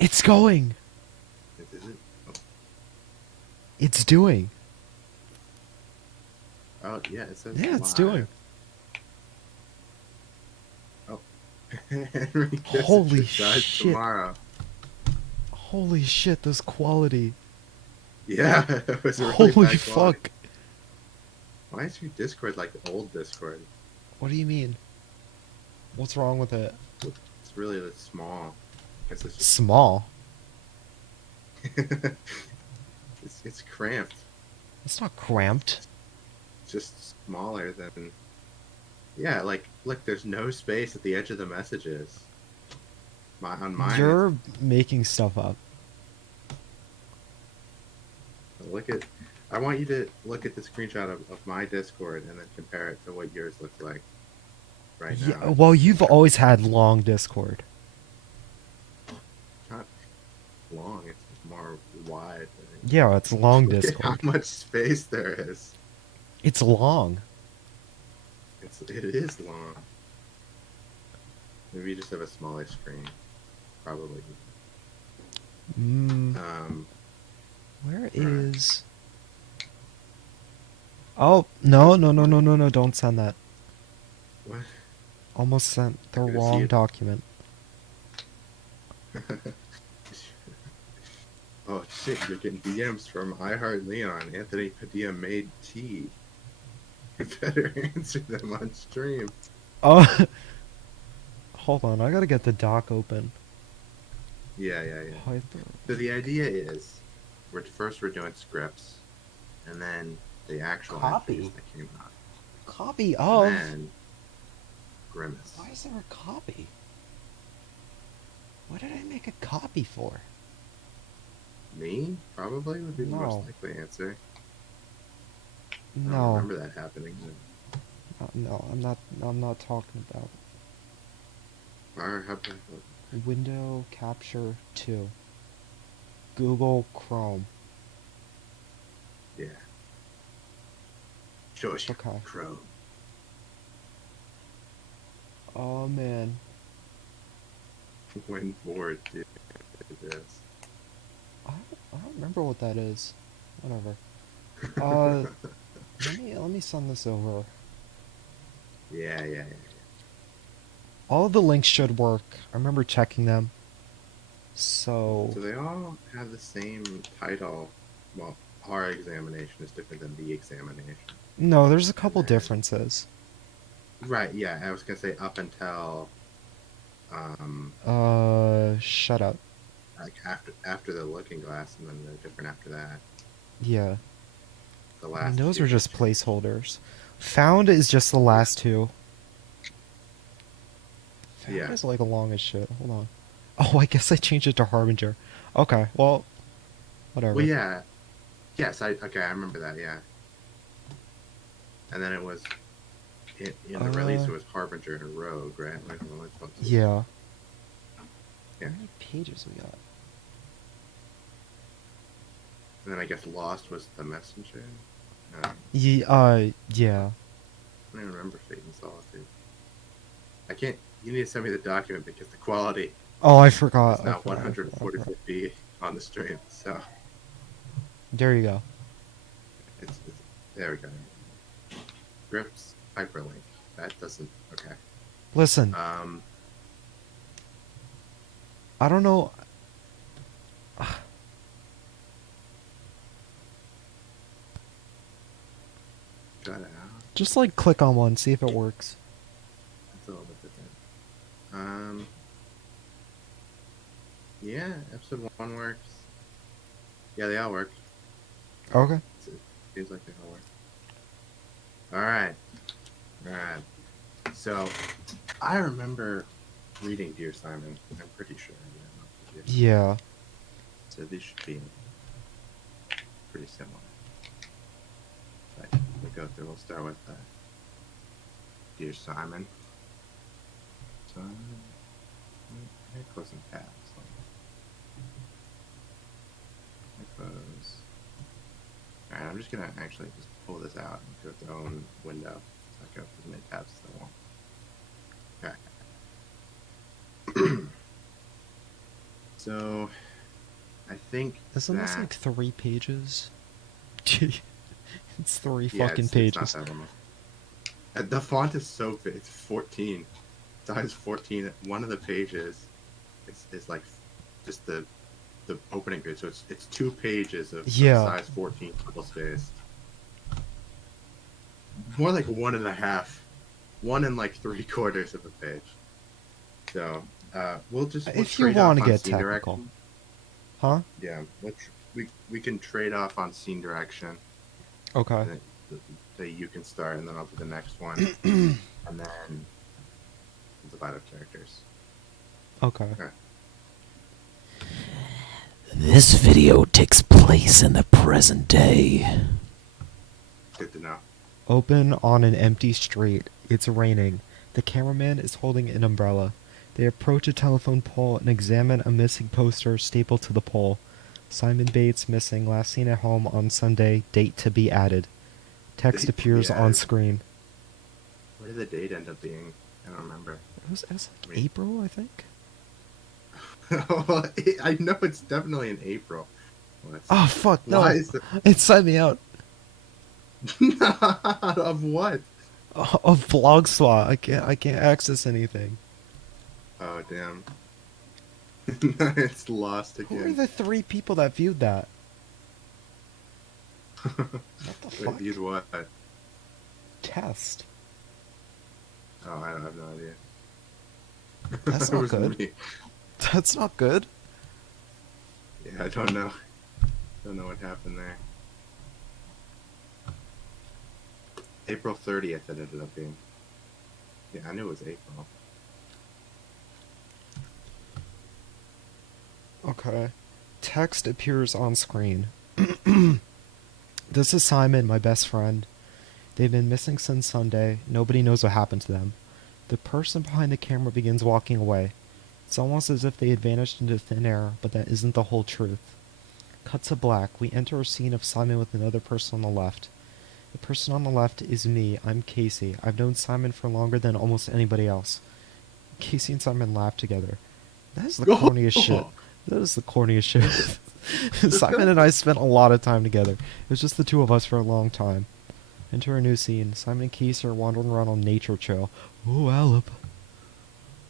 It's going. Is it? It's doing. Oh, yeah, it says Yeah, it's doing. live. Oh, Henry Holy Kissinger dies shit. tomorrow. Holy shit, this quality. Yeah, it was a really Holy bad quality. fuck. Why is your Discord like old Discord? What do you mean? What's wrong with it? It's really small. I guess it's just Small. it's cramped. It's not cramped. It's just smaller than yeah. Like look, there's no space at the edge of the messages. On mine, it's You're making stuff up. look at. I want you to look at the screenshot of my Discord and then compare it to what yours looks like right Yeah, now. well, you've always had long Discord. It's not long. It's more wide. Yeah, it's long Look at how Discord. much space there is. It's long. It is long. Maybe you just have a smaller screen. Probably. Mm, Um. where All right. is... Oh, no, no, no, no, no, no, don't send that. What? Almost sent the Gonna see wrong it. document. Oh shit! You're getting DMs from I Heart Leon. Anthony Padilla made tea. You better answer them on stream. Oh, hold on, I gotta get the doc open. Yeah, yeah, yeah. Hyper... So the idea is, we're doing scripts, and then the actual entries Copy? that came out, Copy and of? then Grimace. Why is there a copy? What did I make a copy for? Me probably would be the most No. likely answer. I don't No. remember that happening. No, I'm not talking about Or how about window capture 2. Google Chrome. yeah, Josh Okay. Crow. Oh man. When bored, dude. This. I don't remember what that is. Whatever. Let me send this over. Yeah, yeah, yeah. All of the links should work. I remember checking them. So, So they all have the same title. Well, our examination is different than the examination. no, there's a And couple then, differences. right, yeah, I was gonna say up until, um, Shut up. like after the Looking Glass, and then they're different after that. Yeah. The I mean, last those two were have just changed. placeholders. Found is just the Yeah, last two. Found yeah. is like long as shit. Hold on. Oh, I guess I changed it to Harbinger. Okay, well, Well, whatever. yeah. Yes, I remember that. Yeah. And then it was in the release. Uh, It was Harbinger and Rogue, right? Like, well, yeah. yeah. How many pages we got? And then I guess Lost was the Messenger. I Yeah. don't even remember Fate and Solitude. I can't. You need to send me the document because the quality Oh, I is forgot. I not forgot. I forgot. I forgot. 144p on the stream. So There you go. it's there we go. Grips hyperlink. That doesn't. Okay. Listen, Um. I don't know. Shut out. Just like click on one, see if it works. That's a little bit different. Um. Yeah. Episode 1 works. Yeah, they all work. Okay. It seems like they all work. All right. All right. So, I remember reading Dear Simon. I'm pretty sure. Yeah, Yeah. so these should be pretty similar. But we'll go through. We'll start with Dear Simon. So, I'm closing tabs. I close. All right. I'm just gonna actually just pull this out into its own window. So I go through as many tabs as I want. Okay. So I think Isn't this that like 3 pages? It's three yeah, fucking it's not pages. that long. The font is so big. It's 14. Size 14. One of the pages is like just the opening page. So it's 2 pages of Yeah. size 14 double spaced. More like one and a half. One and like 3/4 of a page. So we'll If you trade want off to on get scene technical. direction. Huh? Yeah, we can trade off on scene direction. Okay. And that you can start, and then I'll do the next one, and then divide up characters. Okay. Okay. This video takes place in the present day. Good to know. Open on an empty street. It's raining. The cameraman is holding an umbrella. They approach a telephone pole and examine a missing poster stapled to the pole. Simon Bates missing, last seen at home on Sunday, date to be added. Text Date to be appears on added. screen. What did the date end up being? I don't remember. It was I mean- April, I think? I know it's definitely in April. Oh, fuck, no. Why is it It signed me out. of what? Of Blog Swat. I can't access anything. Oh damn! It's lost Who are again. the 3 people that viewed that? What the Wait, fuck? viewed what? Test. Oh, I don't have no idea. That's It not wasn't good. me. That's not good. Yeah, I don't know. Don't know what happened there. April 30th it ended up being. Yeah, I knew it was April. Okay. Text appears on screen. This is Simon, my best friend. They've been missing since Sunday. Nobody knows what happened to them. The person behind the camera begins walking away. It's almost as if they had vanished into thin air, but that isn't the whole truth. Cut to black. We enter a scene of Simon with another person on the left. The person on the left is me. I'm Casey. I've known Simon for longer than almost anybody else. Casey and Simon laugh together. That is the corniest shit. That is the corniest shit. Simon and I spent a lot of time together. It was just the 2 of us for a long time. Enter a new scene. Simon and Casey are wandering around on nature trail. Oh,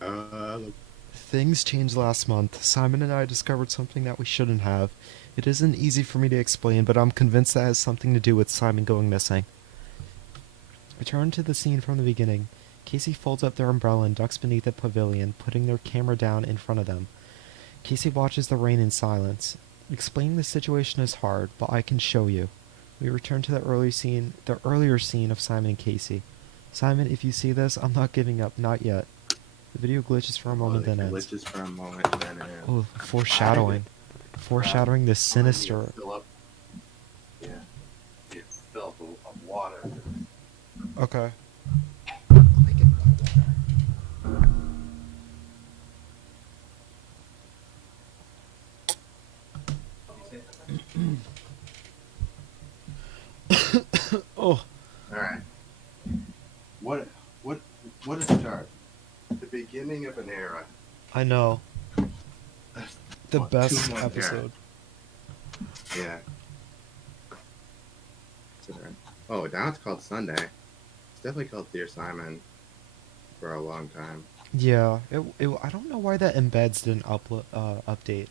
Alep. Things changed last month. Simon and I discovered something that we shouldn't have. It isn't easy for me to explain, but I'm convinced that has something to do with Simon going missing. Return to the scene from the beginning. Casey folds up their umbrella and ducks beneath a pavilion, putting their camera down in front of them. Casey watches the rain in silence. Explaining the situation is hard, but I can show you. We return to the earlier scene of Simon and Casey. Simon, if you see this, I'm not giving up, not yet. The video glitches for a moment, then ends. Glitches for a moment, then ends. Oh, foreshadowing. Foreshadowing this sinister. Fill up. Yeah. You fill up of water. Okay. Oh, Alright. What a start. The beginning of an era. I know. The What, best 2 month episode. Yeah. Oh, now it's called Sunday. It's definitely called Dear Simon for a long time. Yeah, I don't know why that embeds didn't update.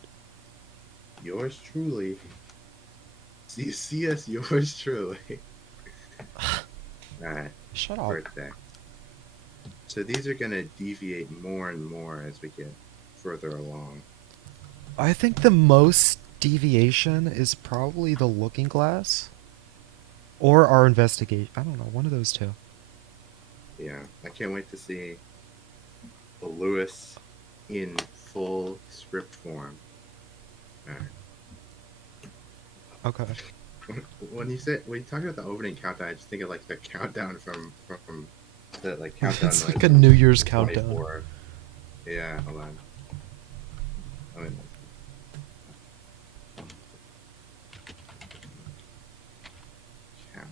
Yours truly. CS yours truly. Alright, Shut up. birthday. So these are gonna deviate more and more as we get further along. I think the most deviation is probably the looking glass. Or our investigation. I don't know, one of those 2. Yeah, I can't wait to see the Lewis in full script form. Alright. Okay. When you talk about the opening countdown, I just think of like the countdown from the like countdown. It's noise like a from New Year's countdown. 24. Yeah, hold on. I mean, count.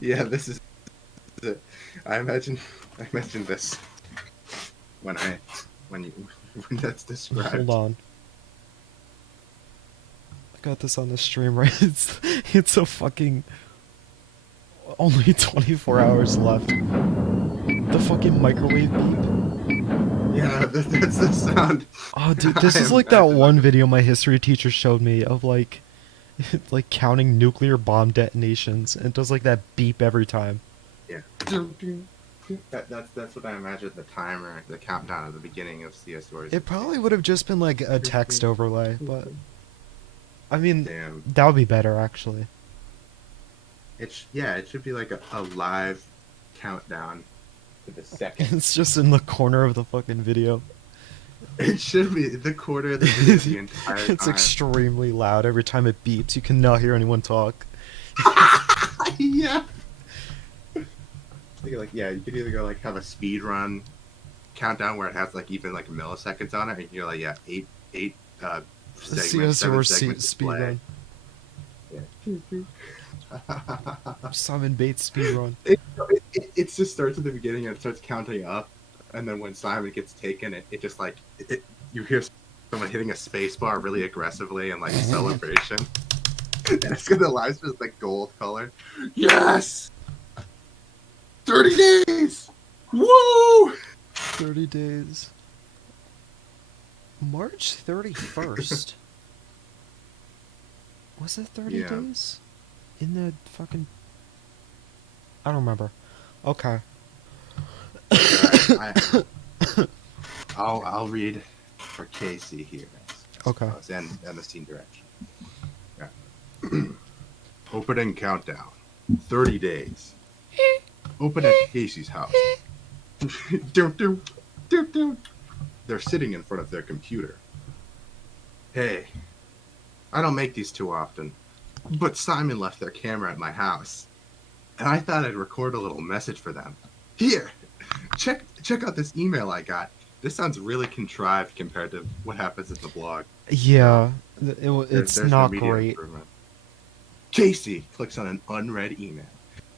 Yeah, this is it. I imagine this when I when you when that's Hold described. on. I got this on the stream, right? It's a fucking only 24 hours left. The fucking microwave beep. Yeah, that's the sound. Oh, dude, this I is like that imagine one video my history teacher showed me of like, like counting nuclear bomb detonations, and it does like that beep every time. Yeah. That's what I imagine the timer, the countdown at the beginning of CSyours. It probably would have just been like a text overlay, but I mean, Damn. that would be better actually. It should be like a live countdown to the second. It's just in the corner of the fucking video. It should be the quarter of the video the entire It's time. extremely loud every time it beeps. You cannot hear anyone talk. Yeah. Yeah, you could either go like have a speed run countdown where it has like even like milliseconds on it, and you're like, yeah, eight segments, seven CSyours segments speedrun. Yeah. Simon Bates speedrun. It just starts at the beginning and it starts counting up, and then when Simon gets taken, it just like you hear someone hitting a space bar really aggressively and like celebration. And it's gonna live with like gold color. Yes, 30 days. Woo! 30 days. March 31st. Was it 30 Yeah. days? In the fucking... I don't remember. Okay. I'll read for Casey here. Okay. And the scene direction. Yeah. Opening countdown. 30 days. Open at Casey's house. They're sitting in front of their computer. Hey, I don't make these too often, but Simon left their camera at my house, and I thought I'd record a little message for them. Here, check out this email I got. This sounds really contrived compared to what happens in the blog. Yeah, it's There's not no immediate great. improvement. Casey clicks on an unread email.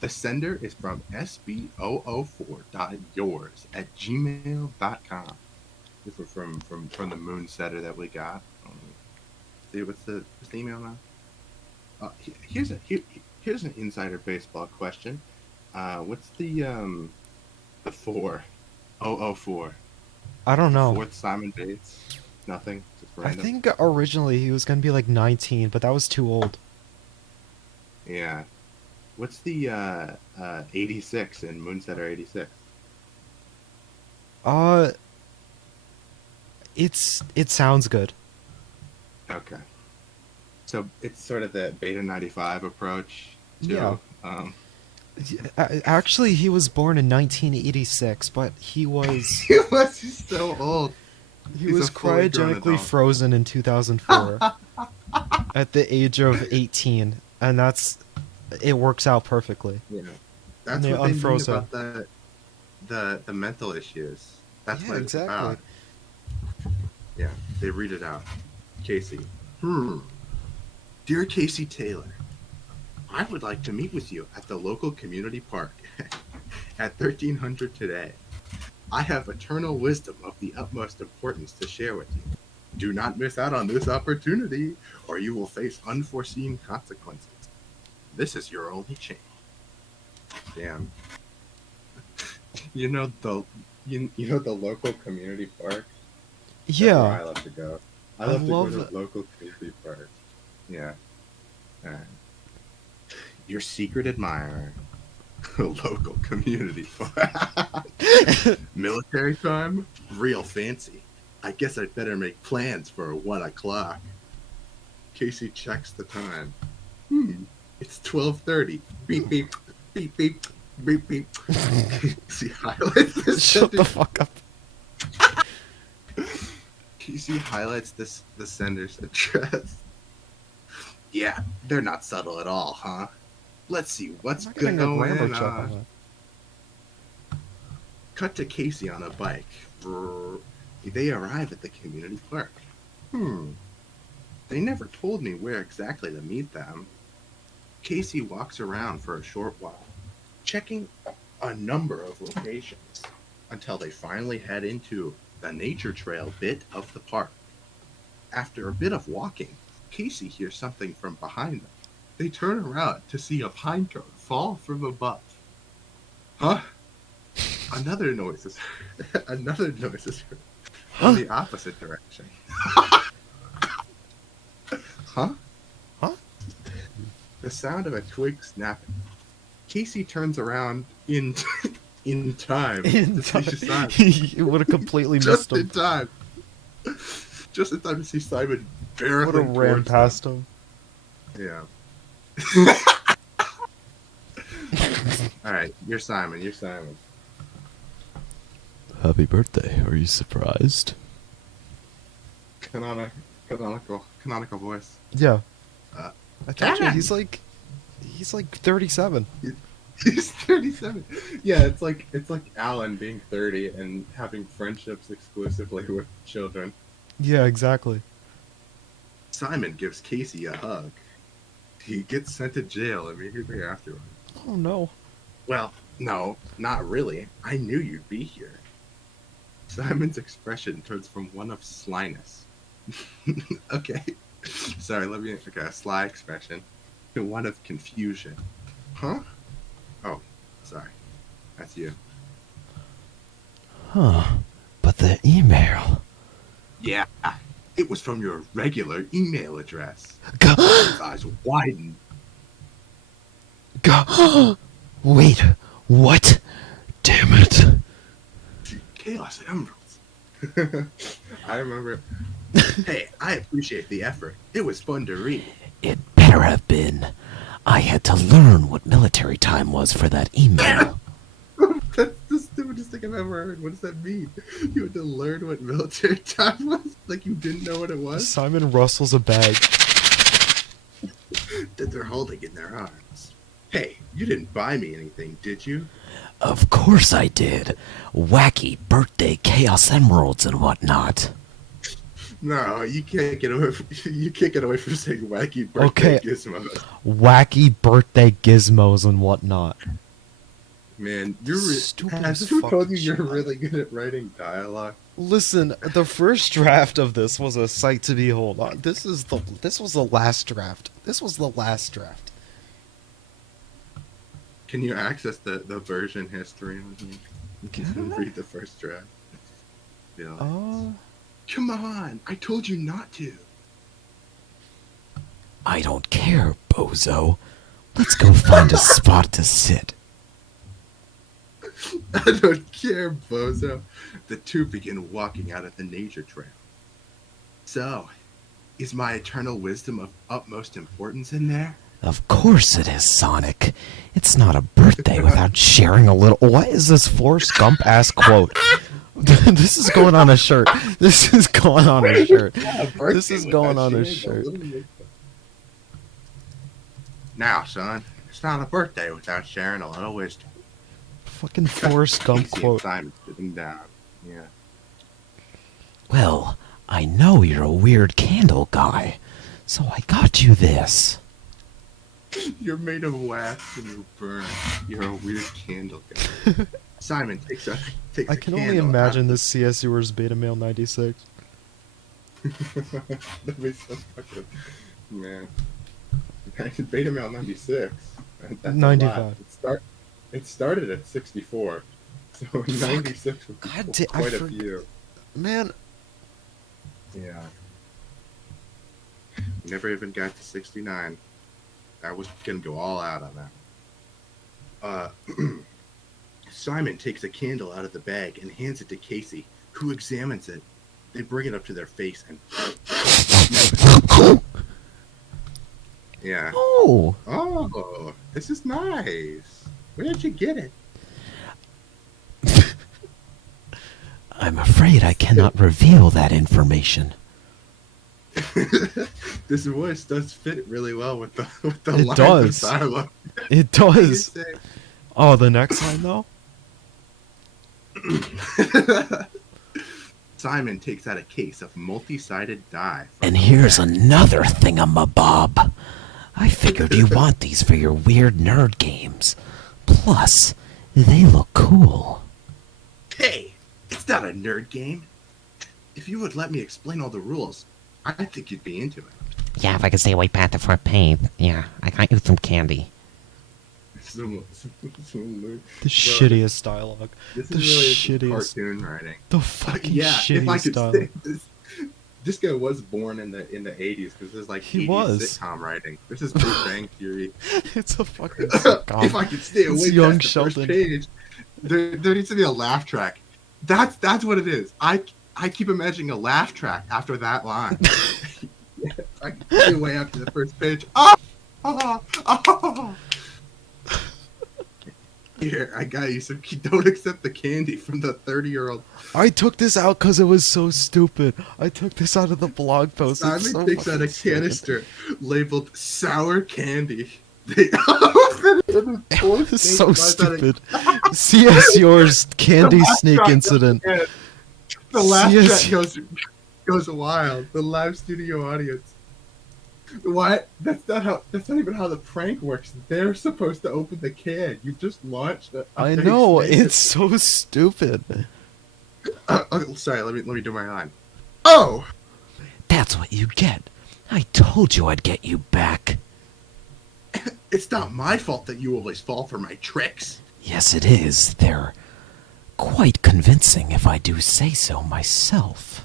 The sender is from sb004.yours@gmail.com. This was from the moon setter that we got. See what's the email now? Here's an insider baseball question. What's the 4004? I don't know. Fourth Simon Bates? Nothing. Just I random. think originally he was gonna be like 19, but that was too old. Yeah. What's the 86 in Moonsetter 86? It sounds good. Okay. So it's sort of the Beta 95 approach to Yeah. Actually, he was born in 1986, but he was He was so old. he He's was a fully grown cryogenically adult. frozen in 2004 at the age of 18, and it works out perfectly. Yeah. That's They what they mean unfroze about the mental issues. That's Yeah, what it's exactly. about. Yeah, they read it out. Casey. Dear Casey Taylor, I would like to meet with you at the local community park at 1300 today. I have eternal wisdom of the utmost importance to share with you. Do not miss out on this opportunity, or you will face unforeseen consequences. This is your only chance. Damn. You know the local community park? That's where I Yeah, love to go. I I love to go love to it. local community parks. Yeah. Your secret admirer. Local community park. Military time? Real fancy. I guess I'd better make plans for 1 o'clock. Casey checks the time. It's 12:30. Beep beep. Beep beep. Beep beep. Casey highlights this. Shut the fuck up. Casey highlights the sender's address. Yeah, they're not subtle at all, huh? Let's see what's I'm not getting a going grammar check on. on that. Cut to Casey on a bike. They arrive at the community park. They never told me where exactly to meet them. Casey walks around for a short while, checking a number of locations until they finally head into the nature trail bit of the park. After a bit of walking, Casey hears something from behind them. They turn around to see a pine cone fall from above. Huh? Another noise is another noise is heard from the opposite direction. Huh? Huh? The sound of a twig snapping. Casey turns around in time. In to see time. Simon. You would have completely Just missed in him. time. Just in time to see Simon Would have barreling ran towards past them. him. Yeah. All right, you're Simon. You're Simon. Happy birthday. Are you surprised? Canonical voice. Yeah. Uh, I told you, Kevin! he's like 37. He's 37. Yeah, it's like Alan being 30 and having friendships exclusively with children. Yeah, exactly. Simon gives Casey a hug. He gets sent to jail immediately afterward. Oh no. Well, no, not really. I knew you'd be here. Simon's expression turns from one of slyness. Okay. Sorry, okay, a sly expression to one of confusion. Huh? Oh, sorry. That's you. Huh. But the email. Yeah. It was from your regular email address. Go. His eyes widen. Go. Wait. What? Damn it. Chaos Emeralds. I remember. Hey, I appreciate the effort. It was fun to read. It better have been. I had to learn what military time was for that email. That's the stupidest thing I've ever heard. What does that mean? You had to learn what military time was? Like you didn't know what it was? Simon rustles a bag. That they're holding in their arms. Hey, you didn't buy me anything, did you? Of course I did. Wacky birthday chaos emeralds and whatnot. No, you can't get away from saying wacky birthday Okay. gizmos. Wacky birthday gizmos and whatnot. Man, you're Stupid as who fuck told you shit. you're really good at writing dialogue? Listen, the first draft of this was a sight to behold. This was the last draft. This was the last draft. Can you access the version history with me? Can I? Read the first draft. Yeah. Uh, Come on, I told you not to. I don't care, bozo. Let's go find a spot to sit. I don't care, bozo. The two begin walking out of the nature trail. So, is my eternal wisdom of utmost importance in there? Of course it is, Sonic. It's not a birthday without sharing a little... What is this Forrest Gump-ass quote? This is going on a shirt. This is going on a shirt. This is going on a shirt. Now, son, it's not a birthday without sharing a little wisdom. Fucking Forrest Gump Casey and quote. Simon sitting down. Yeah. Well, I know you're a weird candle guy, so I got you this. You're made of wax and you burn. You're a weird candle guy. Simon takes a I can only imagine this CSyours Beta Male 96. That'd be so fucking man. Beta Male 96. That's a 95. lot. It started at 64, so 96 would be God damn, quite a few. Man, Yeah. Never even got to 69. I was gonna go all out on that. Simon takes a candle out of the bag and hands it to Casey, who examines it. They bring it up to their face and yeah. Oh, Oh, this is nice. Where did you get it? I'm afraid I cannot reveal that information. This voice does fit really well with the It lines does. of dialogue. it does. Oh, the next line though? Simon takes out a case of multi-sided dye. And here's another thingamabob. I figured you want these for your weird nerd games. Plus, they look cool. Hey, it's not a nerd game. If you would let me explain all the rules, I think you'd be into it. Yeah, if I could stay away past the front page. Yeah, I got you some candy. The shittiest dialogue. This The is really shittiest. cartoon writing. The fucking Yeah, if I shittiest could dialogue. say this guy was born in the 80s because this is like He 80s was. sitcom writing. This is Big Bang Theory. It's a fucking sitcom. If I could stay It's away young past the Sheldon. first page, there needs to be a laugh track. That's what it is. I keep imagining a laugh track after that line. I can stay away after the first page. Here, I got you some. Don't accept the candy from the 30-year-old. I took this out because it was so stupid. I took this out of the blog post. It's Simon so takes out a fucking stupid. canister labeled sour candy. They open it and It four was snakes so flies out of- stupid. CSyours candy snake incident. The laugh CS track goes wild. The live studio audience. What? That's not even how the prank works. They're supposed to open the can. You just launched a I fake know, snake. it's so stupid. Oh, sorry, let me do my line. Oh! That's what you get. I told you I'd get you back. It's not my fault that you always fall for my tricks. Yes, it is. They're quite convincing, if I do say so myself.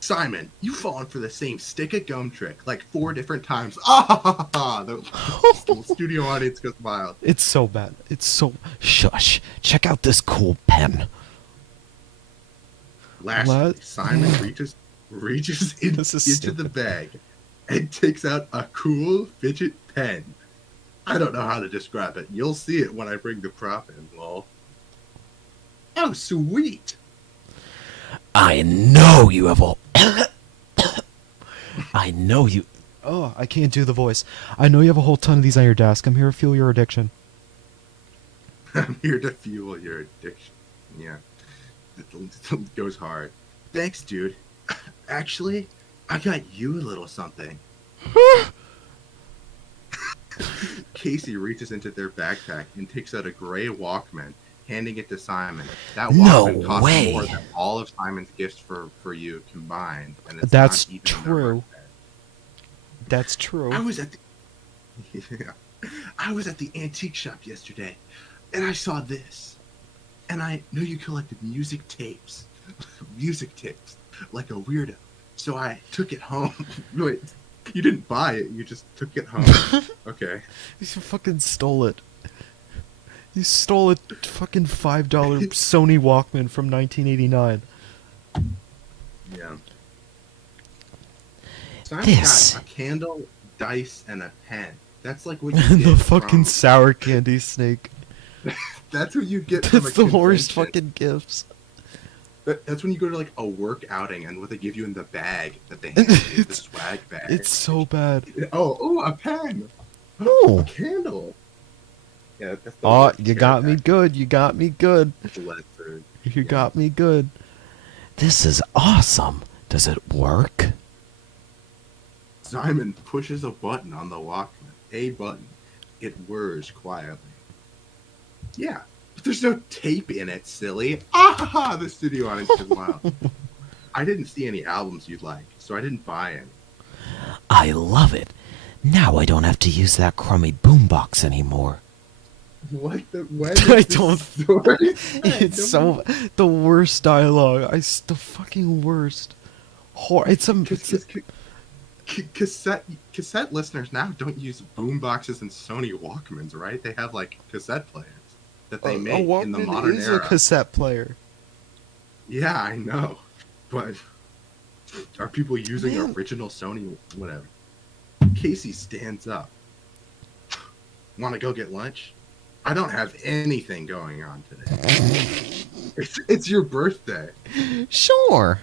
Simon, you've fallen for the same stick of gum trick like 4 different times. Ah! The studio audience goes wild. It's so bad. It's so... Shush. Check out this cool pen. Lastly, Simon reaches This is into the stupid. bag and takes out a cool fidget pen. I don't know how to describe it. You'll see it when I bring the prop in, lol. Oh, sweet! I know you have all... I know you... Oh, I can't do the voice. I know you have a whole ton of these on your desk. I'm here to fuel your addiction. I'm here to fuel your addiction. Yeah. It goes hard. Thanks, dude. Actually, I got you a little something. Casey reaches into their backpack and takes out a gray Walkman, handing it to Simon. That No Walkman costs way. more than all of Simon's gifts for you combined. And it's That's not even true. worth it. That's true. I was at the I was at the antique shop yesterday, and I saw this. And I know you collected music tapes, like a weirdo. So I took it home. Wait, you didn't buy it; you just took it home. Okay. You fucking stole it. You stole a fucking $5 Sony Walkman from 1989. Yeah. Simon This- got a candle, dice, and a pen. That's like what you And get the fucking from- sour candy snake. That's what you get from a That's the worst convention. fucking gifts. That's when you go to like a work outing and what they give you in the bag that they hand you, the swag bag. It's so bad. Oh, a pen. Oh. A candle. Yeah, that's the Oh, worst you got me care good. You got me good. pack. Lead food. You Yeah. got me good. This is awesome. Does it work? Simon pushes a button on the Walkman. A button. It whirs quietly. Yeah, but there's no tape in it, silly. Ah, the studio audience is wild. I didn't see any albums you'd like, so I didn't buy any. I love it. Now I don't have to use that crummy boombox anymore. What the? When I is this don't- story set? It's so the worst dialogue. The fucking worst. It's a. Cassette listeners now don't use boom boxes and Sony Walkmans, right? They have like cassette players that they make in the modern is era. a cassette player. Yeah, I know, but are people using Man. original Sony? Whatever. Casey stands up. Want to go get lunch? I don't have anything going on today. It's your birthday. Sure.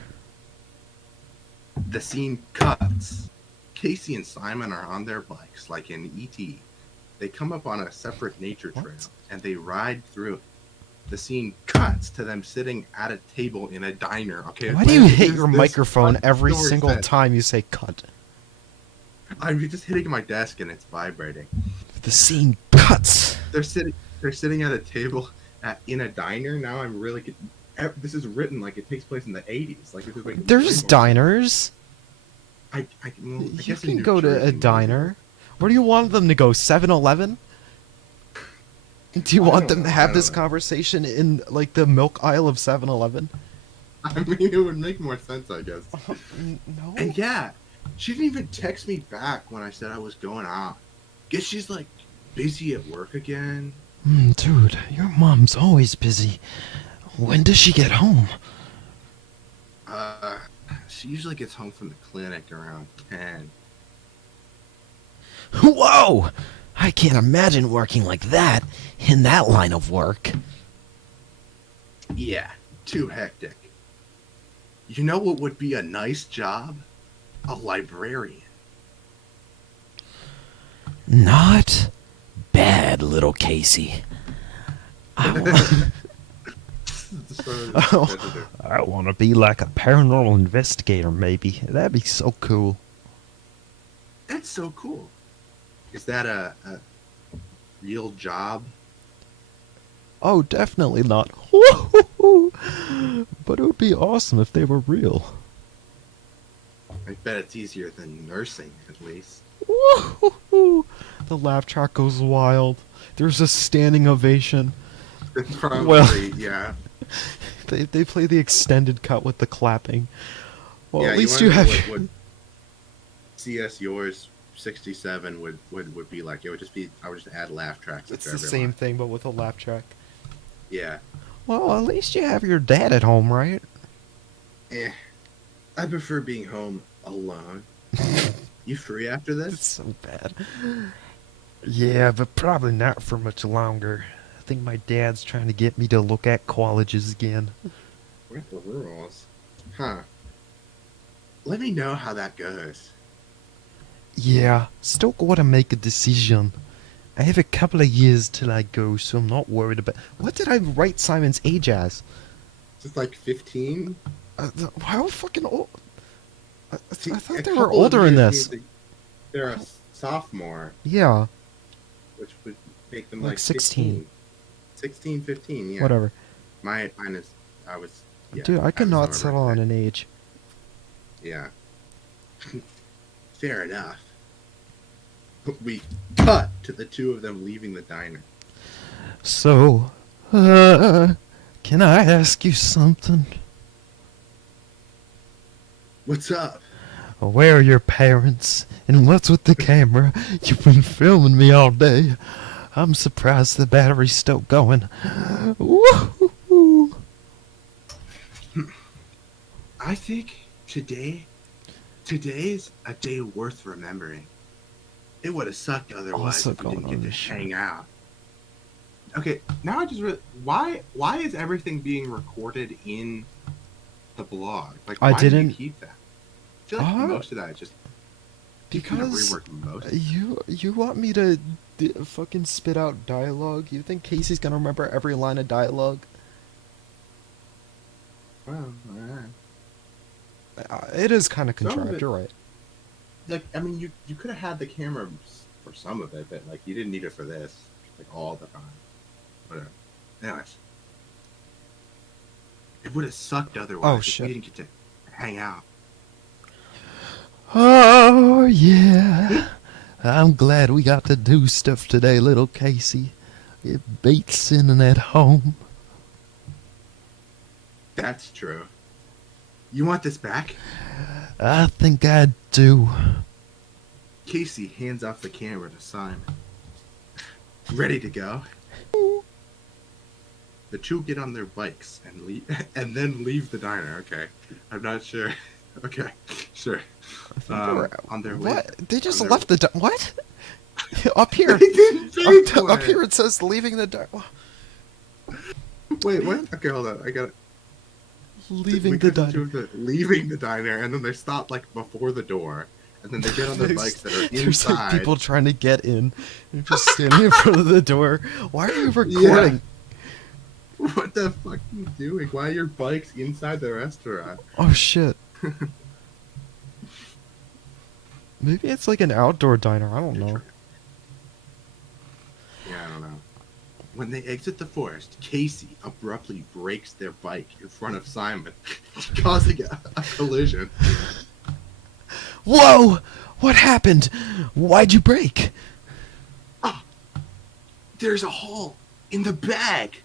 The scene cuts. Casey and Simon are on their bikes, like in E.T. They come up on a separate nature trail, What? and they ride through it. The scene cuts to them sitting at a table in a diner. Okay. Why do you when hit is your this microphone every story single set? time you say cut? I'm just hitting my desk and it's vibrating. The scene cuts. They're sitting at a table in a diner. Now I'm really. This is written like it takes place in the 80s. Like this is like There's diners. I You guess can in go New to a Jersey, maybe. diner. Where do you want them to go? 7-Eleven? Do you I want don't them to know, have I this don't know. conversation in like the milk aisle of 7-Eleven? I mean, it would make more sense, I guess. No. And yeah, she didn't even text me back when I said I was going out. Guess she's like busy at work again. Dude, your mom's always busy. When does she get home? She usually gets home from the clinic around 10. Whoa! I can't imagine working like that in that line of work. Yeah, too hectic. You know what would be a nice job? A librarian. Not bad, little Casey. I want to be like a paranormal investigator, maybe. That'd be so cool. That's so cool. Is that a real job? Oh, definitely not. But it would be awesome if they were real. I bet it's easier than nursing, at least. The laugh track goes wild. There's a standing ovation. It's probably, Well- yeah. They play the extended cut with the clapping. Well, Yeah, at least wanna you know have. what CSyours 67 would be like. It would just be, I would just add laugh tracks. It's after the every same line. thing, but with a laugh track. Yeah. Well, at least you have your dad at home, right? I prefer being home alone. You free after It's this? so bad. Yeah, but probably not for much longer. I think my dad's trying to get me to look at colleges again. What the rules? Huh. Let me know how that goes. Yeah, still gotta make a decision. I have a couple of years till I go, so I'm not worried about. What did I write Simon's age as? Just like 15? How fucking old? I See, thought a they were couple of older in years this. means they're a sophomore, Yeah, which would make them Like like 16. 16, 15, yeah. whatever. Mine is, I was, yeah. Dude, I could was not my settle on birthday. an age. Yeah. Fair enough. We cut to the two of them leaving the diner. So, can I ask you something? What's up? Where are your parents? And what's with the camera? You've been filming me all day. I'm surprised the battery's still going. Woo-hoo-hoo. I think today's a day worth remembering. It would have sucked otherwise Also if we going didn't on get to this show. hang out. Okay, now I just why is everything being recorded in the blog? Like, I why do didn't- you keep that? I feel like most of that is just you could have Because reworked most. Of it. you want me to fucking spit out dialogue? You think Casey's gonna remember every line of dialogue? Well, alright. It is kind of Some of contrived. it- You're right. Like, I mean, you could have had the camera for some of it, but like you didn't need it for this, like all the time. Whatever. Anyways, it would have sucked otherwise. Oh, if shit. We didn't get to hang out. Oh, yeah. I'm glad we got to do stuff today, little Casey. It beats sitting at home. That's true. You want this back? I think I do. Casey hands off the camera to Simon. Ready to go? The two get on their bikes and leave, and then leave the diner. Okay, I'm not sure. Okay, sure. On their way. What? They just on their- left the what? Up here. They didn't say Up what. here it says leaving the Wait, what? Okay, hold on. I got it. leaving We the cut to diner. two of the- leaving the diner, and then they stop like before the door, and then they get on their bikes that are There's like inside. people trying to get in. They're just standing in front of the door. Why are you recording? What the fuck are you doing? Why are your bikes inside the restaurant? Oh shit. Maybe it's like an outdoor diner. I don't know. Yeah, I don't know. When they exit the forest, Casey abruptly brakes their bike in front of Simon, causing a collision. Whoa! What happened? Why'd you break? Oh, there's a hole in the bag.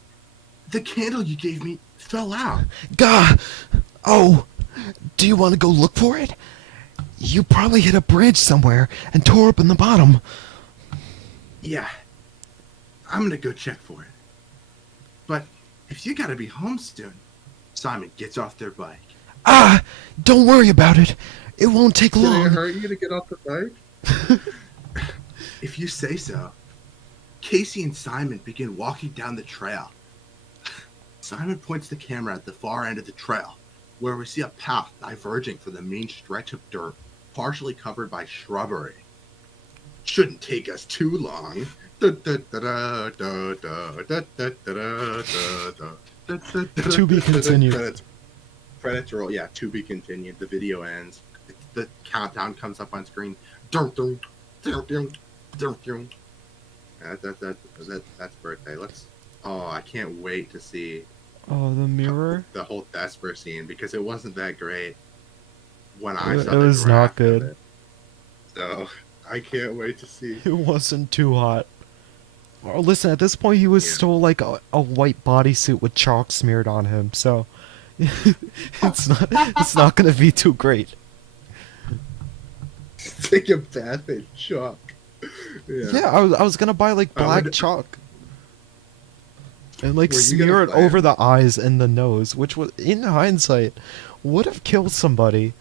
The candle you gave me fell out. Gah! Oh! Do you want to go look for it? You probably hit a branch somewhere and tore open the bottom. Yeah, I'm gonna go check for it. But if you gotta be home soon, Simon gets off their bike. Ah! Don't worry about it. It won't take long. hurt you to get off the bike? If you say so. Casey and Simon begin walking down the trail. Simon points the camera at the far end of the trail, where we see a path diverging from the main stretch of dirt, partially covered by shrubbery. Shouldn't take us too long. To be continued. Credits roll. Yeah, to be continued. The video ends. The countdown comes up on screen. That's birthday. I can't wait to see Oh, the mirror. the whole Vesper scene because it wasn't that great when It I wa- saw it the was not draft of good. it. So I can't wait to see. It wasn't too hot. Oh, listen, at this point, he was Yeah. still like a white bodysuit with chalk smeared on him, so it's not gonna be too great. Take a bath in chalk. Yeah, I was gonna buy like I black would- chalk and like Were you smear gonna it buy over the eyes and the nose, which was in hindsight would have killed somebody.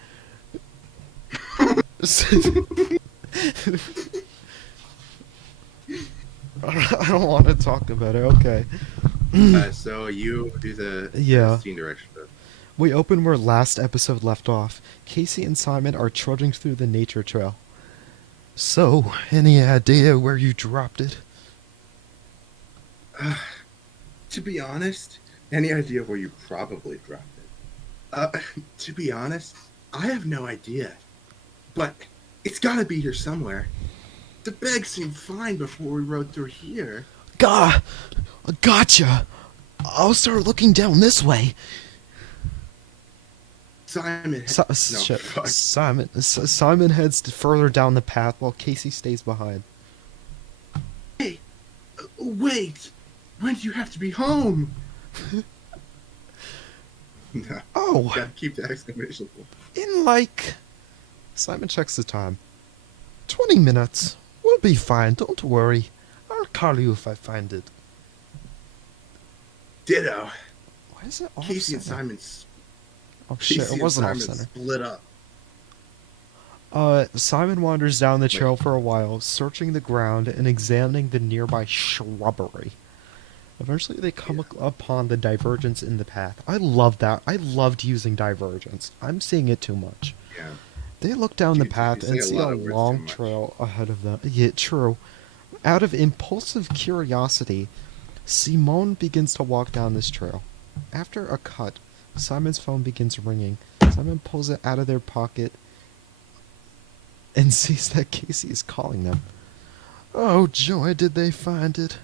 I don't want to talk about it. Okay. So you do the Yeah. scene direction. We open where last episode left off. Casey and Simon are trudging through the nature trail. So, any idea where you dropped it? To be honest, any idea where you probably dropped it? To be honest, I have no idea. But it's gotta be here somewhere. The bag seemed fine before we rode through here. Gah! Gotcha! I'll start looking down this way. Simon. Shit. Fuck. Simon heads further down the path while Casey stays behind. Hey, wait! When do you have to be home? No, Oh, gotta keep the exclamation point. in like... Simon checks the time. 20 minutes. We'll be fine, don't worry. I'll call you if I find it. Ditto. Why is it off Casey and center? Simon's. Oh shit, it wasn't off center. Split up. Simon wanders down the trail for a while, searching the ground and examining the nearby shrubbery. Eventually, they come upon the divergence in the path. I love that. I loved using divergence. I'm seeing it too much. Yeah. They look down the You path say and a see lot a of words too long much. trail ahead of them. Yeah, true. Out of impulsive curiosity, Simone begins to walk down this trail. After a cut, Simon's phone begins ringing. Simon pulls it out of their pocket and sees that Casey is calling them. Oh joy, did they find it?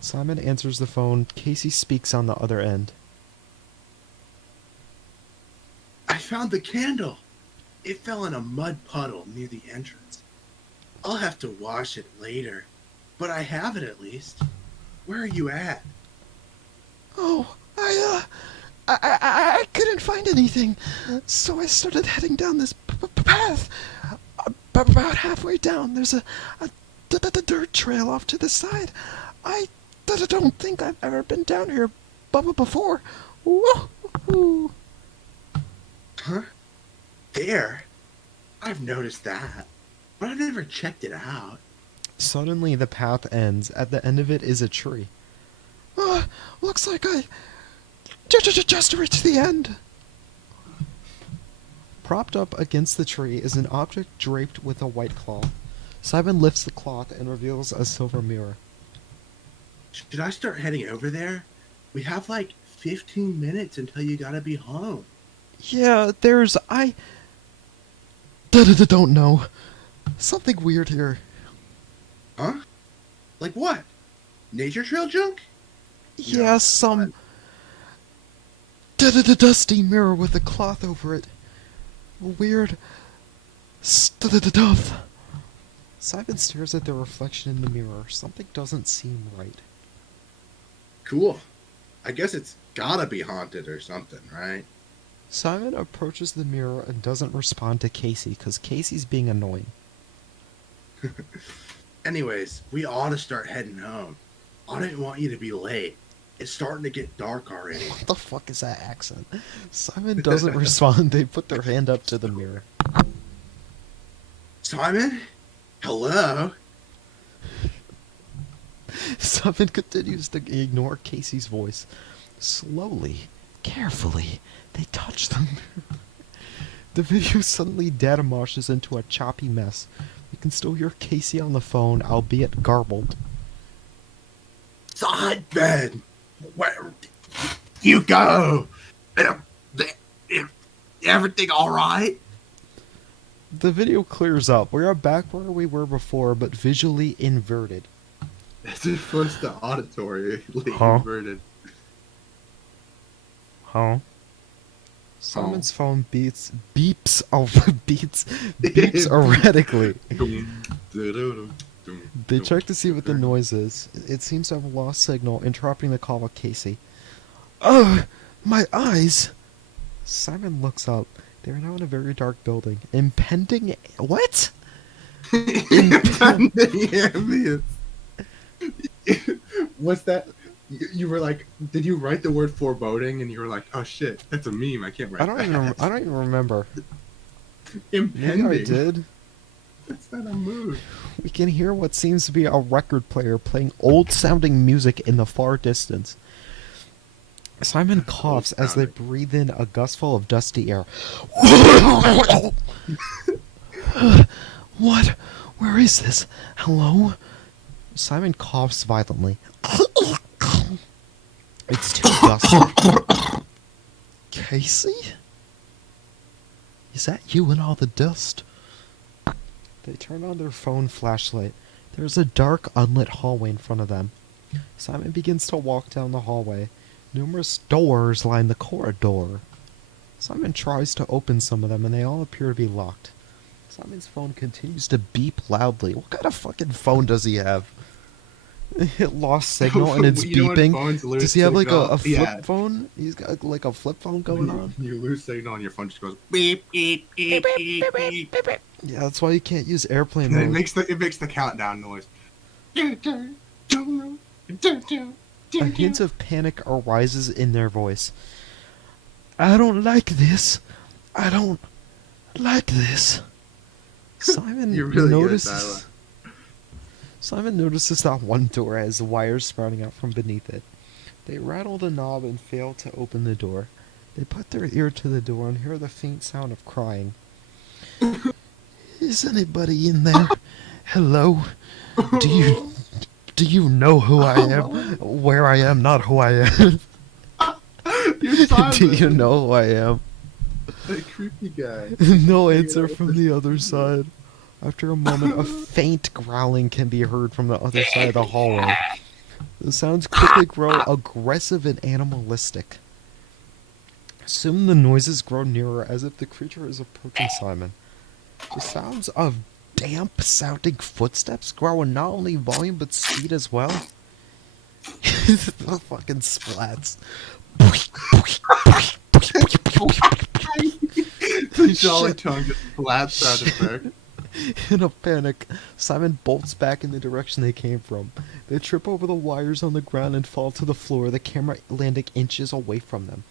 Simon answers the phone. Casey speaks on the other end. I found the candle. It fell in a mud puddle near the entrance. I'll have to wash it later, but I have it at least. Where are you at? Oh, I couldn't find anything, so I started heading down this path. About halfway down, there's a dirt trail off to the side. I don't think I've ever been down here before. Whoa. Huh? There? I've noticed that, but I've never checked it out. Suddenly, the path ends. At the end of it is a tree. Looks like I just reached the end. Propped up against the tree is an object draped with a white cloth. Simon lifts the cloth and reveals a silver mirror. Should I start heading over there? We have like 15 minutes until you gotta be home. Yeah, Don't know. Something weird here. Huh? Like what? Nature trail junk? Yeah, some dusty mirror with a cloth over it. Weird stuff. Simon stares at their reflection in the mirror. Something doesn't seem right. Cool. I guess it's gotta be haunted or something, right? Simon approaches the mirror and doesn't respond to Casey because Casey's being annoying. Anyways, we ought to start heading home. I didn't want you to be late. It's starting to get dark already. What the fuck is that accent? Simon doesn't respond. They put their hand up to the mirror. Simon? Hello? Simon continues to ignore Casey's voice. Slowly, carefully, they touch the mirror. The video suddenly data moshes into a choppy mess. You can still hear Casey on the phone, albeit garbled. Simon! Where you go? Everything alright? The video clears up. We are back where we were before, but visually inverted. As opposed to auditorily Huh? inverted. Huh? Simon's phone beeps erratically. They check to see what the noise is. It seems to have lost signal, interrupting the call with Casey. Ugh! My eyes! Simon looks up. They are now in a very dark building. Impending... What? Impending ambience. What's that? You were like, did you write the word foreboding? And you were like, oh shit, that's a meme. I can't write I don't even remember. Impending. Maybe I did. That's not a move. We can hear what seems to be a record player playing old-sounding music in the far distance. Simon coughs as they breathe in a gustful of dusty air. What? Where is this? Hello? Simon coughs violently. It's too dusty. Casey? Is that you in all the dust? They turn on their phone flashlight. There's a dark, unlit hallway in front of them. Simon begins to walk down the hallway. Numerous doors line the corridor. Simon tries to open some of them, and they all appear to be locked. Simon's phone continues to beep loudly. What kind of fucking phone does he have? It lost signal and it's You know when beeping. phones lose Does he have like signal? a flip Yeah. phone? He's got like a flip phone going on? You lose signal and your phone just goes beep beep beep beep beep. beep. Yeah, that's why you can't use airplane And mode. it makes the countdown noise. A hint of panic arises in their voice. I don't like this. I don't like this. Simon You're really good at notices. that. Simon notices that one door has wires sprouting out from beneath it. They rattle the knob and fail to open the door. They put their ear to the door and hear the faint sound of crying. Is anybody in there? Hello? Do you know who I am? Where I am, not who I am. You're Simon. Do you know who I am? That creepy guy. No answer from the other side. After a moment, a faint growling can be heard from the other side of the hallway. The sounds quickly grow aggressive and animalistic. Soon the noises grow nearer as if the creature is approaching Simon. The sounds of damp-sounding footsteps grow in not only volume but speed as well. The fucking splats. The Jolly Tongue just flat sound effect. In a panic, Simon bolts back in the direction they came from. They trip over the wires on the ground and fall to the floor, the camera landing inches away from them.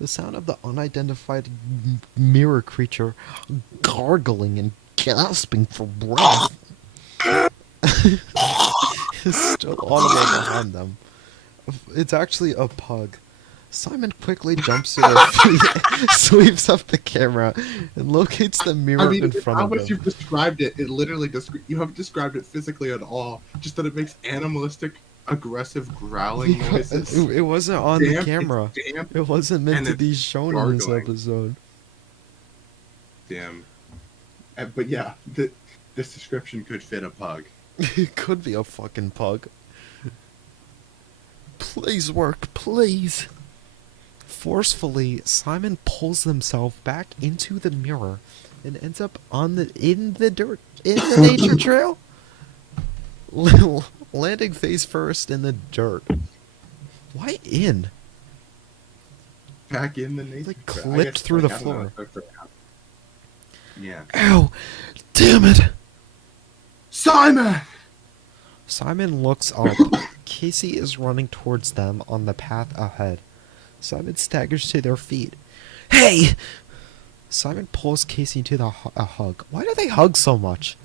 The sound of the unidentified mirror creature gargling and gasping for breath is still audible behind them. It's actually a pug. Simon quickly jumps to their feet, sweeps up the camera, and locates the mirror in front how of much them. you've described it, it literally you haven't described it physically at all. Just that it makes animalistic, aggressive growling noises. It wasn't on Damp, the camera. it's damp. It wasn't meant and to it's be shown in this gargling. episode. Damn. But yeah, this description could fit a pug. It could be a fucking pug. Please work, please. Forcefully, Simon pulls himself back into the mirror and ends up in the dirt in the nature trail, landing face first in the dirt. Why in? Back in the nature. Like trail. clipped through the I don't know, floor. Yeah. Ow! Damn it! Simon! Simon looks up. Casey is running towards them on the path ahead. Simon staggers to their feet. Hey! Simon pulls Casey into a hug. Why do they hug so much?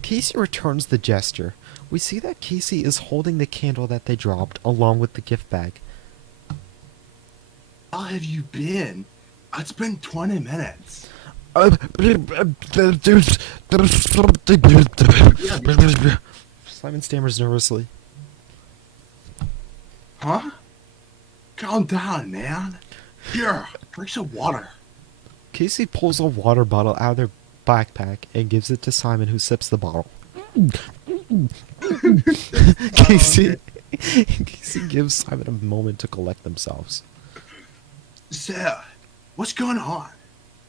Casey returns the gesture. We see that Casey is holding the candle that they dropped, along with the gift bag. How have you been? It's been 20 minutes. Simon stammers nervously. Huh? Calm down, man. Here, drink some water. Casey pulls a water bottle out of their backpack and gives it to Simon, who sips the bottle. Casey gives Simon a moment to collect themselves. So, what's going on?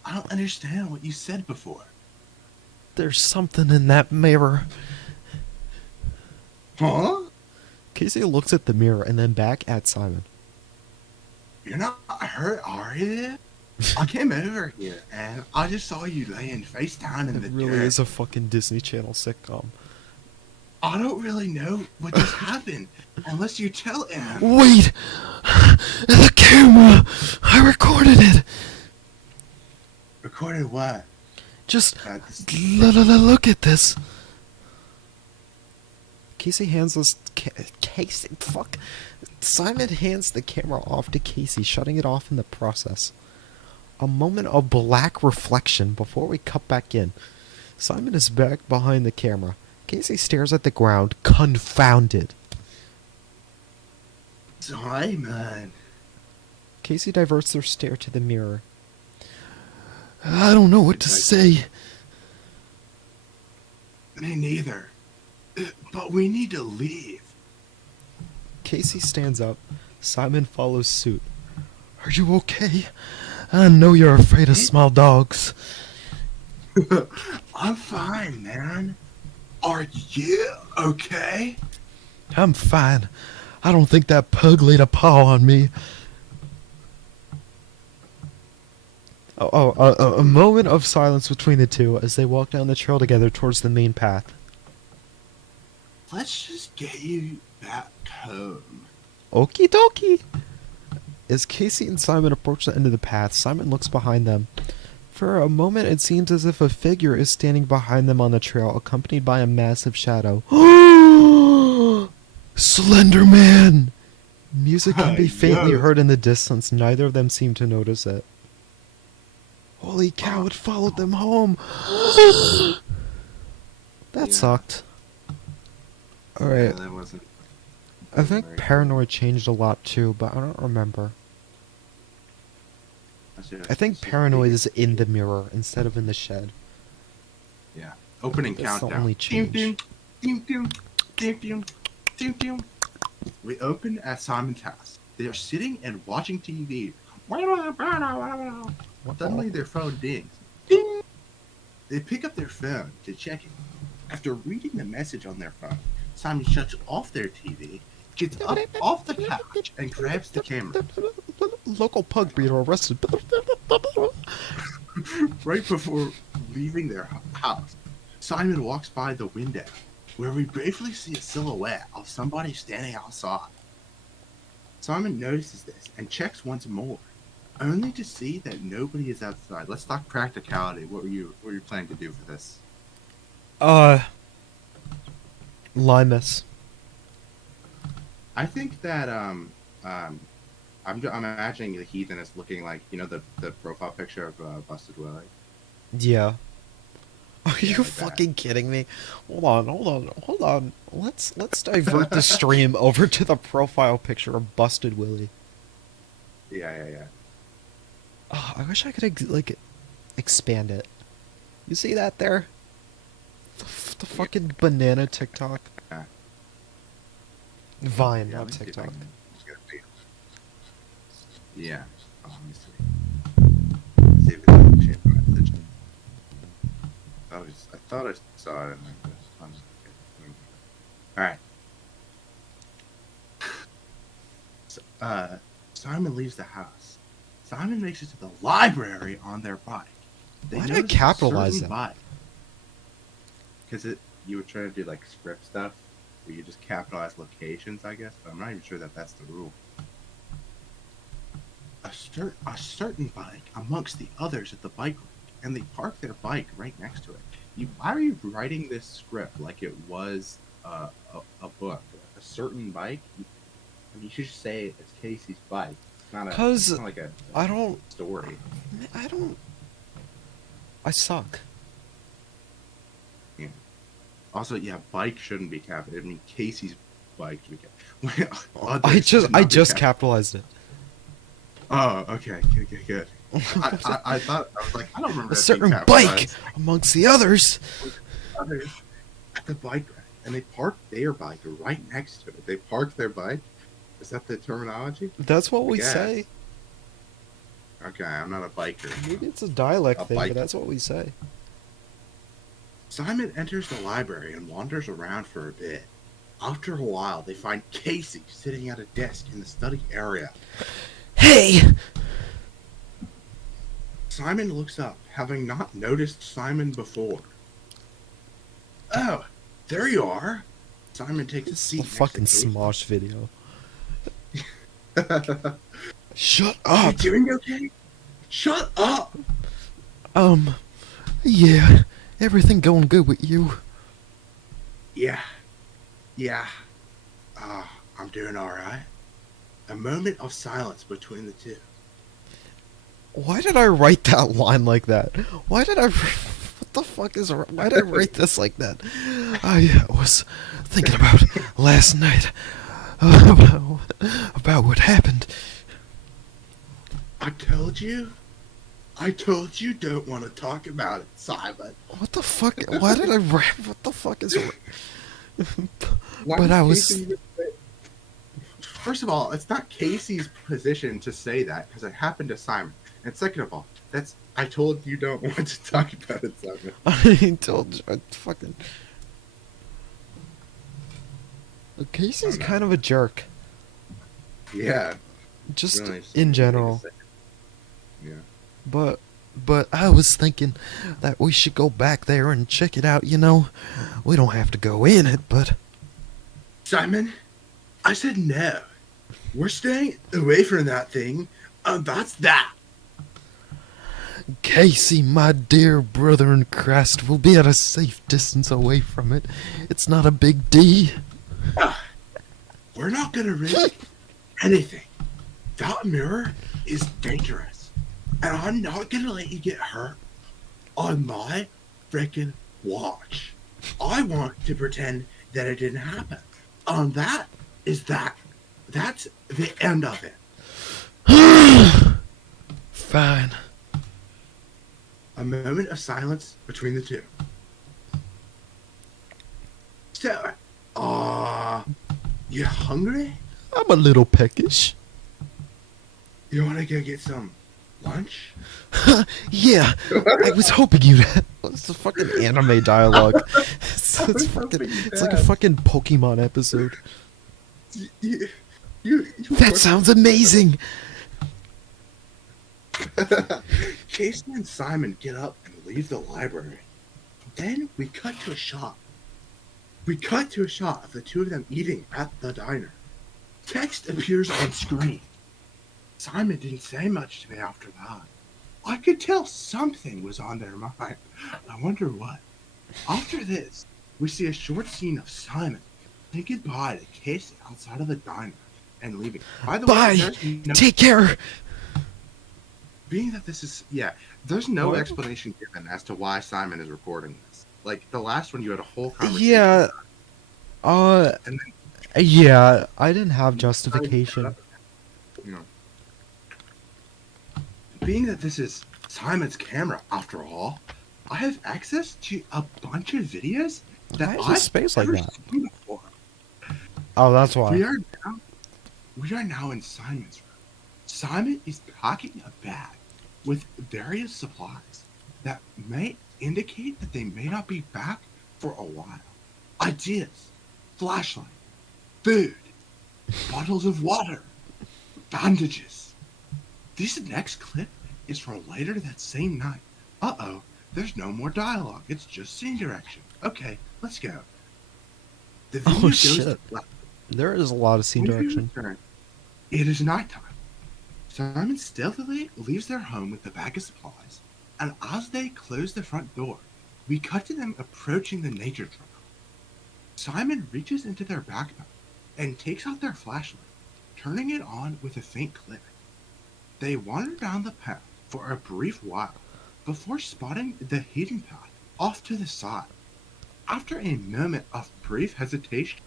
I don't understand what you said before. There's something in that mirror. Huh? Casey looks at the mirror and then back at Simon. You're not hurt, are you? I came over here and I just saw you laying face down in It the really dirt. is a fucking Disney Channel sitcom. I don't really know what just happened unless you tell him. Wait! The camera! I recorded it! Recorded what? Just This- look at this. Casey hands us... Casey... Fuck. Simon hands the camera off to Casey, shutting it off in the process. A moment of black reflection before we cut back in. Simon is back behind the camera. Casey stares at the ground, confounded. Simon. Casey diverts their stare to the mirror. I don't know what to say. Me neither. But we need to leave. Casey stands up. Simon follows suit. Are you okay? I know you're afraid of small dogs. I'm fine, man. Are you okay? I'm fine. I don't think that pug laid a paw on me. A moment of silence between the two as they walk down the trail together towards the main path. Let's just get you back home. Okie dokie. As Casey and Simon approach the end of the path, Simon looks behind them. For a moment, it seems as if a figure is standing behind them on the trail, accompanied by a massive shadow. Slender Man! Music can be faintly Yes. heard in the distance. Neither of them seem to notice it. Holy cow, it followed them home. That Yeah. sucked. Alright, that wasn't. I think Paranoid changed a lot too, but I don't remember. I think Paranoid is in the mirror instead of in the shed. Yeah. Opening That's the countdown. only change. We open at Simon's house. They are sitting and watching TV. Suddenly their phone dings. Ding! They pick up their phone to check it. After reading the message on their phone, Simon shuts off their TV, gets up off the couch, and grabs the camera. Local pug breeder arrested. Right before leaving their house, Simon walks by the window, where we briefly see a silhouette of somebody standing outside. Simon notices this and checks once more, only to see that nobody is outside. Let's talk practicality. What were you planning to do for this? Limus. I think that I'm imagining the heathen is looking like, you know, the profile picture of Busted Willie. Yeah. Are Yeah, you like that. fucking kidding me? Hold on. Let's divert the stream over to the profile picture of Busted Willie. Yeah. Oh, I wish I could like expand it. You see that there? The fucking banana TikTok. Yeah. Vine, Yeah, not let me see if I TikTok. can just get a feel. Yeah. Oh, let me see. Let's see if it's in the shape message. I thought I saw it in like this. All right. So, Simon leaves the house. Simon makes it to the library on their bike. They Why did I notice a capitalize certain that? bike. Because you were trying to do like script stuff where you just capitalize locations, I guess, but I'm not even sure that that's the rule. A certain bike amongst the others at the bike rack, and they park their bike right next to it. Why are you writing this script like it was a book? A certain bike? I mean, you should just say it's Casey's bike. It's not Cause like a I don't, story. I don't, I suck. Yeah. Also, yeah, bike shouldn't be capitalized. I mean, Casey's bike should be capitalized. I just capitalized it. Oh, okay, good. I thought I was like, I don't remember A that being certain bike capitalized. amongst the others. Others at the bike rack, and they parked their bike right next to it. They parked their bike. Is that the terminology? That's what I we guess. say. Okay, I'm not a biker. Maybe it's a dialect A thing, bike. but that's what we say. Simon enters the library and wanders around for a bit. After a while, they find Casey sitting at a desk in the study area. Hey! Simon looks up, having not noticed Simon before. Oh, there you are. Simon takes a This seat. is a fucking next to Casey. Smosh video. Shut Are you up! doing okay? Shut up! Yeah. Everything going good with you? Yeah. I'm doing alright. A moment of silence between the two. Why did I write that line like that? Why did I... What the fuck is... Why did I write this like that? I was thinking about last night. About what happened. I told you don't want to talk about it, Simon. What the fuck? Why did I write... What the fuck is... Why But did I was... Casey- First of all, it's not Casey's position to say that because it happened to Simon. And second of all, that's I told you don't want to talk about it, Simon. I told you... I fucking... Casey's kind of a jerk. Yeah, Just really, in general. Yeah. But I was thinking that we should go back there and check it out, you know? We don't have to go in it, but... Simon, I said no. We're staying away from that thing. That's that. Casey, my dear brother in Christ, will be at a safe distance away from it. It's not a big D. We're not gonna risk anything. That mirror is dangerous, and I'm not gonna let you get hurt on my freaking watch. I want to pretend that it didn't happen. That is that. That's the end of it. Fine. A moment of silence between the two. So, you hungry? I'm a little peckish. You want to go get some lunch? Yeah, I was hoping you'd... What's the fucking anime dialogue? It's like a fucking Pokemon episode. That sounds amazing! Casey and Simon get up and leave the library. Then we cut to a shot. We cut to a shot of the two of them eating at the diner. Text appears on screen. Simon didn't say much to me after that. I could tell something was on their mind. I wonder what. After this, we see a short scene of Simon saying goodbye to Casey outside of the diner and leaving. By the Bye! way, there's no, Take care! being that this is, there's no What? explanation given as to why Simon is recording this. Like, the last one, you had a whole conversation. Yeah, And then, yeah, I didn't have justification. you know, being that this is Simon's camera, after all, I have access to a bunch of videos that Why is I've this space like never that? seen before. Oh, that's why. We are now in Simon's room. Simon is packing a bag with various supplies that may indicate that they may not be back for a while. Ideas, flashlight, food, bottles of water, bandages. This next clip is from later that same night. Uh-oh, there's no more dialogue. It's just scene direction. Okay, let's go. The video Oh, goes shit. to black. There is a lot of scene When we direction. return, it is nighttime. Simon stealthily leaves their home with the bag of supplies, and as they close the front door, we cut to them approaching the nature trail. Simon reaches into their backpack and takes out their flashlight, turning it on with a faint click. They wander down the path for a brief while before spotting the hidden path off to the side. After a moment of brief hesitation,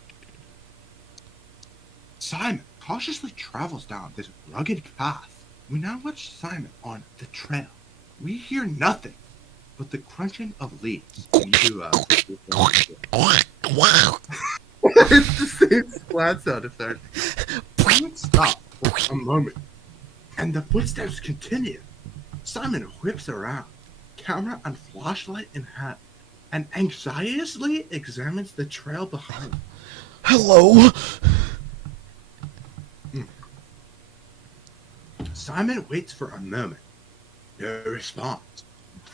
Simon cautiously travels down this rugged path. We now watch Simon on the trail. We hear nothing but the crunching of leaves. It's the same splat sound effect. Simon stops for a moment, and the footsteps continue. Simon whips around, camera and flashlight in hand, and anxiously examines the trail behind him. Hello? Simon waits for a moment. No response.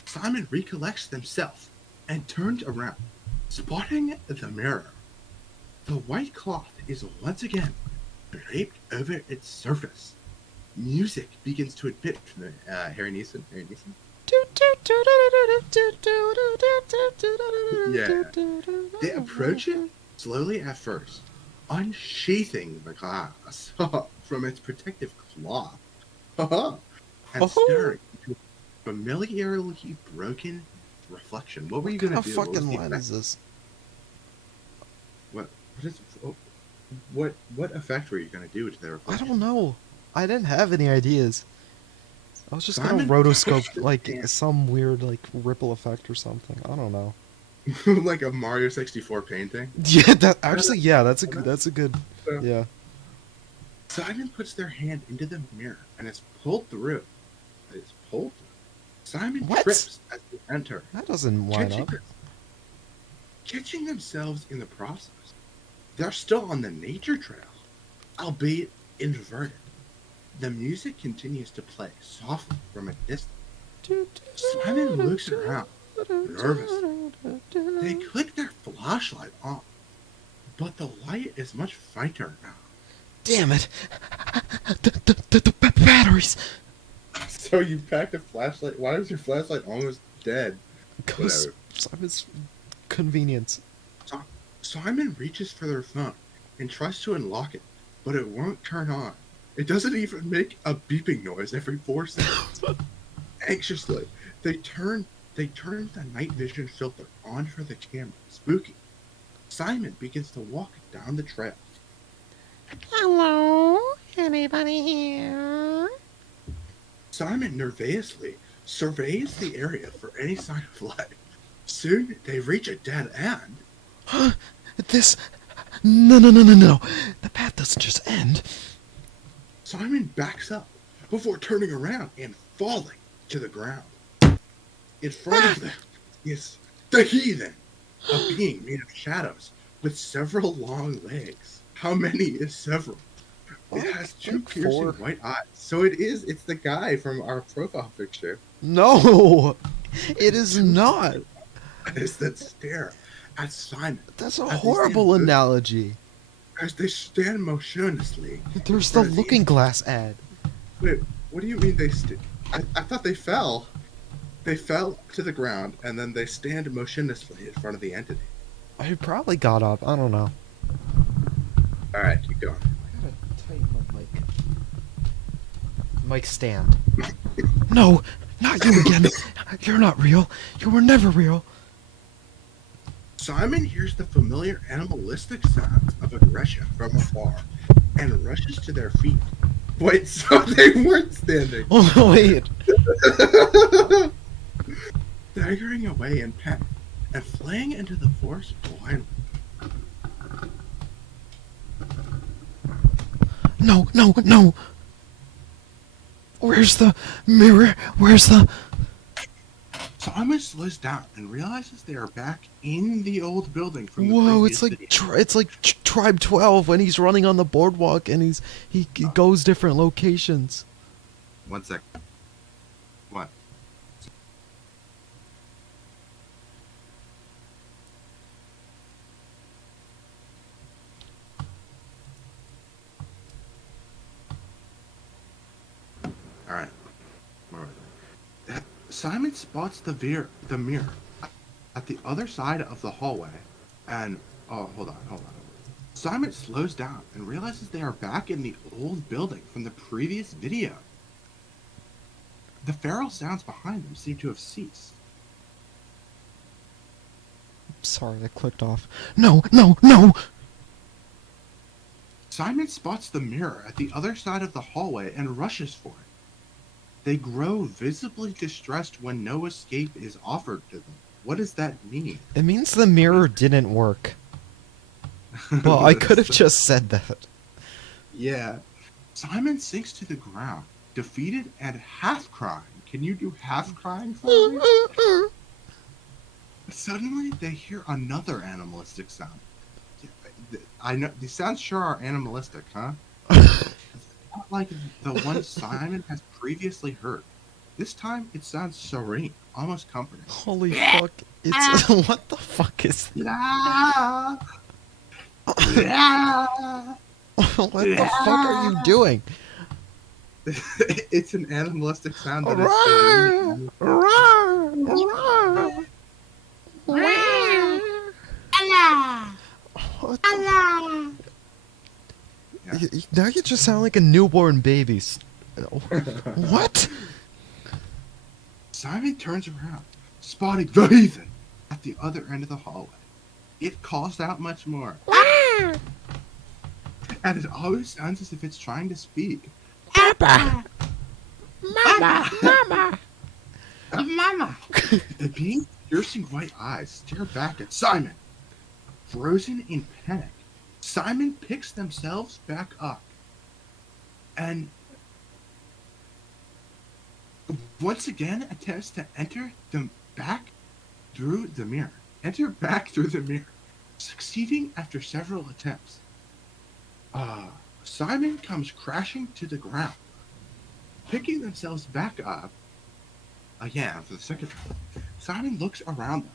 Simon recollects himself and turns around, spotting the mirror. The white cloth is once again draped over its surface. Music begins to emit from Harry Neeson. Yeah. They approach it slowly at first, unsheathing the glass from its protective cloth. And staring into a familiarly broken reflection. What were you gonna What do? kind of What was fucking the line effect? is this? What effect were you gonna do to their I reflection? don't know. I didn't have any ideas. I was just gonna Simon rotoscope pushed his like hand. some weird like ripple effect or something. I don't know. Like a Mario 64 painting. Yeah, that actually, yeah, that's a good, yeah. Simon puts their hand into the mirror and it's pulled through. It's pulled through. Simon What? trips as they enter, That doesn't line up. catching themselves in the process. They're still on the nature trail, albeit inverted. The music continues to play softly from a distance. Simon looks around, nervous. They click their flashlight on, but the light is much fainter now. Damn it! The batteries. So you packed a flashlight. Why was your flashlight almost dead? Because Simon's convenience. Simon reaches for their phone and tries to unlock it, but it won't turn on. It doesn't even make a beeping noise every 4 seconds. Anxiously, they turn the night vision filter on for the camera. Spooky. Simon begins to walk down the trail. Hello? Anybody here? Simon nervously surveys the area for any sign of life. Soon, they reach a dead end. This... No. The path doesn't just end. Simon backs up before turning around and falling to the ground. In front of them is the heathen, a being made of shadows with several long legs. How many is several? It has two Like piercing 4. white eyes. So it's the guy from our profile picture. No, it is not. Eyes that stare at Simon That's a As they horrible stand- analogy. as they stand motionlessly. There's the Looking Glass ad. Wait, what do you mean they I thought they fell. They fell to the ground and then they stand motionlessly in front of the entity. I probably got up. I don't know. Alright, keep going. I gotta tighten my mic. Mic stand. No, not you again. You're not real. You were never real. Simon hears the familiar animalistic sounds of aggression from afar and rushes to their feet. Wait, so they weren't standing. Oh wait. staggering away in panic and fleeing into the forest blindly. No, no, no! Where's the mirror? Where's the... Simon slows down and realizes they are back in the old building from the Whoa, previous it's like video. it's like Tribe 12 when he's running on the boardwalk and he goes different locations. 1 sec. What? All right. Simon spots the mirror at the other side of the hallway, and hold on. Simon slows down and realizes they are back in the old building from the previous video. The feral sounds behind them seem to have ceased. Sorry, I clicked off. No, no, no! Simon spots the mirror at the other side of the hallway and rushes for it. They grow visibly distressed when no escape is offered to them. What does that mean? It means the mirror didn't work. Well, I could have just said that. Yeah. Simon sinks to the ground, defeated and half crying. Can you do half crying for me? Suddenly, they hear another animalistic sound. I know these sounds sure are animalistic, huh? Not like the one Simon has previously heard. This time, it sounds serene, almost comforting. Holy fuck. It's... what the fuck is that? Yeah. Yeah. What the fuck are you doing? It's an animalistic sound that is serene. What the... Now you just sound like a newborn baby. What? Simon turns around, spotting the heathen at the other end of the hallway. It calls out much more. And it always sounds as if it's trying to speak. Papa! Mama! Mama! Mama! The being's piercing white eyes stare back at Simon. Frozen in panic, Simon picks themselves back up. And once again attempts to enter back through the mirror. Succeeding after several attempts. Simon comes crashing to the ground. Picking themselves back up again for the second time, Simon looks around them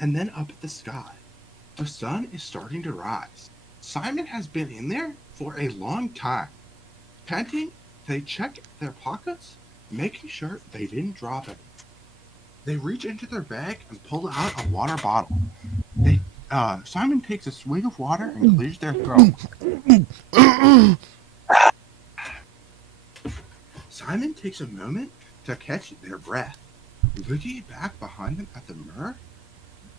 and then up at the sky. The sun is starting to rise. Simon has been in there for a long time. Panting, they check their pockets, making sure they didn't drop it. They reach into their bag and pull out a water bottle. Simon takes a swig of water and clears their throat. Simon takes a moment to catch their breath. Looking back behind them at the mirror,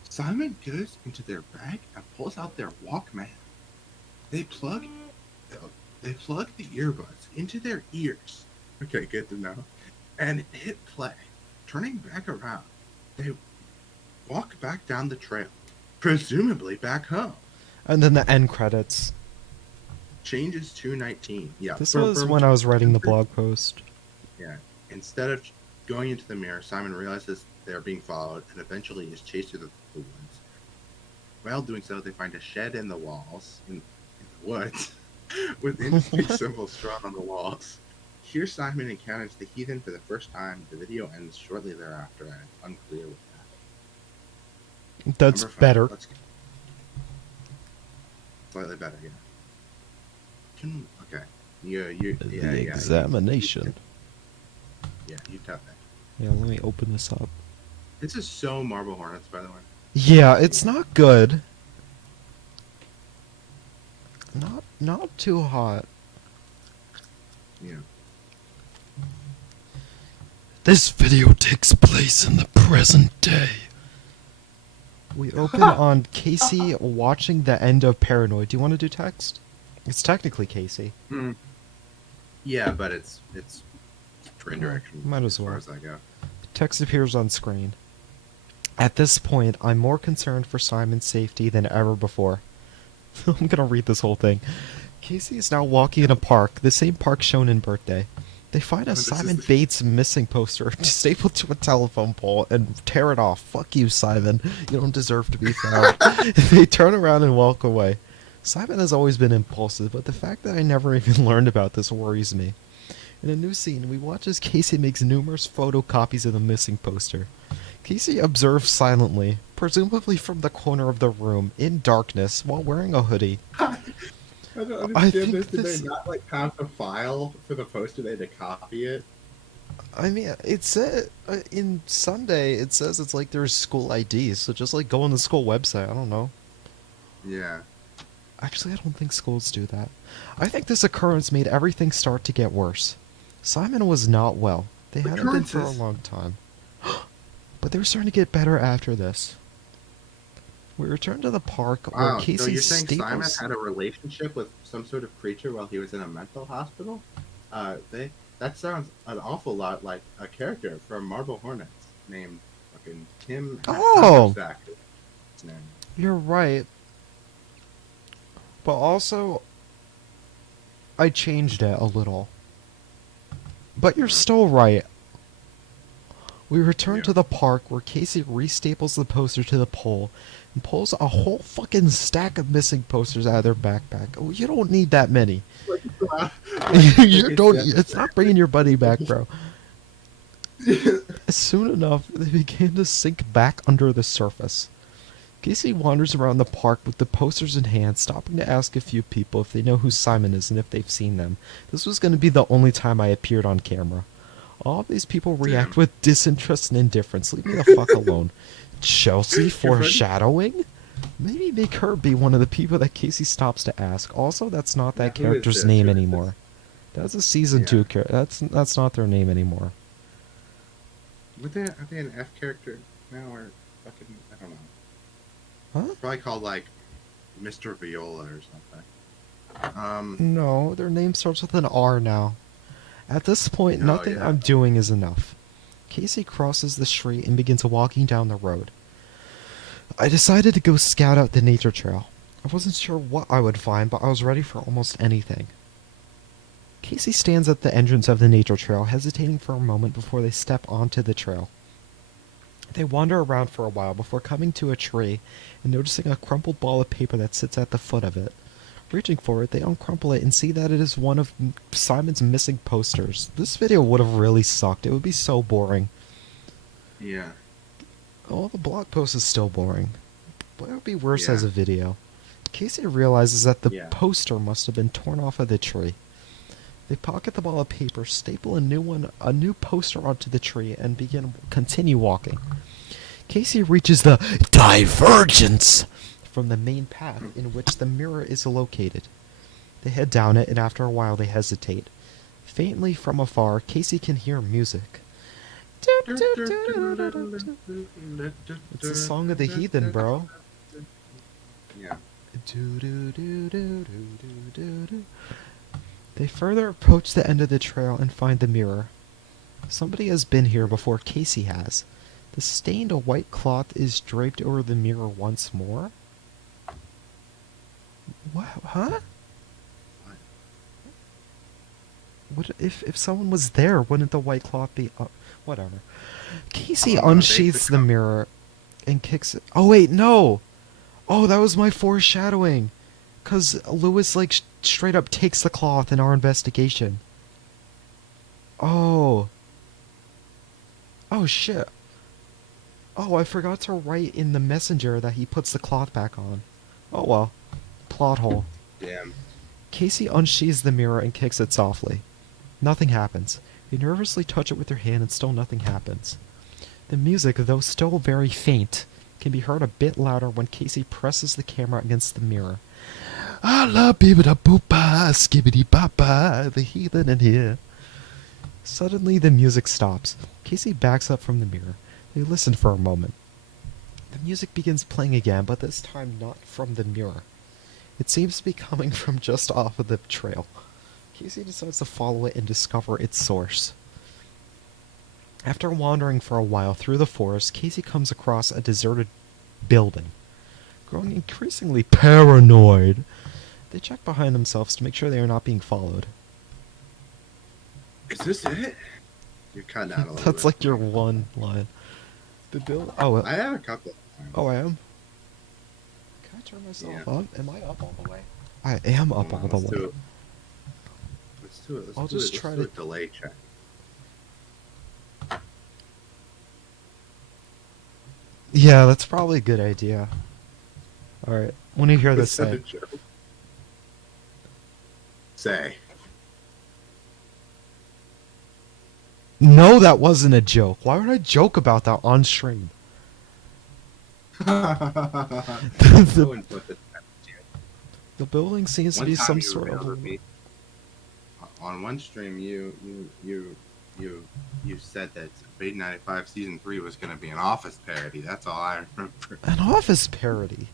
Simon goes into their bag and pulls out their Walkman. They plug the earbuds into their ears. Okay, good to know. And hit play. Turning back around, they walk back down the trail, presumably back home. And then the end credits. Changes to 19. Yeah. This was when I was writing the blog post. Yeah. Instead of going into the mirror, Simon realizes they are being followed and eventually is chased through the woods. While doing so, they find a shed in the walls, in the woods, with industry symbols drawn on the walls. Here, Simon encounters the heathen for the first time. The video ends shortly thereafter, and it's unclear what happened. That's Number 5, better. let's go. Slightly better, yeah. Okay. The examination. You tap that. Yeah, let me open this up. This is so Marble Hornets, by the way. Yeah, it's not good. Not too hot. Yeah. This video takes place in the present day. We open on Casey watching the end of Paranoid. Do you want to do text? It's technically Casey. Yeah, but it's screen direction Might as well. far as I go. Text appears on screen. At this point, I'm more concerned for Simon's safety than ever before. I'm gonna read this whole thing. Casey is now walking in a park, the same park shown in Birthday. They find a This Simon is Bates missing poster stapled to a telephone pole and tear it off. Fuck you, Simon. You don't deserve to be found. They turn around and walk away. Simon has always been impulsive, but the fact that I never even learned about this worries me. In a new scene, we watch as Casey makes numerous photocopies of the missing poster. Casey observes silently, presumably from the corner of the room, in darkness, while wearing a hoodie. I don't I understand think this. Did this- they not like have the file for the poster? They had to copy it. I mean, it said in Sunday. It says it's like there's school IDs, so just like go on the school website. I don't know. Yeah. Actually, I don't think schools do that. I think this occurrence made everything start to get worse. Simon was not well. They hadn't been for a Occurrences? long time, but they were starting to get better after this. We returned to the park where Wow. Casey So you're saying Simon staples. had a relationship with some sort of creature while he was in a mental hospital? That sounds an awful lot like a character from Marble Hornets named fucking Tim. Oh! Haversack is his name. You're right. But also, I changed it a little. But you're still right. We return Yeah. to the park where Casey restaples the poster to the pole and pulls a whole fucking stack of missing posters out of their backpack. Oh, you don't need that many. You don't. It's not bringing your buddy back, bro. Soon enough, they begin to sink back under the surface. Casey wanders around the park with the posters in hand, stopping to ask a few people if they know who Simon is and if they've seen them. This was going to be the only time I appeared on camera. All of these people react Damn. with disinterest and indifference. Leave me the fuck alone. Chelsea foreshadowing? Maybe make her be one of the people that Casey stops to ask. Also, that's not that Yeah, who is character's this? name Who is anymore. That's a season Yeah. 2 character. That's not their name anymore. Are they an F character now or fucking? I don't know. Huh? Probably called like Mr. Viola or something. No, their name starts with an R now. At this point, Oh, nothing yeah. I'm doing is enough. Casey crosses the street and begins walking down the road. I decided to go scout out the nature trail. I wasn't sure what I would find, but I was ready for almost anything. Casey stands at the entrance of the nature trail, hesitating for a moment before they step onto the trail. They wander around for a while before coming to a tree and noticing a crumpled ball of paper that sits at the foot of it. Reaching for it, they uncrumple it and see that it is one of Simon's missing posters. This video would have really sucked. It would be so boring. Yeah. Oh, the blog post is still boring. But it would be worse Yeah. as a video. Casey realizes that the Yeah. poster must have been torn off of the tree. They pocket the ball of paper, staple a new poster onto the tree, and continue walking. Casey reaches the divergence from the main path in which the mirror is located. They head down it, and after a while they hesitate. Faintly from afar, Casey can hear music. It's the song of the heathen, bro. Yeah. They further approach the end of the trail and find the mirror. Somebody has been here before Casey has. The stained white cloth is draped over the mirror once more. What? Huh? What if someone was there? Wouldn't the white cloth be? Whatever. Casey I don't know, unsheaths the mirror and kicks it. Oh wait, no. Oh, that was my foreshadowing. Cause Lewis like straight up takes the cloth in our investigation. Oh. Oh shit. Oh, I forgot to write in the messenger that he puts the cloth back on. Oh well. Plot hole. Damn. Casey unsheathes the mirror and kicks it softly. Nothing happens. They nervously touch it with their hand and still nothing happens. The music, though still very faint, can be heard a bit louder when Casey presses the camera against the mirror. Allah bibida boopa, skibbity papa, the heathen in here. Suddenly the music stops. Casey backs up from the mirror. They listen for a moment. The music begins playing again, but this time not from the mirror. It seems to be coming from just off of the trail. Casey decides to follow it and discover its source. After wandering for a while through the forest, Casey comes across a deserted building. Growing increasingly paranoid, they check behind themselves to make sure they are not being followed. Is this it? You're cutting out a little That's bit. like your one line. The build. Oh, I have a couple. oh, I am. Can I turn myself Yeah. up? Am I up all the way? I am up all the Let's do way. it. Let's do it. I'll just try to- a delay check. Yeah, that's probably a good idea. All right. When you hear this, Is that a say. joke? Say. No, that wasn't a joke. Why would I joke about that on stream? Go and put the The building seems to One be time some you sort revealed of. to me- on one stream you said that Fate 95 season 3 was going to be an Office parody. That's all I remember. An office parody.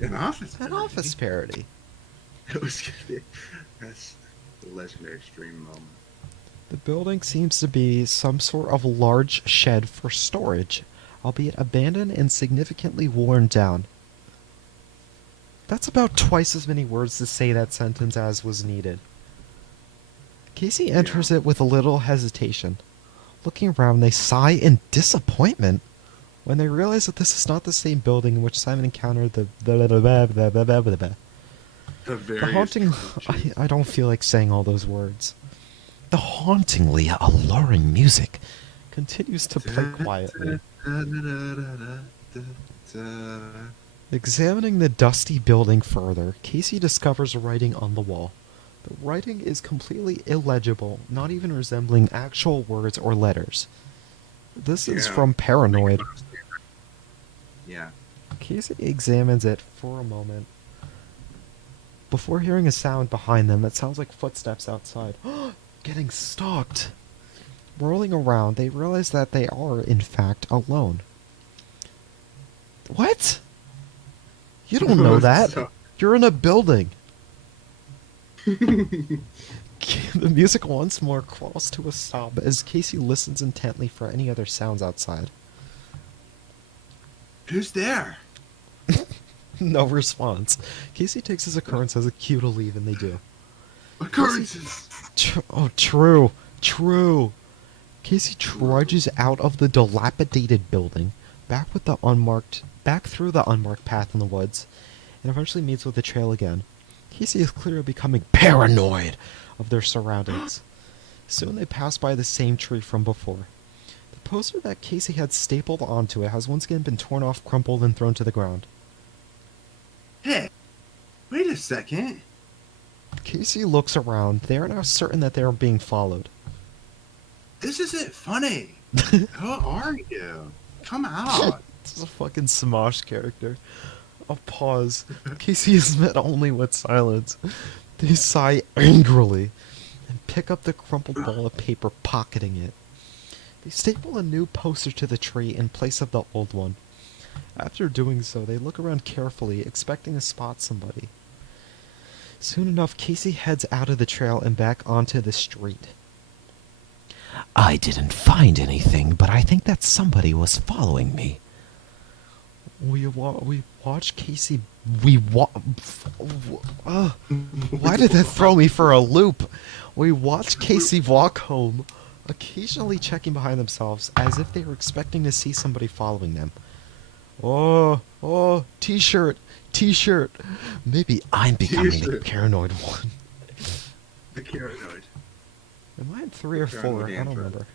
An Office An parody. office parody. It was gonna be, that's a legendary stream moment. The building seems to be some sort of large shed for storage, albeit abandoned and significantly worn down. That's about twice as many words to say that sentence as was needed. Casey enters it with a little hesitation. Looking around, they sigh in disappointment when they realize that this is not the same building in which Simon encountered the The various haunting. creatures. I don't feel like saying all those words. The hauntingly alluring music. Continues to play quietly. Examining the dusty building further, Casey discovers writing on the wall. The writing is completely illegible, not even resembling actual words or letters. This is Yeah. from Paranoid. Yeah. Casey examines it for a moment before hearing a sound behind them that sounds like footsteps outside. Getting stalked! Whirling around, they realize that they are, in fact, alone. What? You don't know that. So- You're in a building. The music once more crawls to a stop as Casey listens intently for any other sounds outside. Who's there? No response. Casey takes his occurrence as a cue to leave, and they do. Occurrences. True. Casey trudges out of the dilapidated building, back through the unmarked path in the woods, and eventually meets with the trail again. Casey is clearly becoming paranoid of their surroundings. Soon they pass by the same tree from before. The poster that Casey had stapled onto it has once again been torn off, crumpled, and thrown to the ground. Hey, wait a second. Casey looks around. They are now certain that they are being followed. This isn't funny. Who are you? Come out. This is a fucking Smosh character. A pause. Casey is met only with silence. They sigh angrily and pick up the crumpled ball of paper, pocketing it. They staple a new poster to the tree in place of the old one. After doing so, they look around carefully, expecting to spot somebody. Soon enough, Casey heads out of the trail and back onto the street. I didn't find anything, but I think that somebody was following me. We watch Casey. Why did that throw me for a loop? We watch Casey walk home, occasionally checking behind themselves as if they were expecting to see somebody following them. Oh, t-shirt. Maybe I'm becoming the T-shirt. paranoid one. The paranoid. Am I in 3 or 4? Paranoid I don't android. remember.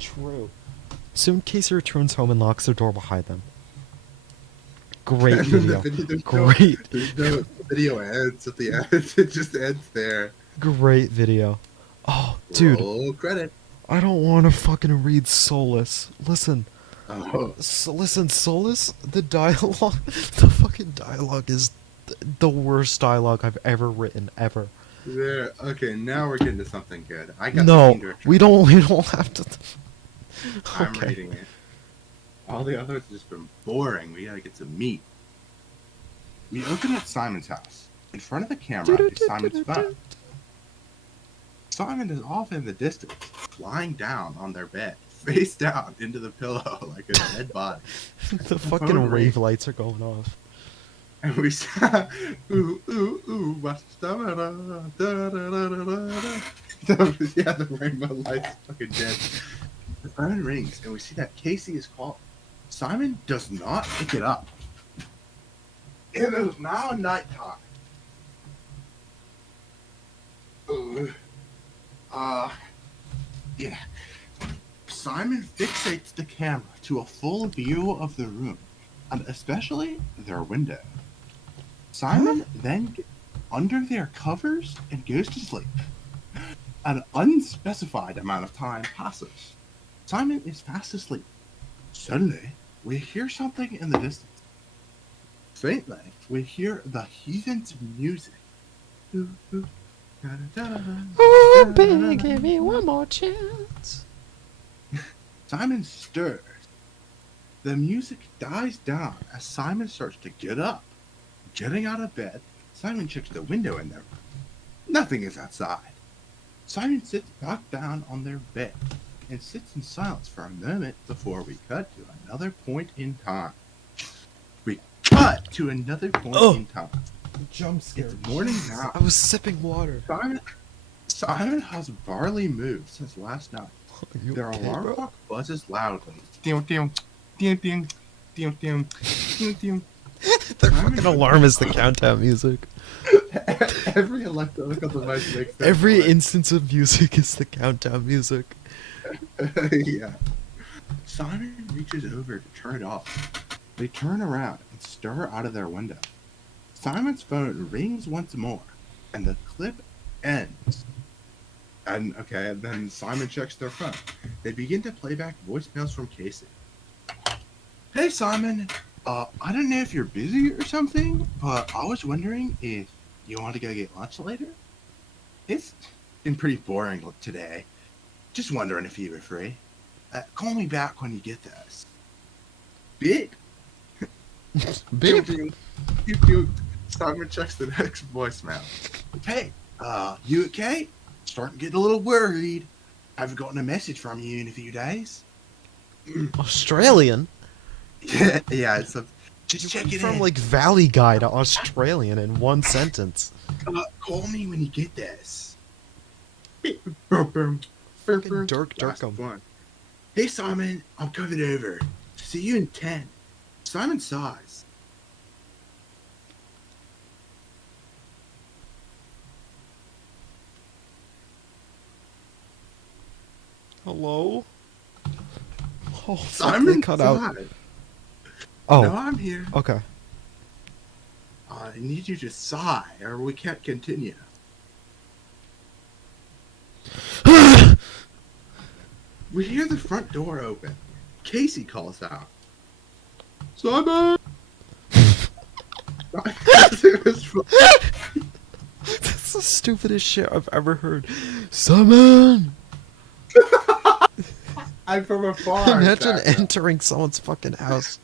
True. Soon Casey returns home and locks their door behind them. Great video. Great. There's no video ends at the end. It just ends there. Great video. Oh, dude, Roll credit. I don't want to fucking read Solus. Listen, Oh. Solus, the dialogue, the fucking dialogue is the worst dialogue I've ever written, ever. There. Okay, now we're getting to something good. I got the No, finger we don't have to. I'm Okay. reading it. All the others have just been boring. We gotta get some meat. We open at Simon's house. In front of the camera is Simon's phone. Simon is off in the distance, lying down on their bed, face down into the pillow like a dead body. The phone fucking rings. wave lights are going off. And we saw, ooh, ooh, ooh, watch da da da da da da da. Yeah, the rainbow lights fucking dead. The phone rings, and we see that Casey is called. Simon does not pick it up. It is now nighttime. Ooh. Yeah. Simon fixates the camera to a full view of the room, and especially their window. Simon then gets under their covers and goes to sleep. An unspecified amount of time passes. Simon is fast asleep. Suddenly, we hear something in the distance. Faintly, we hear the heathen's music. Ooh, ooh, da, da, da, Oh, da, baby, da, da, give me da. one more chance. Simon stirs. The music dies down as Simon starts to get up. Getting out of bed, Simon checks the window in their room. Nothing is outside. Simon sits back down on their bed and sits in silence for a moment before we cut to another point in time. We cut to another point in time. Jump scare. It's morning now. I was sipping water. Simon has barely moved since last night. Are you Their okay, alarm bro? clock buzzes loudly. Ding, ding, ding, ding, ding, ding, ding, ding. Their fucking alarm is the countdown music. Every electronic device makes that Every noise. instance of music is the countdown music. Yeah. Simon reaches over to turn it off. They turn around and stare out of their window. Simon's phone rings once more, and the clip ends. And then Simon checks their phone. They begin to play back voicemails from Casey. Hey Simon, I don't know if you're busy or something, but I was wondering if you want to go get lunch later? It's been pretty boring today. Just wondering if you were free. Call me back when you get this. Beep. Beep. Simon checks the next voicemail. Hey, you okay? Starting to get a little worried. Haven't gotten a message from you in a few days. Australian? Yeah, it's a. Just check it From in. like Valley Guy to Australian in one sentence. Call me when you get this. Fucking Dirk Last Durkham. one. Hey Simon, I'm coming over. See you in 10. Simon sighs. Hello? Oh, fuck, Simon they cut out. sighs. Oh, No, I'm here. okay. I need you to sigh, or we can't continue. We hear the front door open. Casey calls out. Simon! It was fu- That's the stupidest shit I've ever heard. Summon! I'm from afar. Imagine Jack. entering someone's fucking house.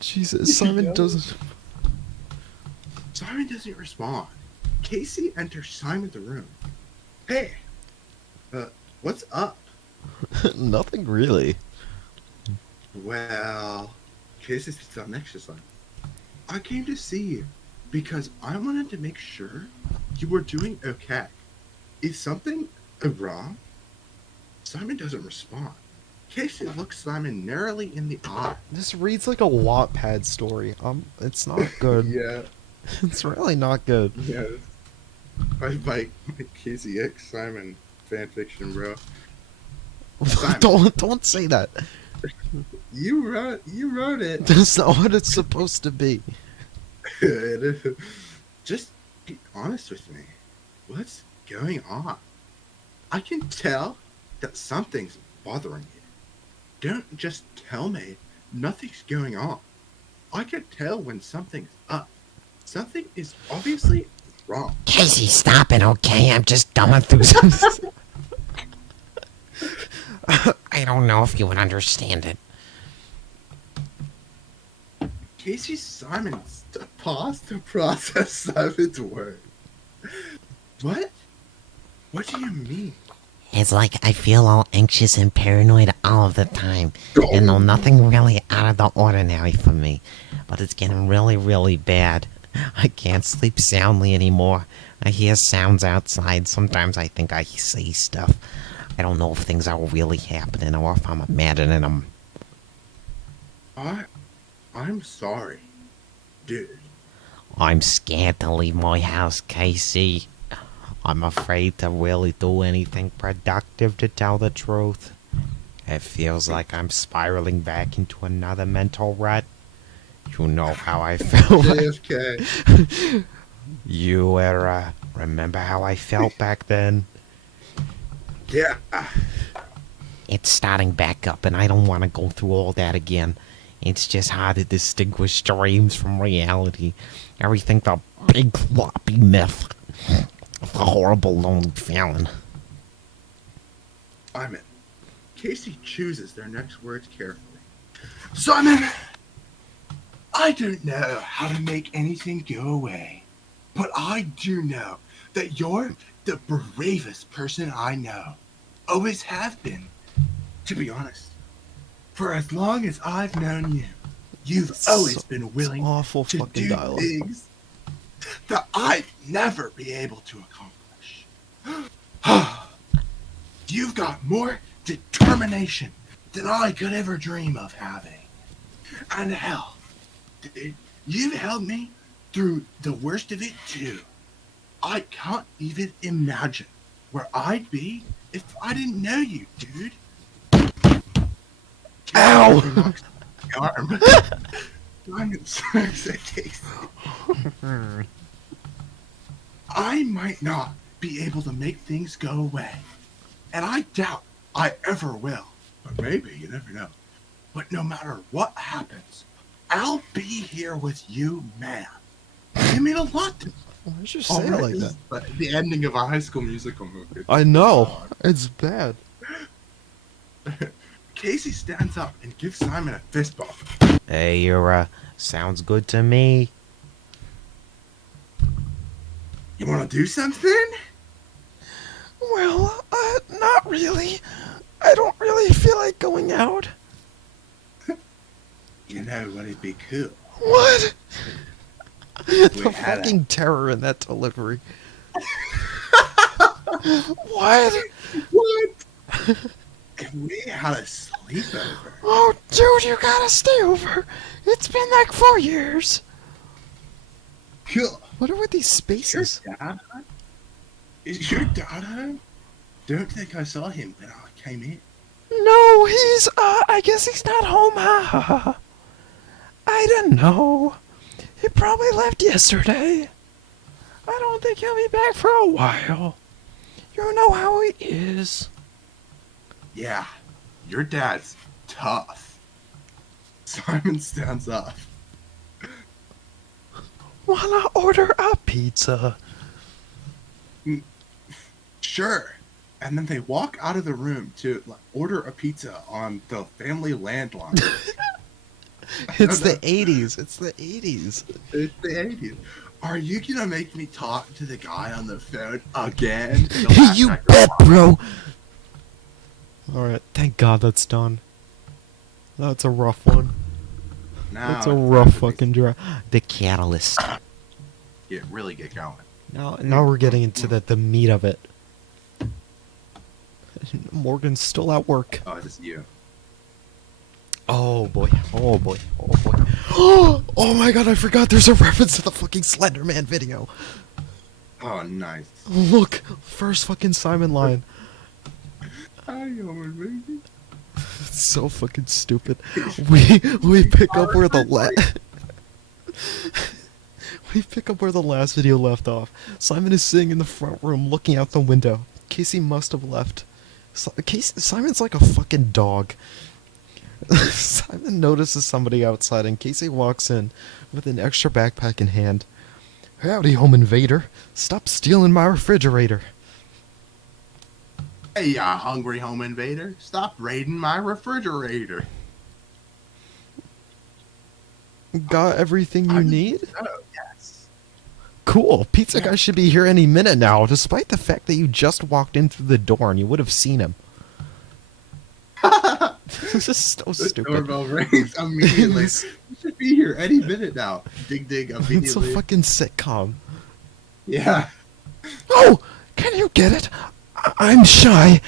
Jesus, Simon doesn't. Simon doesn't respond. Casey enters Simon's room. Hey, what's up? Nothing really. Well, Casey sits down next to Simon. I came to see you because I wanted to make sure you were doing okay. Is something wrong? Simon doesn't respond. Casey looks Simon narrowly in the eye. This reads like a Wattpad story. It's not good. Yeah, It's really not good. yeah. My Casey X Simon fanfiction, bro. Simon. Don't say that. You wrote it. That's not what it's supposed to be. Just be honest with me. What's going on? I can tell that something's bothering you. Don't just tell me nothing's going on. I can tell when something's up. Something is obviously wrong. Casey, stop it, okay? I'm just going through some. I don't know if you would understand it. Casey Simon paused to process Simon's words. What? What do you mean? It's like I feel all anxious and paranoid all of the time. And though nothing really out of the ordinary for me, but it's getting really, really bad. I can't sleep soundly anymore. I hear sounds outside. Sometimes I think I see stuff. I don't know if things are really happening or if I'm imagining them. I'm sorry, dude. I'm scared to leave my house, Casey. I'm afraid to really do anything productive, to tell the truth. It feels like I'm spiraling back into another mental rut. You know how I felt. JFK. You remember how I felt back then? Yeah. It's starting back up, and I don't want to go through all that again. It's just hard to distinguish dreams from reality. Everything's a big floppy myth. A horrible, lonely feeling. Simon, Casey chooses their next words carefully. Simon, I don't know how to make anything go away, but I do know that you're the bravest person I know. Always have been, to be honest. For as long as I've known you, you've always been willing awful to fucking do dialogue. things that I'd never be able to accomplish. You've got more determination than I could ever dream of having. And hell, dude, you've helped me through the worst of it too. I can't even imagine where I'd be if I didn't know you, dude. Ow! Arm. I'm sorry, Casey. I might not be able to make things go away, and I doubt I ever will. But maybe, you never know. But no matter what happens, I'll be here with you, man. You mean a lot to me. Why'd you say it like This that? is like the ending of a High School Musical movie. I know. It's bad. Casey stands up and gives Simon a fist bump. Hey, sounds good to me. You want to do something? Well, not really. I don't really feel like going out. You know what'd be cool? What? We The had a- fucking terror in that delivery. What? What? If we had a sleepover. Oh, dude, you gotta stay over. It's been like 4 years. Cool. What are with these Is your spaces? dad home? Is your dad home? Don't think I saw him when I came in. No, I guess he's not home. I don't know. He probably left yesterday. I don't think he'll be back for a while. You know how he is. Yeah, your dad's tough. Simon stands up. Wanna order a pizza? Sure. And then they walk out of the room to order a pizza on the family landline. It's the 80s. It's the 80s. It's the 80s. Are you gonna make me talk to the guy on the phone again? You bet, bro. Alright, thank God that's done. That's a rough one. Now That's a it's rough time to fucking drive. The catalyst. really get going. Now we're getting into the meat of it. Morgan's still at work. Oh, it's you. Oh boy. Oh boy. Oh boy. Oh my God, I forgot there's a reference to the fucking Slender Man video. Oh, nice. Look, first fucking Simon line. Hi, baby. It's so fucking stupid. We pick up where the we pick up where the last video left off. Simon is sitting in the front room looking out the window. Casey must have left. Simon's like a fucking dog. Simon notices somebody outside and Casey walks in with an extra backpack in hand. Howdy, home invader. Stop stealing my refrigerator. Hey, ya hungry home invader. Stop raiding my refrigerator. Got everything you need? Oh, yes. cool. Pizza guy should be here any minute now, despite the fact that you just walked in through the door and you would have seen him. This is so The stupid. doorbell rings immediately. You should be here any minute now. Dig, dig, immediately. It's a fucking sitcom. Yeah. Oh, can you get it? I'm shy.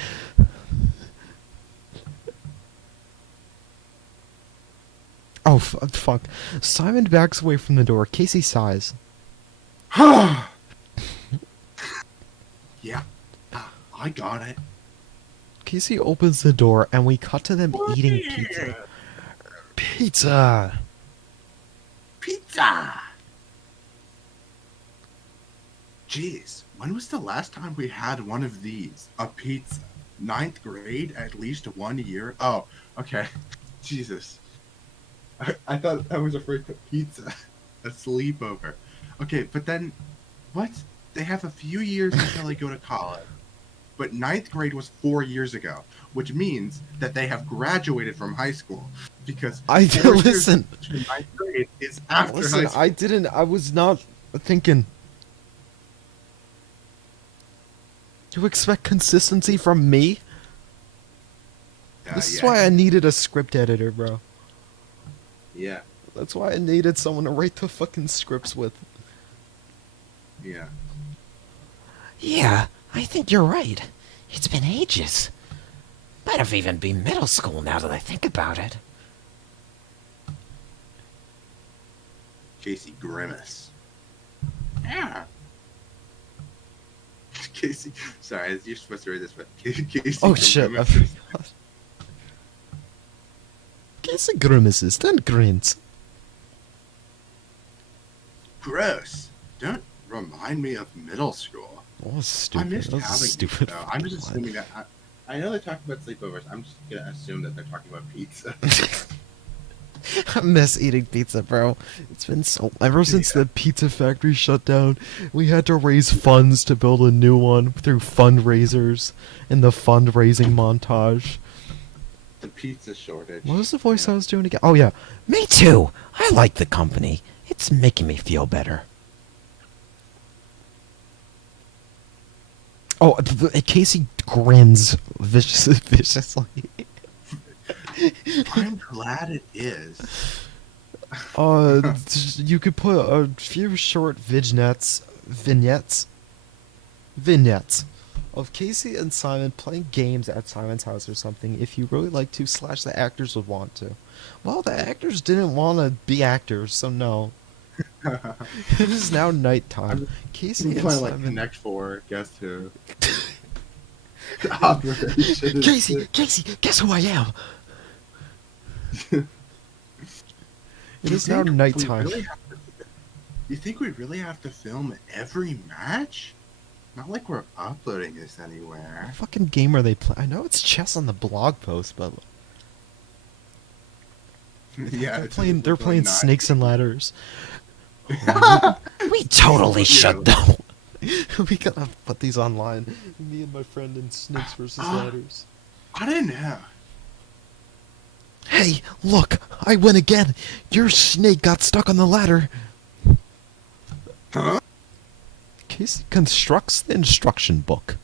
Oh, fuck. Simon backs away from the door. Casey sighs. Yeah. I got it. Casey opens the door, and we cut to them eating pizza. Pizza! Pizza! Jeez, when was the last time we had one of these? A pizza. 9th grade, at least 1 year? Oh, okay. Jesus. I thought I was afraid of pizza. A sleepover. Okay, but then, what? They have a few years until they go to college. But 9th grade was 4 years ago, which means that they have graduated from high school. Because 4 years listen. to 9th grade is after Listen, high school. I was not thinking. You expect consistency from me? This is why I needed a script editor, bro. Yeah, That's why I needed someone to write the fucking scripts with. yeah. Yeah, I think you're right. It's been ages. Might have even been middle school now that I think about it. Casey Grimace. Yeah. Casey, sorry, you're supposed to read this, but Casey. Oh shit. Grimace. Casey grimaces, then grins. Gross. Don't remind me of middle school. That was I stupid. missed That was a having stupid. pizza, though. I'm just line. assuming that. I know they talk about sleepovers. I'm just gonna assume that they're talking about pizza. I miss eating pizza, bro. It's been so ever since the pizza factory shut down. We had to raise funds to build a new one through fundraisers in the fundraising montage. The pizza shortage. What was the voice Yeah. I was doing again? Oh yeah, Me too. I like the company. It's making me feel better. oh Casey grins viciously. I'm glad it is. You could put a few short vignettes of Casey and Simon playing games at Simon's house or something if you really like to / the actors would want to. Well, the actors didn't want to be actors, so no. It is now nighttime. Casey and Play like Simon... Connect Four, Guess Who. Operation. Casey, guess who I am? It is now think we nighttime. really have to- You think we really have to film every match? Not like we're uploading this anywhere. What fucking game are they playing? I know it's chess on the blog post, but Yeah, they're playing Snakes and Ladders. We totally should, though. We gotta put these online. Me and my friend in Snakes versus Ladders. I didn't know. Hey, look! I win again! Your snake got stuck on the ladder! Huh? Casey constructs the instruction book.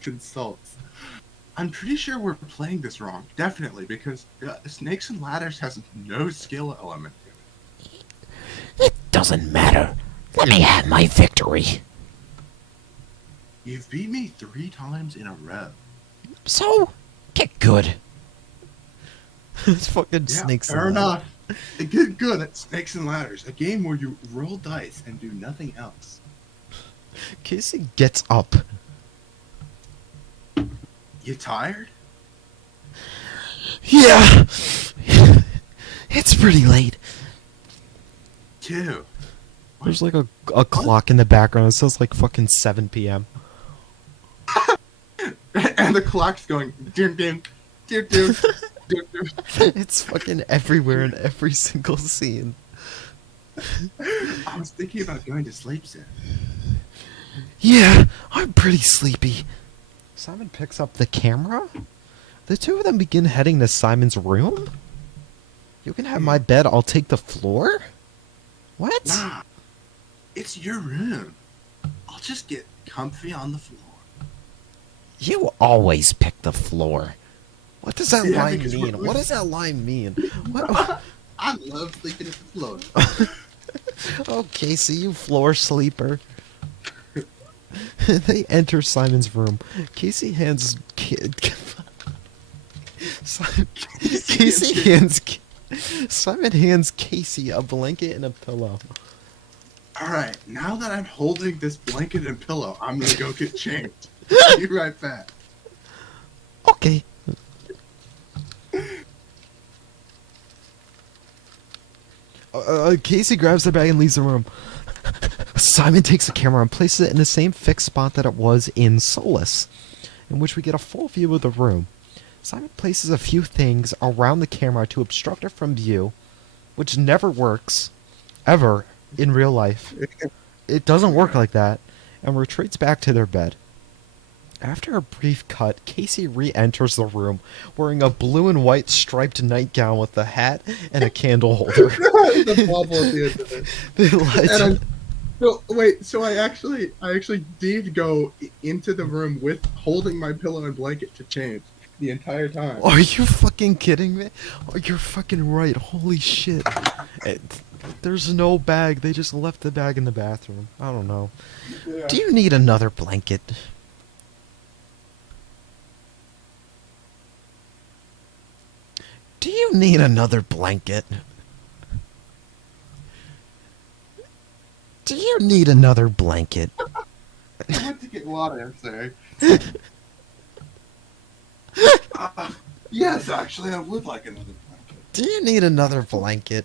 Consults. I'm pretty sure we're playing this wrong. Definitely, because Snakes and Ladders has no skill element to it. It doesn't matter. Let me have my victory. You've beat me 3 times in a row. So, get good. It's fucking Yeah, Snakes fair and Ladders. enough. Get good at Snakes and Ladders, a game where you roll dice and do nothing else. Casey gets up. You tired? Yeah! It's pretty late. 2. There's like a clock in the background. It says like fucking 7 p.m. And the clock's going ding ding ding ding ding ding. It's fucking everywhere in every single scene. I was thinking about going to sleep soon. Yeah, I'm pretty sleepy. Simon picks up the camera. The two of them begin heading to Simon's room. You can have my bed, I'll take the floor? What? Nah. It's your room. I'll just get comfy on the floor. You always pick the floor. What does that Yeah, line because mean? we're- What does that line mean? What? I love sleeping at the floor. Oh, Casey, you floor sleeper. They enter Simon's room. Casey hands Casey hands Simon hands Casey a blanket and a pillow. Alright, now that I'm holding this blanket and pillow, I'm gonna go get changed. Be right back. Okay. Casey grabs the bag and leaves the room. Simon takes the camera and places it in the same fixed spot that it was in Solus, in which we get a full view of the room. Simon places a few things around the camera to obstruct it from view, which never works, ever, in real life. It doesn't work like that, and retreats back to their bed. After a brief cut, Casey re-enters the room, wearing a blue and white striped nightgown with a hat and a candle holder. The bubble at the end of it. The lights- And so wait, so I actually did go into the room with holding my pillow and blanket to change the entire time. Are you fucking kidding me? Oh, you're fucking right. Holy shit. There's no bag. They just left the bag in the bathroom. I don't know. Yeah. Do you need another blanket? Do you need another blanket? Do you need another blanket? I went to get water, sir. Yes, actually, I would like another blanket. Do you need another blanket?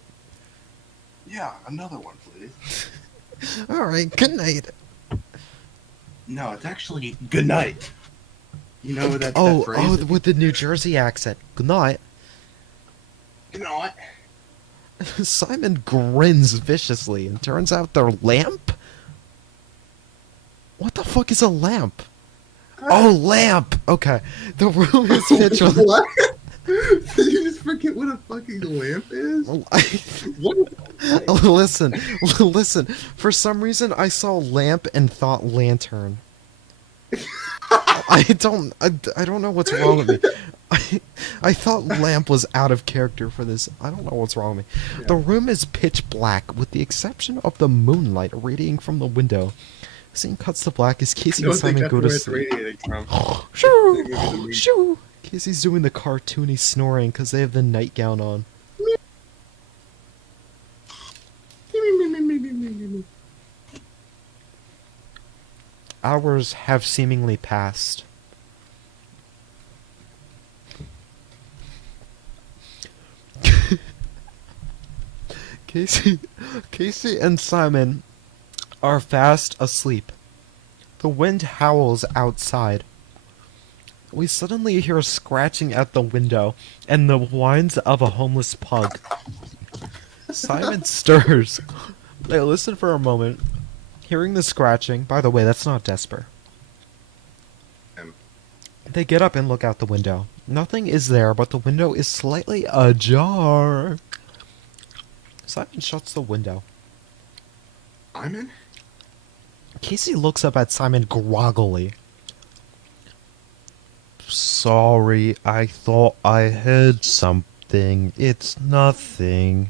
Yeah, another one, please. Alright, good night. No, it's actually good night. You know that Oh, phrase? with the New Jersey accent. Good night. Good night. Simon grins viciously and turns out their lamp? What the fuck is a lamp? Oh, lamp! Okay. The room is pitch with... What? Did you just forget what a fucking lamp is? What is Listen. For some reason, I saw lamp and thought lantern. I don't know what's wrong with me. I thought lamp was out of character for this. I don't know what's wrong with me. Yeah. The room is pitch black, with the exception of the moonlight radiating from the window. Scene cuts to black as Casey I and don't think Simon that's go to where it's sleep. radiating from. Shoo! Shoo! Casey's doing the cartoony snoring because they have the nightgown on. Hours have seemingly passed. Casey and Simon are fast asleep. The wind howls outside. We suddenly hear scratching at the window and the whines of a homeless pug. Simon stirs. They listen for a moment, hearing the scratching. By the way, that's not Desper. They get up and look out the window. Nothing is there, but the window is slightly ajar. Simon shuts the window. Simon? Casey looks up at Simon groggily. Sorry, I thought I heard something. It's nothing.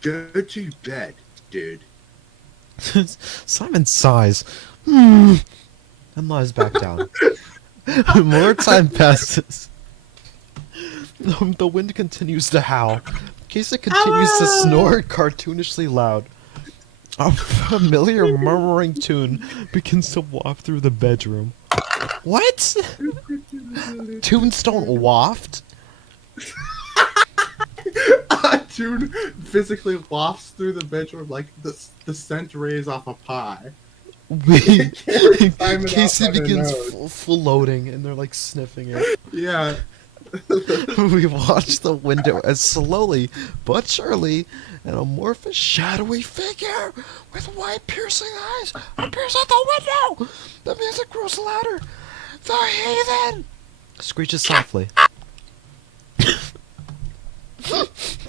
Go to bed, dude. Simon sighs. And lies back down. More time passes. The wind continues to howl. Casey continues to snore cartoonishly loud. A familiar murmuring tune begins to waft through the bedroom. What? Tunes don't waft? A tune physically wafts through the bedroom like the scent rays off a pie. Simon Casey off by the begins nose. full loading and they're like sniffing it. Yeah. We watch the window as slowly but surely an amorphous shadowy figure with white piercing eyes appears at the window. The music grows louder. The heathen screeches softly.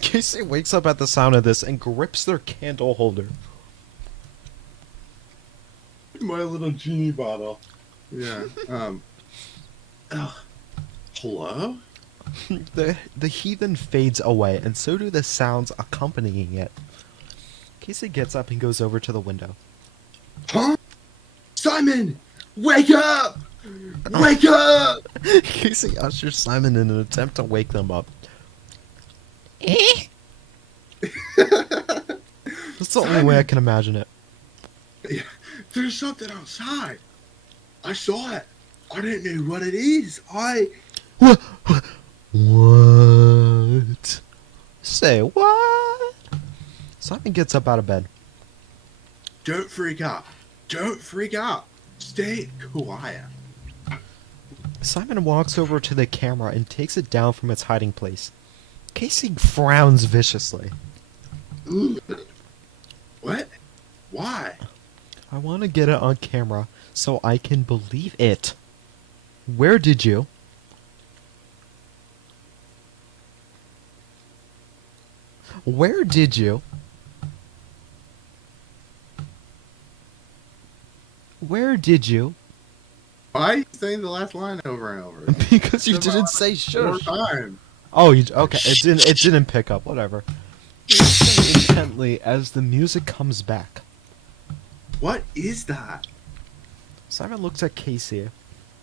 Casey wakes up at the sound of this and grips their candle holder. My little genie bottle. Yeah. Hello? The heathen fades away, and so do the sounds accompanying it. Casey gets up and goes over to the window. Huh? Simon! Wake up! Wake up! Casey ushers Simon in an attempt to wake them up. Eh? That's the only way I can imagine it. There's something outside. I saw it. I didn't know what it is. What? What? Say what? Simon gets up out of bed. Don't freak out. Don't freak out. Stay quiet. Simon walks over to the camera and takes it down from its hiding place. Casey frowns viciously. Ooh. What? Why? I want to get it on camera so I can believe it. Where did you? Where did you? Where did you? Why are you saying the last line over and over? Because you It's didn't about say More shush. time. Oh, okay. It didn't pick up. Whatever. Listen intently as the music comes back. What is that? Simon looks at Casey,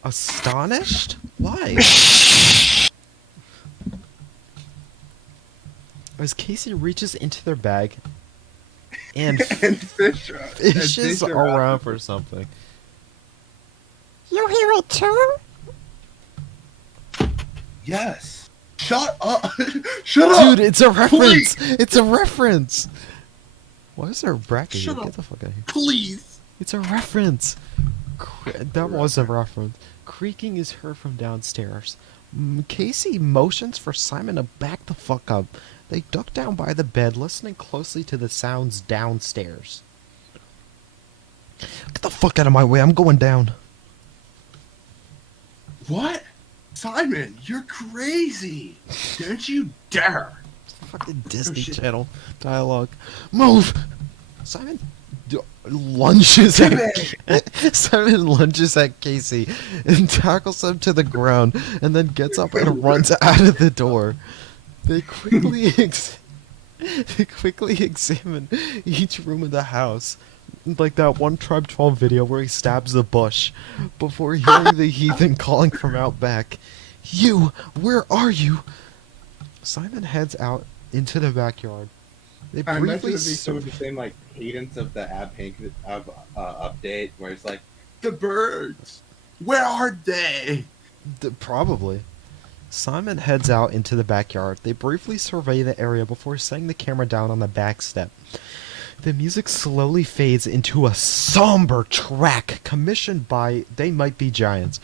astonished. Why? As Casey reaches into their bag and And fish. fishes around for something. You hear it too? Yes. Shut up. Shut up. Dude, it's a reference. Please. It's a reference. Why is there a bracket Shut here? up. Get the fuck out of here. Please. It's a reference. That was a reference. Creaking is heard from downstairs. Casey motions for Simon to back the fuck up. They duck down by the bed, listening closely to the sounds downstairs. Get the fuck out of my way, I'm going down. What? Simon, you're crazy. Don't you dare. Fucking Disney shit. Channel dialogue. Move! Simon lunges at Simon lunges at Casey and tackles him to the ground, and then gets up and runs out of the door. They quickly examine each room of the house, like that one Tribe 12 video where he stabs the bush, before hearing the heathen calling from out back. You, where are you? Simon heads out into the backyard. They I imagine briefly it'd be some of the same like cadence of the update where it's like The birds. Where are they? Probably. Simon heads out into the backyard. They briefly survey the area before setting the camera down on the back step. The music slowly fades into a somber track commissioned by They Might Be Giants.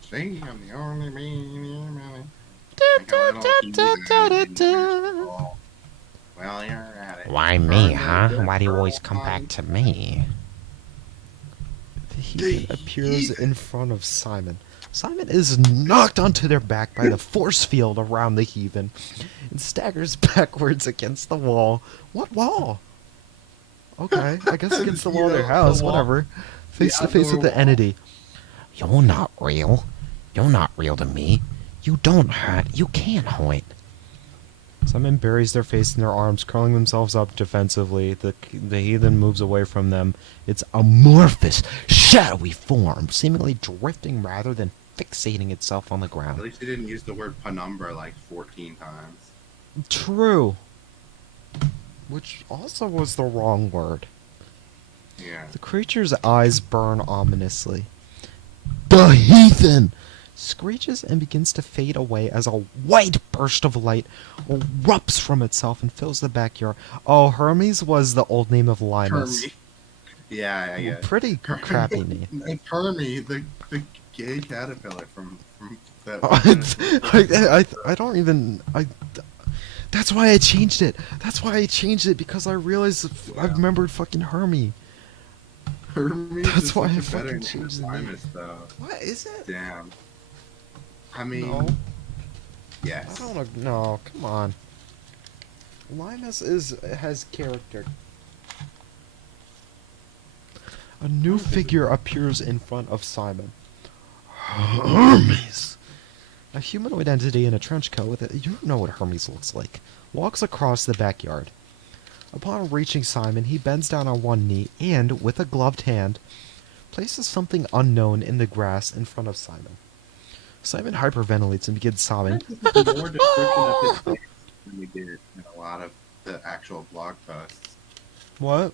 See, I'm the only man. Well, you're at it. Why me, huh? Why do you always come back to me? The heathen appears in front of Simon. Simon is knocked onto their back by the force field around the heathen and staggers backwards against the wall. What wall? Okay, I guess against the wall of their house, whatever. Face to face with the entity. You're not real. You're not real to me. You don't hurt. You can't hurt. Simon buries their face in their arms, curling themselves up defensively. The heathen moves away from them. Its amorphous, shadowy form, seemingly drifting rather than fixating itself on the At ground. least you didn't use the word penumbra like 14 times. True. Which also was the wrong word. Yeah. The creature's eyes burn ominously. The heathen screeches and begins to fade away as a white burst of light erupts from itself and fills the backyard. Oh, Hermes was the old name of Linus. Hermie. Yeah, I get it. Pretty crappy name. It's Hermie, the gay caterpillar from that. I don't even that's why I changed it. That's why I changed it, because I realized I remembered fucking Hermie. Hermes That's is why such I a better fucking name changed than the name. Linus, though. What is it? Damn. I mean, No. I yes. don't know. No, come on. Linus has character. A new figure appears in front of Simon. Hermes! A humanoid entity in a trench coat with you don't know what Hermes looks like. Walks across the backyard. Upon reaching Simon, he bends down on one knee and, with a gloved hand, places something unknown in the grass in front of Simon. Simon hyperventilates and begins sobbing. This is more description of his face than we did in a lot of the actual blog posts. What?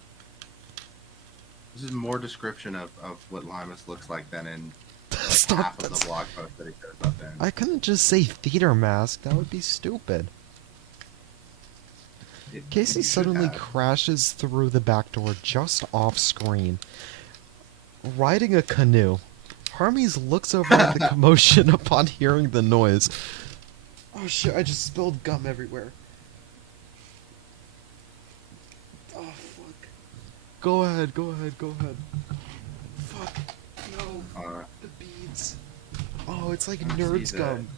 This is more description of what Limus looks like than in That's like not- half of that's- the blog post that he shows up in. I couldn't just say theater mask. That would be stupid. Casey You should suddenly have. crashes through the back door just off screen, riding a canoe. Hermes looks over at the commotion upon hearing the noise. Oh shit, I just spilled gum everywhere. Oh fuck. Go ahead, go ahead, go ahead. Fuck. No. The beads. Oh, it's like I see nerds that. gum.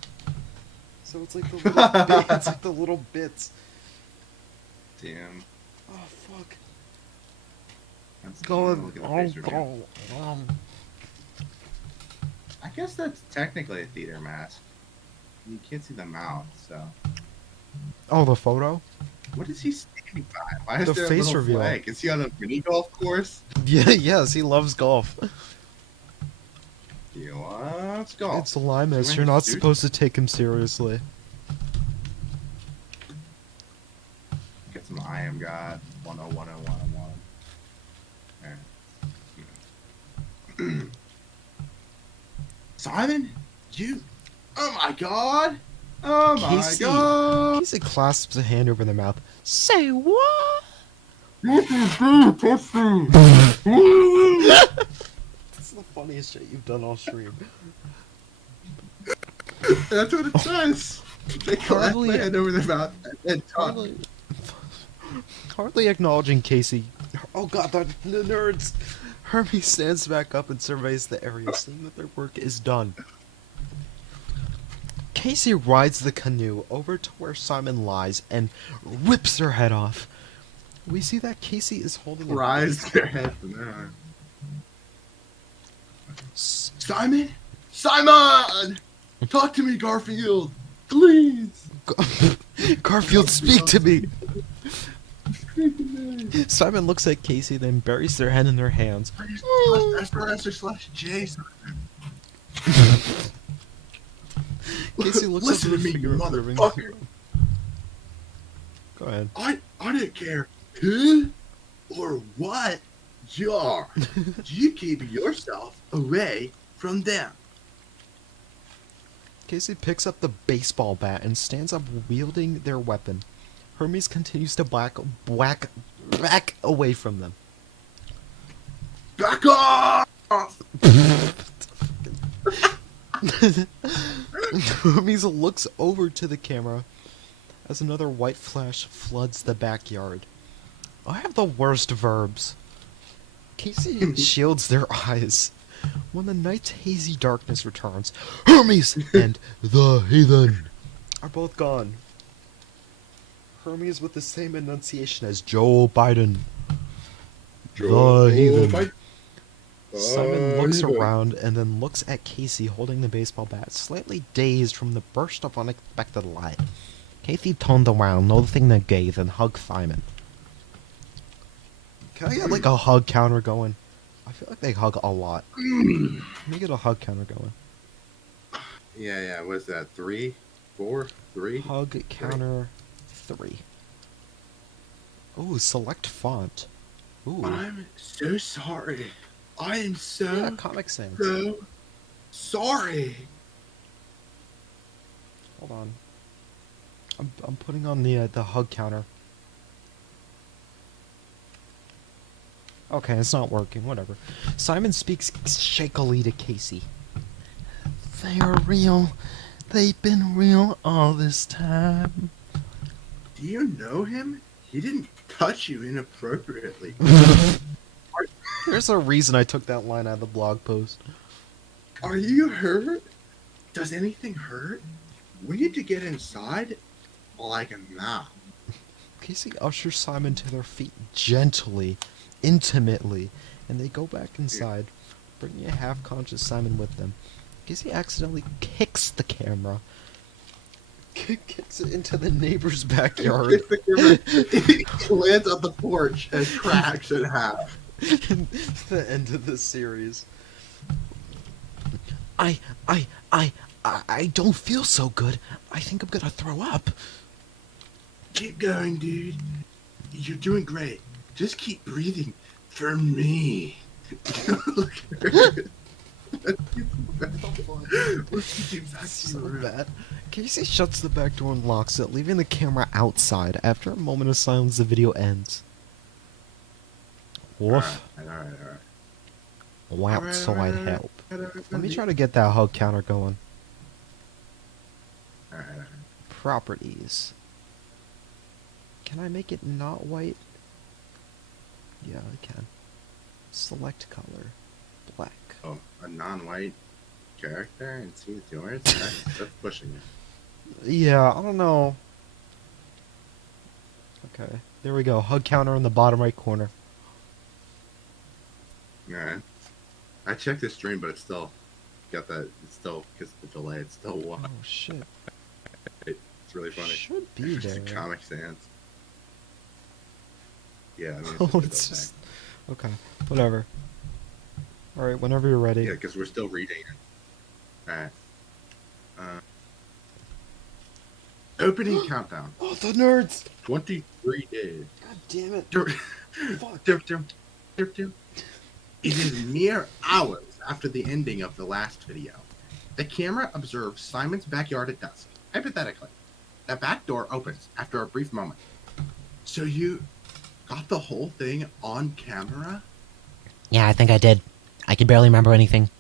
So it's like the little bits. It's like the little bits. Damn. Oh fuck. That's Go look ahead. at the face reveal. Oh. I guess that's technically a theater mask. You can't see the mouth, so. Oh, the photo? What is he standing by? Why is The there a face little reveal. flag? Is he on a mini golf course? Yeah, yes, he loves golf. He wants golf. It's Limus. Is he You're wearing a not suit? supposed to take him seriously. Get some I am God 1010101. There. Simon? You? Oh my god! Oh my Casey, god! Casey clasps a hand over their mouth. Say what? That's the funniest shit you've done all stream. That's what it says. They clap Hardly- their hand over their mouth and talk. Hardly acknowledging Casey. Oh god, the nerds! Hermes stands back up and surveys the area, seeing that their work is done. Casey rides the canoe over to where Simon lies and rips her head off. We see that Casey is holding a Rise their head from there. S- Simon? Simon! Talk to me, Garfield! Please! Garfield, speak to me! Simon looks at Casey, then buries their head in their hands. /J. Casey looks Listen up at to the me, figure you moving. motherfucker! Go ahead. I didn't care who or what you are. You keep yourself away from them. Casey picks up the baseball bat and stands up wielding their weapon. Hermes continues to back away from them. Back off! Hermes looks over to the camera as another white flash floods the backyard. I have the worst verbs. Casey shields their eyes. When the night's hazy darkness returns, Hermes and the heathen are both gone. Hermes with the same enunciation as Joe Biden. The heathen. Simon looks around and then looks at Casey holding the baseball bat, slightly dazed from the burst of unexpected light. Casey turned around, noticing the gaze, and hugged Simon. Can I get like a hug counter going? I feel like they hug a lot. Let me get a hug counter going. Yeah, what's that? 3? 4? 3? Hug counter 3. Ooh, select font. Ooh. I'm so sorry. I am so, Yeah, Comic Sans. so sorry. Hold on. I'm putting on the hug counter. Okay, it's not working. Whatever. Simon speaks shakily to Casey. They are real. They've been real all this time. Do you know him? He didn't touch you inappropriately. There's a reason I took that line out of the blog post. Are you hurt? Does anything hurt? We need to get inside like a now. Casey ushers Simon to their feet gently, intimately, and they go back inside, bringing a half-conscious Simon with them. Casey accidentally kicks the camera. Kicks it into the neighbor's backyard. It's the camera. It lands on the porch and cracks in half. The end of the series. I don't feel so good. I think I'm gonna throw up. Keep going, dude. You're doing great. Just keep breathing for me. Look at her. Let's get back to So your room. bad. Casey shuts the back door and locks it, leaving the camera outside. After a moment of silence, the video ends. Woof. Alright. Wow, so I'd help. Alright. Let me try to get that hug counter going. Alright. Properties. Can I make it not white? Yeah, I can. Select color. Black. Oh, a non-white character and CSyours? That's pushing it. Yeah, I don't know. Okay, there we go. Hug counter in the bottom right corner. Alright. I checked the stream, but it's still got that. It's still, because of the delay, it's still Oh one. shit. It's really funny. Should be It's there. a Comic Sans. Yeah, I mean, Oh, just a it's delay. just okay. Whatever. All right, whenever you're ready. Yeah, because we're still reading it. Alright. Opening countdown. Oh, the nerds! 23 days. God damn it! Fuck. It is mere hours after the ending of the last video. The camera observes Simon's backyard at dusk. Hypothetically, the back door opens after a brief moment. So you got the whole thing on camera? Yeah, I think I did. I can barely remember anything.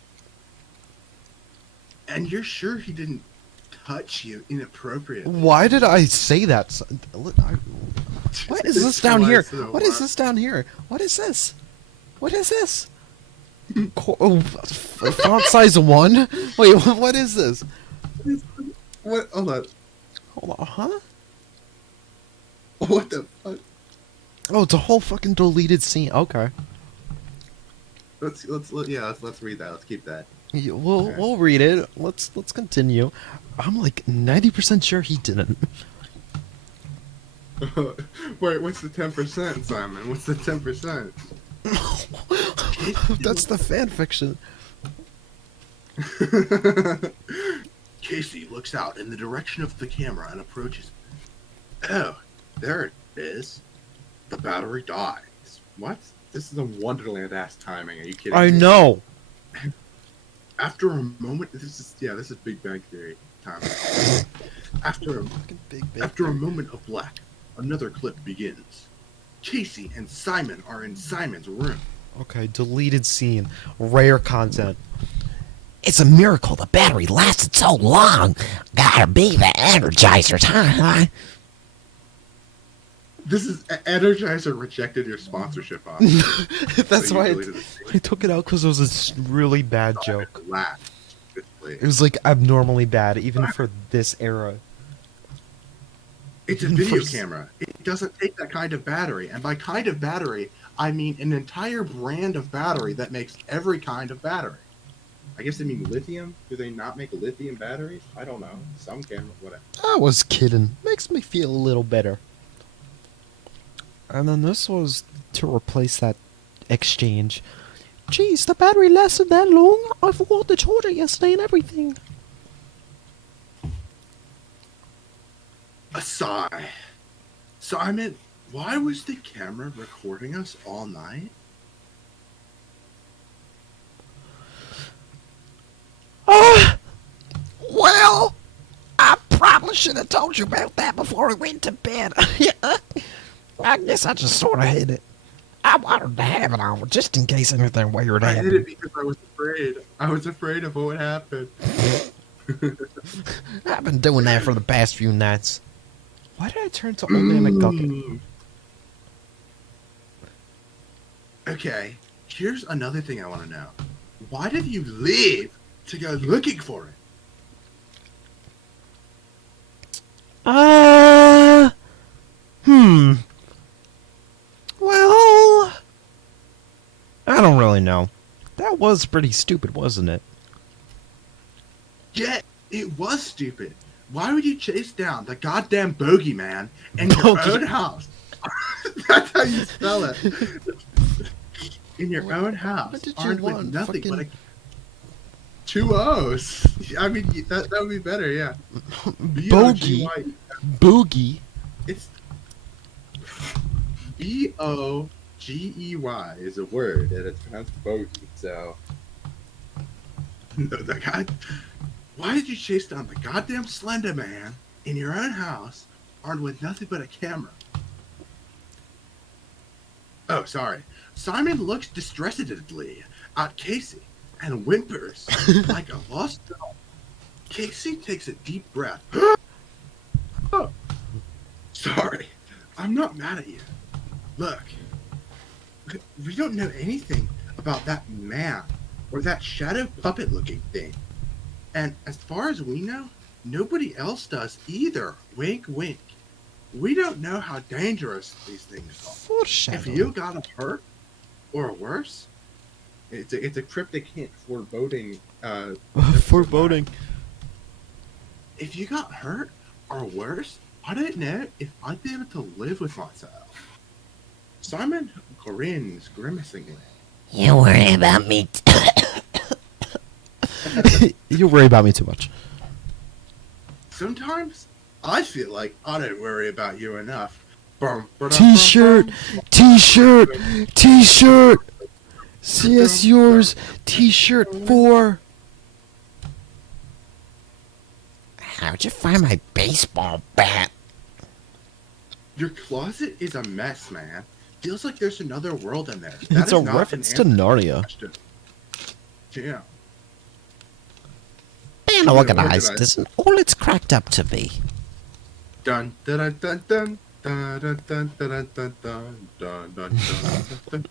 And you're sure he didn't touch you inappropriately? Why did I say that? What is this down here? What is this down here? What is this? What is this? Font size 1? Wait, what is this? What? Hold on. Hold on, huh? What the fuck? Oh, it's a whole fucking deleted scene. Okay. Let's read that. Let's keep that. Yeah, we'll read it. Let's continue. I'm like 90% sure he didn't. Wait, what's the 10%, Simon? What's the 10%? That's the fan fiction. Casey looks out in the direction of the camera and approaches. Oh, there it is. The battery dies. What? This is a Wonderland-ass timing. Are you kidding I me? know. After a moment, this is Big Bang Theory timing. After a moment of black, another clip begins. Casey and Simon are in Simon's room. Okay, deleted scene. Rare content. It's a miracle the battery lasted so long. Gotta be the Energizers, huh? This is Energizer rejected your sponsorshop on. That's So you why deleted the scene. I took it out because it was a really bad joke. Laugh. It was like abnormally bad, even for this era. It's a video camera. It doesn't take that kind of battery. And by kind of battery, I mean an entire brand of battery that makes every kind of battery. I guess they mean lithium? Do they not make lithium batteries? I don't know. Some camera, whatever. I was kidding. Makes me feel a little better. And then this was to replace that exchange. Jeez, the battery lasted that long? I forgot to charge it yesterday and everything. A sigh. Simon, why was the camera recording us all night? Well, I probably should have told you about that before we went to bed. I guess I just sort of hid it. I wanted to have it on just in case anything weird I hid happened. it because I was afraid. I was afraid of what would happen. I've been doing that for the past few nights. Why did I turn to Old Man McGucket? Okay, here's another thing I want to know. Why did you leave to go looking for it? Hmm. know. That was pretty stupid, wasn't it? Yeah, it was stupid. Why would you chase down the goddamn bogeyman in your Bogey. own house? That's how you spell it. In your own house, What did you armed with want? nothing but a Fucking- 2 O's. I mean, that would be better, yeah. Bogey. B-O-G-Y. Boogie. It's Bogey is a word, and it's pronounced bogey. So, no, the guy. Why did you chase down the goddamn Slender Man in your own house, armed with nothing but a camera? Oh, sorry. Simon looks distressedly at Casey and whimpers like a lost dog. Casey takes a deep breath. Oh, sorry, I'm not mad at you. Look, we don't know anything about that man or that shadow puppet looking thing. And as far as we know, nobody else does either. Wink, wink. We don't know how dangerous these things are. If you got hurt, or worse, it's a cryptic hint foreboding. Foreboding. If you got hurt, or worse, I don't know if I'd be able to live with myself. Simon grins grimacingly. You worry about me. You worry about me too much. Sometimes I feel like I don't worry about you enough. T-shirt, T-shirt, T-shirt. CSyours T-shirt 4. How'd you find my baseball bat? Your closet is a mess, man. Feels like there's another world in there. That It's is a not reference an to answer Narnia. question. Yeah. Man, organized isn't all it's cracked up to be. Dun dun dun dun dun dun dun dun dun dun dun dun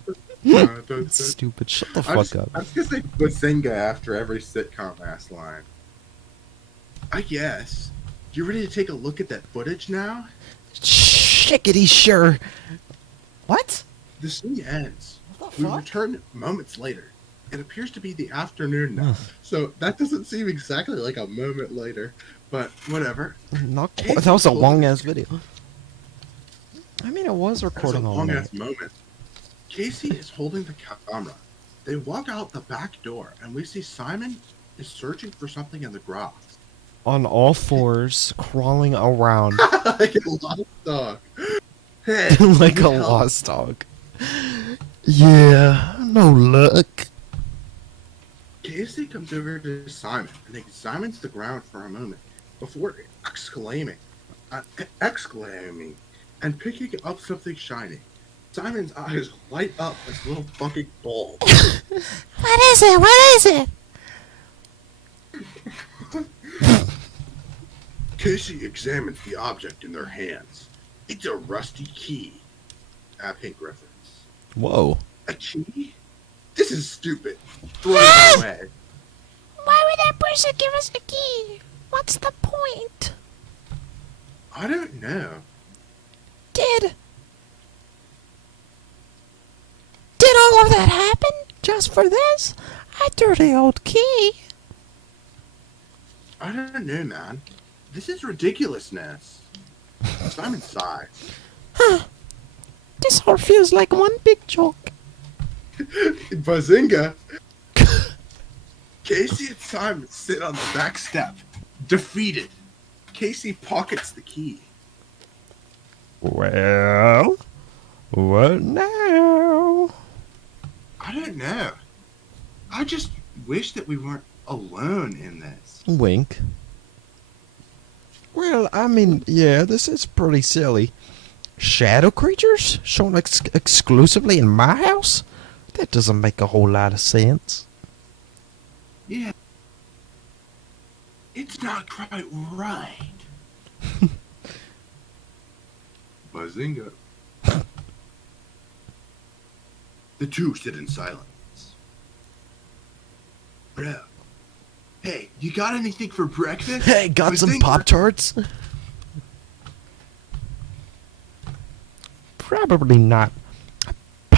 dun. Stupid. Shut the fuck up. I was gonna say Bazinga after every sitcom last line. I guess. You ready to take a look at that footage now? Shickety sure. What? The scene ends. What the We fuck? return moments later. It appears to be the afternoon now, so that doesn't seem exactly like a moment later, but whatever. Not quite. That was a long ass video. I mean, it was That's a recording all long night. ass moment. Casey is holding the camera. They walk out the back door, and we see Simon is searching for something in the grass. On all fours, crawling around Like a lost dog. Hey, like need a help? lost dog. Yeah, no luck. Casey comes over to Simon and examines the ground for a moment before exclaiming, and picking up something shiny. Simon's eyes light up as little fucking balls. What is it? What is it? Casey examines the object in their hands. It's a rusty key. A pink reference. Whoa. A key? This is stupid. Throw it away. Why would that person give us a key? What's the point? I don't know. Did all of that happen just for this? A dirty old key. I don't know, man. This is ridiculousness. Simon sighs. This all feels like one big joke. Bazinga! Casey and Simon sit on the back step, defeated. Casey pockets the key. Well, what now? I don't know. I just wish that we weren't alone in this. Wink. Well, I mean, yeah, this is pretty silly. Shadow creatures shown exclusively in my house? That doesn't make a whole lot of sense. Yeah. It's not quite right. Bazinga. The two sit in silence. Bro. Hey, you got anything for breakfast? Hey, got some Bazinga? Pop-Tarts? Probably not.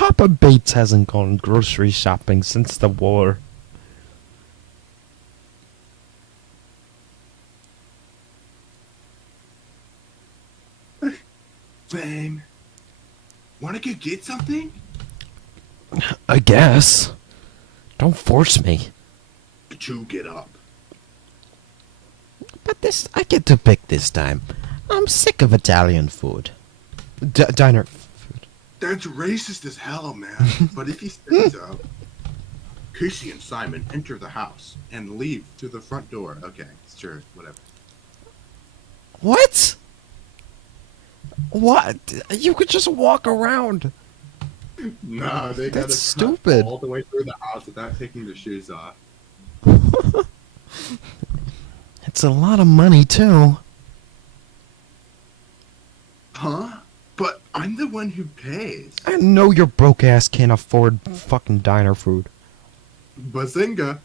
Papa Bates hasn't gone grocery shopping since the war. Fame. Wanna go get something? I guess. Don't force me. To get up. But I get to pick this time. I'm sick of Italian food. Diner food. That's racist as hell, man. But if he says so. Casey and Simon enter the house and leave through the front door. Okay, sure, whatever. What? What? You could just walk around. No, they gotta That's stupid. all the way through the house without taking their shoes off. It's a lot of money, too. Huh? But I'm the one who pays. I know your broke ass can't afford fucking diner food. Bazinga!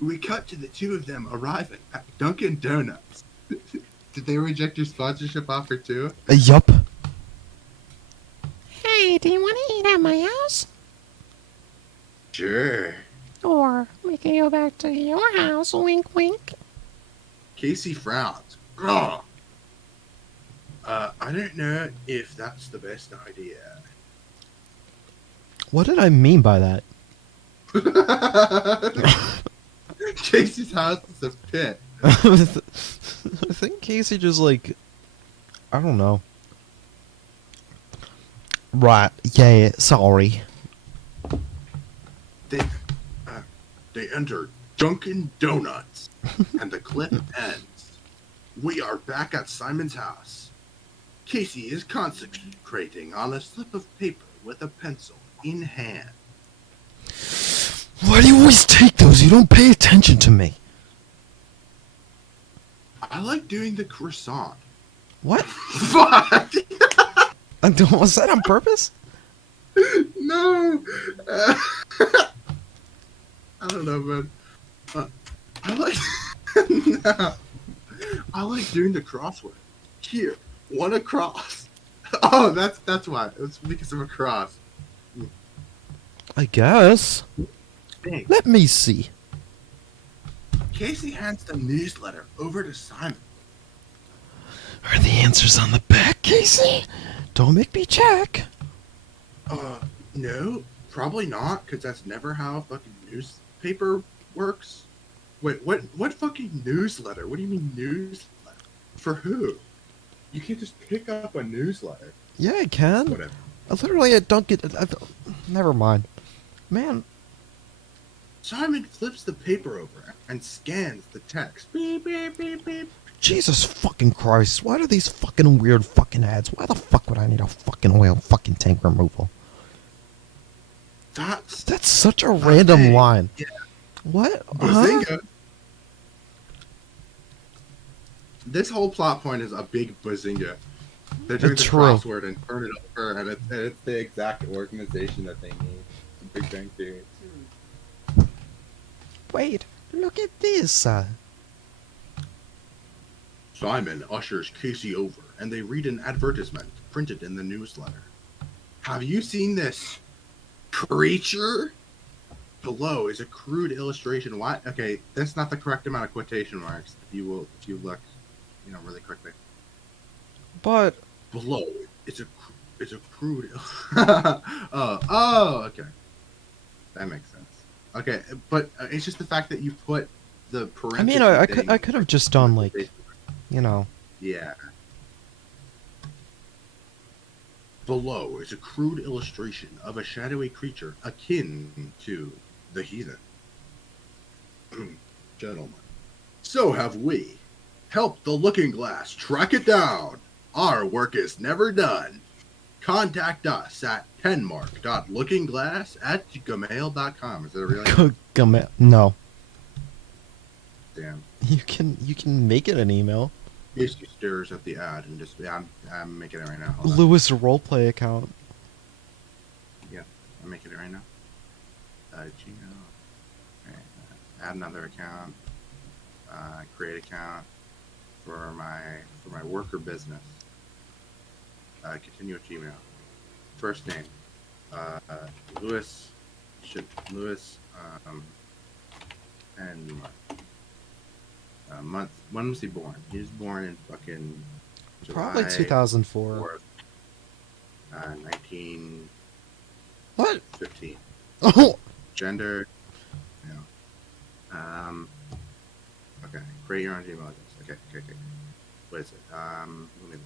We cut to the two of them arriving at Dunkin' Donuts. Did they reject your sponsorship offer too? Yup. Hey, do you want to eat at my house? Sure. Or we can go back to your house, wink wink. Casey frowns. Ugh. I don't know if that's the best idea. What did I mean by that? Casey's house is a pit. I think Casey just like, I don't know. Right, yeah, sorry. They enter Dunkin' Donuts, and the clip ends. We are back at Simon's house. Casey is concentrating on a slip of paper with a pencil in hand. Why do you always take those? You don't pay attention to me. I like doing the croissant. What? Fuck! Was that on purpose? No! I don't know, but I like no. I like doing the crossword. Here, one across. Oh, that's why. It's because of a cross. I guess. Thanks. Let me see. Casey hands the newsletter over to Simon. Are the answers on the back, Casey? Don't make me check. No, probably not, because that's never how a fucking newspaper works. Wait, what fucking newsletter? What do you mean newsletter? For who? You can't just pick up a newsletter. Yeah, I can. Whatever. I don't get. Never mind. Man, Simon flips the paper over and scans the text. Beep, beep, beep, beep. Jesus fucking Christ. Why are these fucking weird fucking ads? Why the fuck would I need a fucking oil fucking tank removal? That's such a random thing. line. Yeah. What? Bazinga. This whole plot point is a big bazinga. They're doing the True. crossword and turn it over, and it's the exact organization that they need. It's a Big Bang Theory. Wait, look at this. Simon ushers Casey over, and they read an advertisement printed in the newsletter. Have you seen this creature? Below is a crude illustration. What? Okay, that's not the correct amount of quotation marks. If you look, really quickly. But Below is a crude. Okay, that makes sense. Okay, but it's just the fact that you put the parentheses. I mean, I could have just done like, Yeah. Below is a crude illustration of a shadowy creature akin to the heathen. Gentlemen, so have we. Help the Looking Glass track it down. Our work is never done. Contact us at penmark.lookingglass@gmail.com. Is that a real name? No. Damn. You can make it an email. Casey stares at the ad and just I'm making it right now. Hold on. Lewis roleplay account. Yeah, I'm making it right now. Gmail. Okay, add another account. Create account for my work or business. Continue with Gmail. first name, Lewis, Lewis, and month. When was he born? He was born in fucking Probably July 2004. 4th, 1915. What? Oh, Gender, no. Okay. Create your own Gmail address. Okay. What is it? Let me.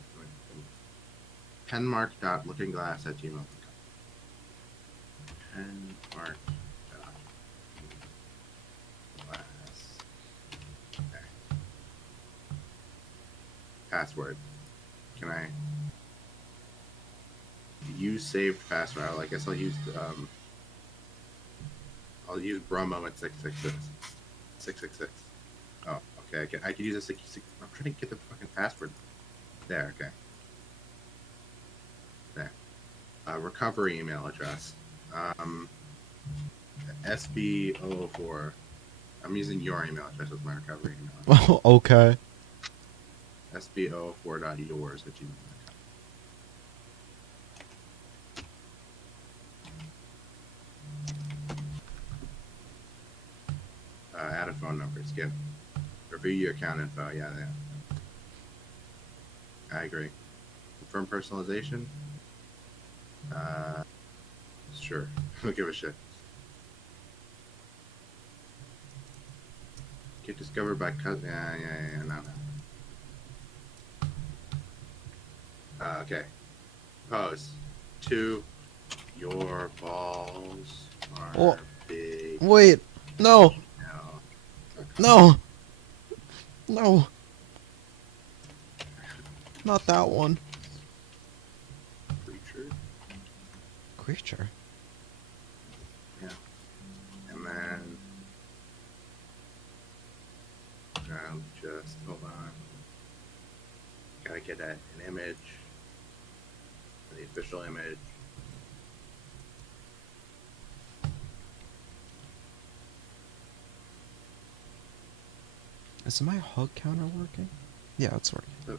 Penmark.lookingglass@gmail.com. Penmark.glass. Okay. Password. Can I use saved password? I guess I'll use Bromo at 666. Oh, okay. I can use a 66. I'm trying to get the fucking password. There. Okay. There. Recovery email address. SB004. I'm using your email address as my recovery email address. oh, okay. SB04.yours@gmail.com. Add a phone number. Skip. Review your account info. Yeah. I agree. Confirm personalization. Sure. Don't give a shit. Get discovered by cousin. Yeah. No. Okay. Pose. 2. Your balls are Oh. big. Wait, no, No. no. Not that one. Creature. Creature. Yeah. And then. Just hold on. Gotta get an image. The official image. Is my hug counter working? Yeah, it's working.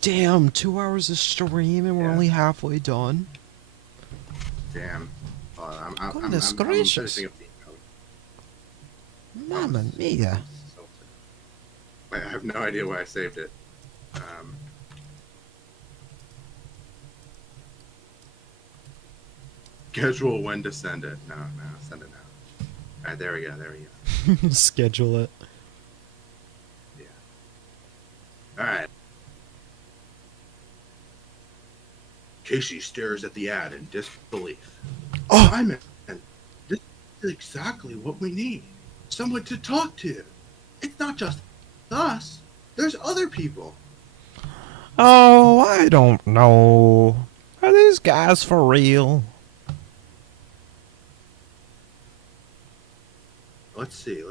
Damn, 2 hours of stream and we're Yeah. only halfway done. Damn. I'm Goodness I'm gracious. finishing up the email. Mamma mia. I have no idea why I saved it. Schedule when to send it. No, send it now. Alright, there we go. Schedule it. Yeah. Alright. Casey stares at the ad in disbelief. Oh, Simon, this is exactly what we need. Someone to talk to. It's not just us. There's other people. Oh, I don't know. Are these guys for real? Let's see.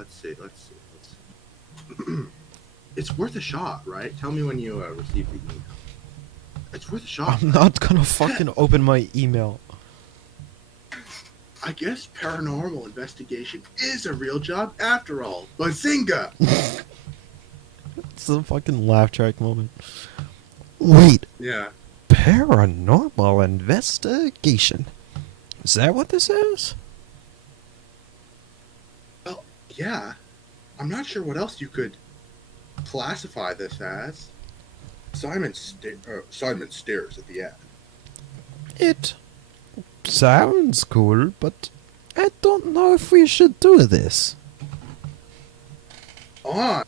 It's worth a shot, right? Tell me when you receive the email. It's worth a shot. I'm not gonna fucking open my email. I guess paranormal investigation is a real job after all. Bazinga! It's a fucking laugh track moment. Wait, Yeah. Paranormal investigation. Is that what this is? Well, yeah. I'm not sure what else you could classify this as. Simon stares at the ad. It sounds cool, but I don't know if we should do this. On.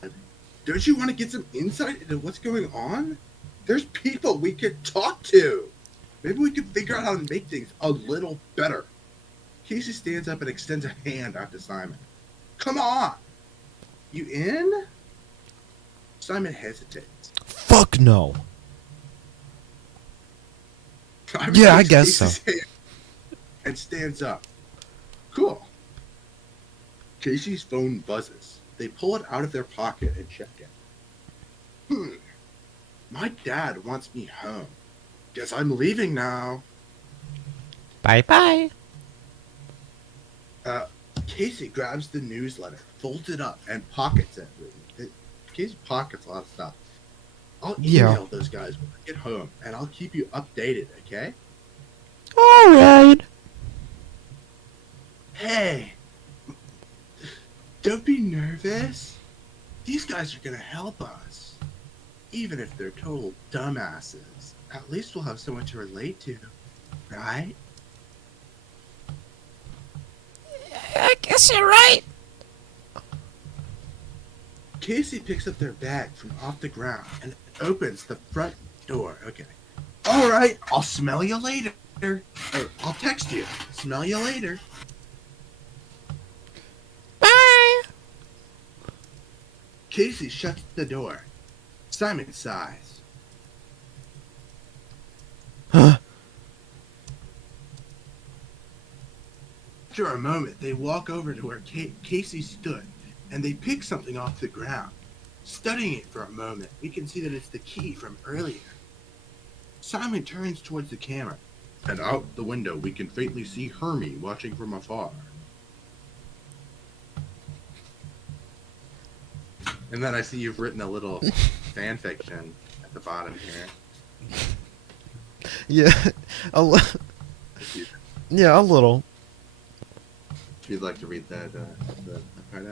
Don't you want to get some insight into what's going on? There's people we could talk to. Maybe we could figure out how to make things a little better. Casey stands up and extends a hand out to Simon. Come on. You in? Simon hesitates. fuck no. Simon Yeah, I takes guess so. Casey's hand and stands up. Cool. Casey's phone buzzes. They pull it out of their pocket and check it. My dad wants me home. Guess I'm leaving now. Bye-bye. Casey grabs the newsletter, folds it up, and pockets it. Casey pockets a lot of stuff. I'll Yeah. email those guys when I get home, and I'll keep you updated, okay? All right. Hey, don't be nervous. These guys are gonna help us. Even if they're total dumbasses, at least we'll have someone to relate to, right? I guess you're right. Casey picks up their bag from off the ground and opens the front door. Okay. All right, I'll smell you later. Or I'll text you. Smell you later. Bye. Casey shuts the door. Simon sighs. Huh? After a moment, they walk over to where Casey stood, and they pick something off the ground. Studying it for a moment, we can see that it's the key from earlier. Simon turns towards the camera, and out the window we can faintly see Hermie watching from afar. And then I see you've written a little fan fiction at the bottom here. Yeah, yeah, a little. If you'd like to read that part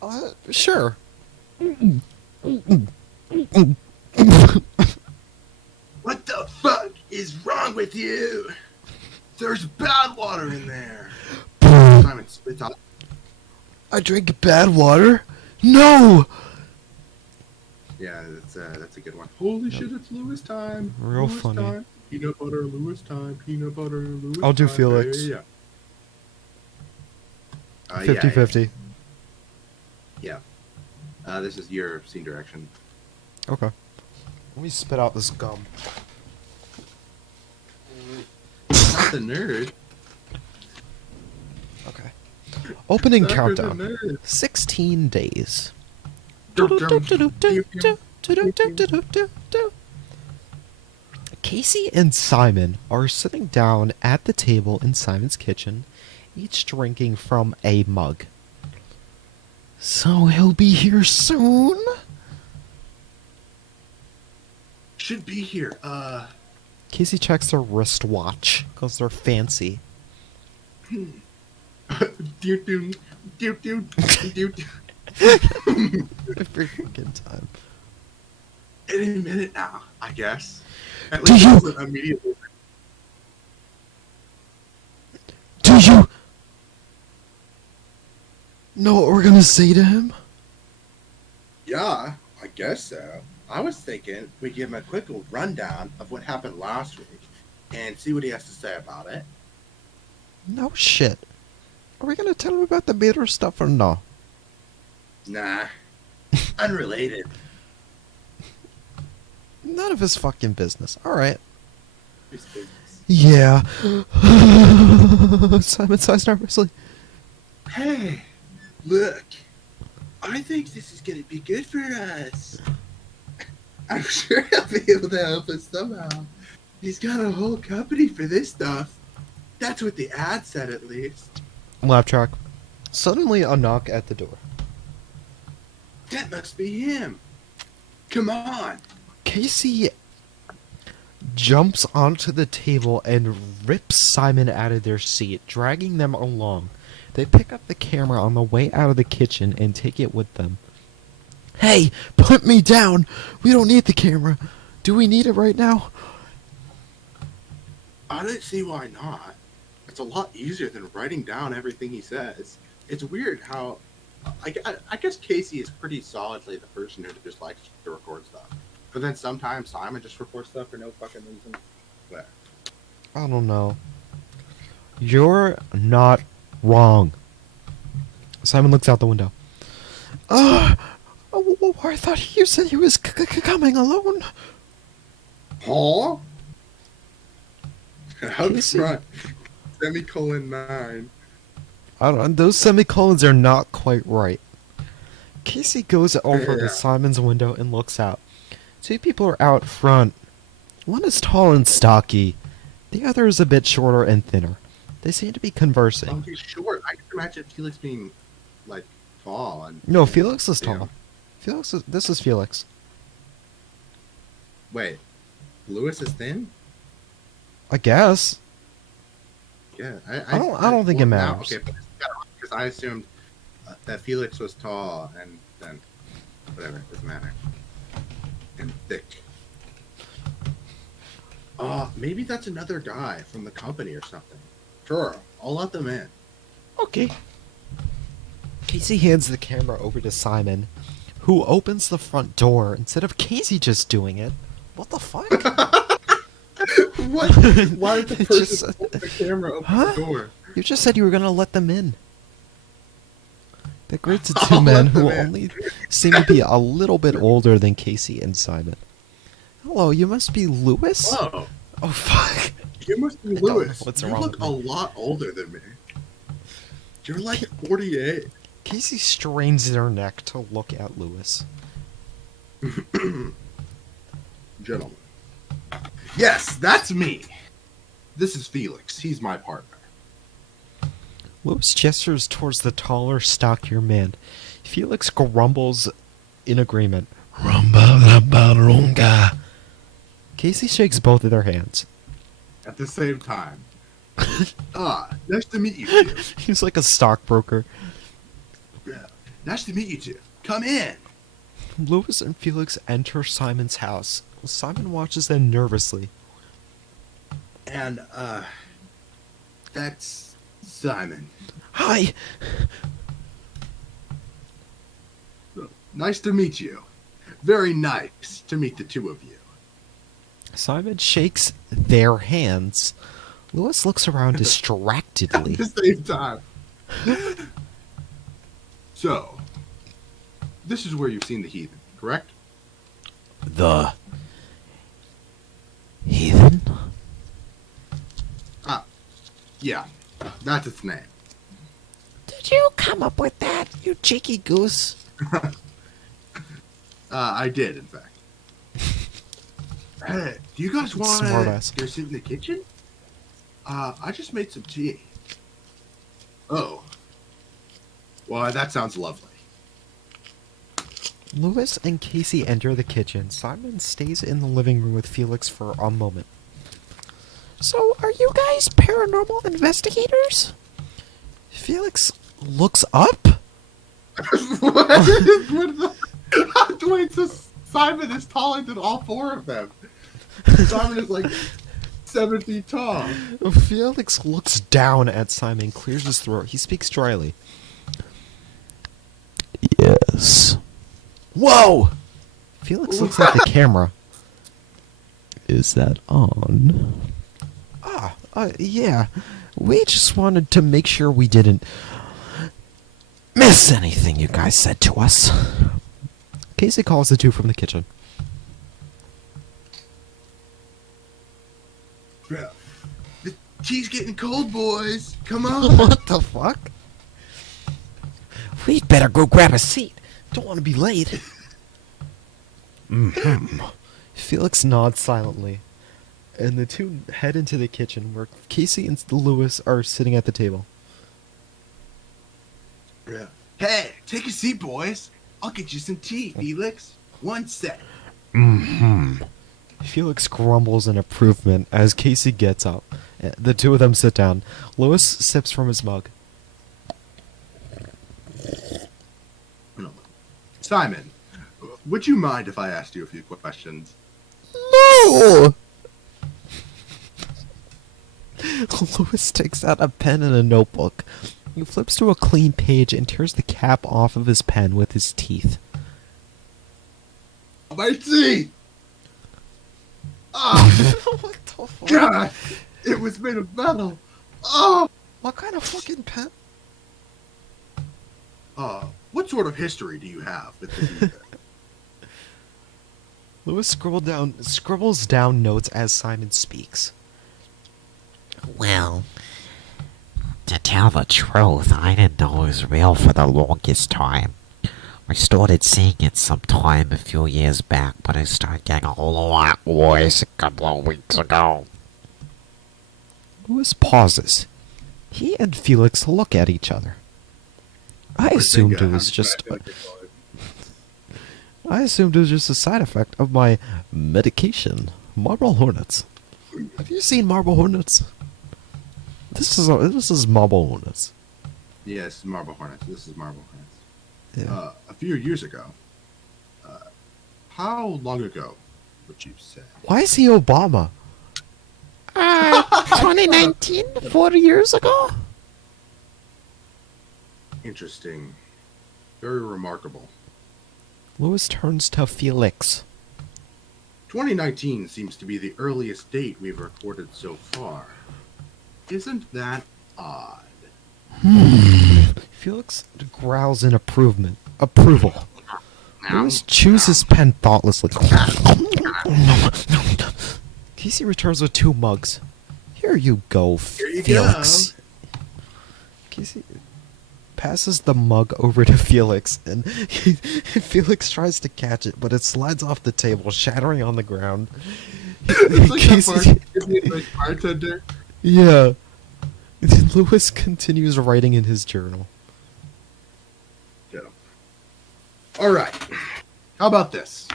out. Sure. What the fuck is wrong with you? There's bad water in there. Simon spits out. I drink bad water? No! Yeah, that's a good one. Holy shit, it's Lewis time. Real Lewis funny. Time. Peanut butter, Lewis time. Peanut butter, Lewis I'll do time. Felix. Yeah. 50-50. Yeah. This is your scene direction. Okay. Let me spit out this gum. Not the nerd. Okay. Opening Sucker the countdown. nerd. 16 days. Casey and Simon are sitting down at the table in Simon's kitchen, each drinking from a mug. So he'll be here soon? Should be here. Casey checks their wristwatch, because they're fancy. Do do do do do. Every fucking time. Any minute now, I guess. At Do least you- it wasn't immediately. Do you know what we're gonna say to him? Yeah, I guess so. I was thinking we give him a quick rundown of what happened last week and see what he has to say about it. No shit. Are we gonna tell him about the bitter stuff or no? Nah, unrelated. None of his fucking business. Alright. It's business. Yeah. Simon sighs nervously. Hey, look. I think this is gonna be good for us. I'm sure he'll be able to help us somehow. He's got a whole company for this stuff. That's what the ad said, at least. Laugh track. Suddenly a knock at the door. That must be him. Come on. Casey jumps onto the table and rips Simon out of their seat, dragging them along. They pick up the camera on the way out of the kitchen and take it with them. Hey, put me down. We don't need the camera. Do we need it right now? I don't see why not. It's a lot easier than writing down everything he says. It's weird how... I guess Casey is pretty solidly the person who just likes to record stuff. But then sometimes Simon just records stuff for no fucking reason. But I don't know. You're not wrong. Simon looks out the window. Oh, I thought you said he was coming alone. Huh? Out Casey? front. Semicolon 9. I don't. Those semicolons are not quite right. Casey goes over Yeah. to Simon's window and looks out. Two people are out front. One is tall and stocky. The other is a bit shorter and thinner. They seem to be conversing. Oh, he's short. I can imagine Felix being, like, tall. And No, Felix is Yeah. tall. This is Felix. Wait, Lewis is thin? I guess. Yeah, I don't think it matters. Okay, because I assumed that Felix was tall, and then whatever, it doesn't matter. And thick. Maybe that's another guy from the company or something. Sure, I'll let them in. Okay. Casey hands the camera over to Simon, who opens the front door instead of Casey just doing it. What the fuck? What? Why did the It person just- open the camera open Huh? the door? You just said you were gonna let them in. That grades to I'll two men let who them in. only seem to be a little bit older than Casey and Simon. Hello, you must be Lewis? Whoa, Oh fuck. you must be don't know Lewis. what's You wrong look with a me. lot older than me. You're like 48. Casey strains their neck to look at Lewis. Gentlemen. Yes, that's me. This is Felix. He's my partner. Lewis gestures towards the taller, stockier man. Felix grumbles in agreement. Rumba. Casey shakes both of their hands. At the same time. Nice to meet you two. He's like a stockbroker. Yeah, nice to meet you two. Come in. Lewis and Felix enter Simon's house. Simon watches them nervously. And, that's Simon. Hi! Nice to meet you. Very nice to meet the two of you. Simon shakes their hands. Lewis looks around At distractedly. the same time. So, this is where you've seen the heathen, correct? The heathen? Yeah, that's its name. Did you come up with that, you cheeky goose? I did, in fact. Hey, do you guys want Smartass. to go sit in the kitchen? I just made some tea. Oh. Well, that sounds lovely. Lewis and Casey enter the kitchen. Simon stays in the living room with Felix for a moment. So, are you guys paranormal investigators? Felix looks up? What? Wait, so Simon is taller than all four of them. Simon is like 7 feet tall. Felix looks down at Simon, clears his throat. He speaks dryly. Yes. Whoa! Felix looks at the camera. Is that on? Yeah. We just wanted to make sure we didn't miss anything you guys said to us. Casey calls the two from the kitchen. The tea's getting cold, boys. Come on. What the fuck? We'd better go grab a seat. Don't want to be late. Felix nods silently, and the two head into the kitchen where Casey and Lewis are sitting at the table. Hey, take a seat, boys. I'll get you some tea, Felix. One sec. Felix grumbles in approval as Casey gets up. The two of them sit down. Lewis sips from his mug. Simon, would you mind if I asked you a few questions? No! Lewis takes out a pen and a notebook. He flips to a clean page and tears the cap off of his pen with his teeth. My tea! Oh, What the fuck? God! It was made of metal. Oh! What kind of fucking pen? What sort of history do you have with the heathen? Lewis scribbles down notes as Simon speaks. Well, to tell the truth, I didn't know it was real for the longest time. I started seeing it sometime a few years back, but I started getting a lot worse a couple of weeks ago. Lewis pauses. He and Felix look at each other. I assumed it was just. I assumed it was just a side effect of my medication. Marble Hornets. Have you seen Marble Hornets? This is Marble Hornets. Yeah, this is Marble Hornets. This is Marble Hornets. Yeah. A few years ago. How long ago would you say? Why is he Obama? 2019, 4 years ago? Interesting. Very remarkable. Lewis turns to Felix. 2019 seems to be the earliest date we've recorded so far. Isn't that odd? Felix growls in approval. Lewis chews his pen thoughtlessly. Casey returns with 2 mugs. Here you go, you Felix. Casey passes the mug over to Felix, and Felix tries to catch it, but it slides off the table, shattering on the ground. It's like Casey- that bartender. Yeah. Lewis continues writing in his journal. Yeah. All right. How about this?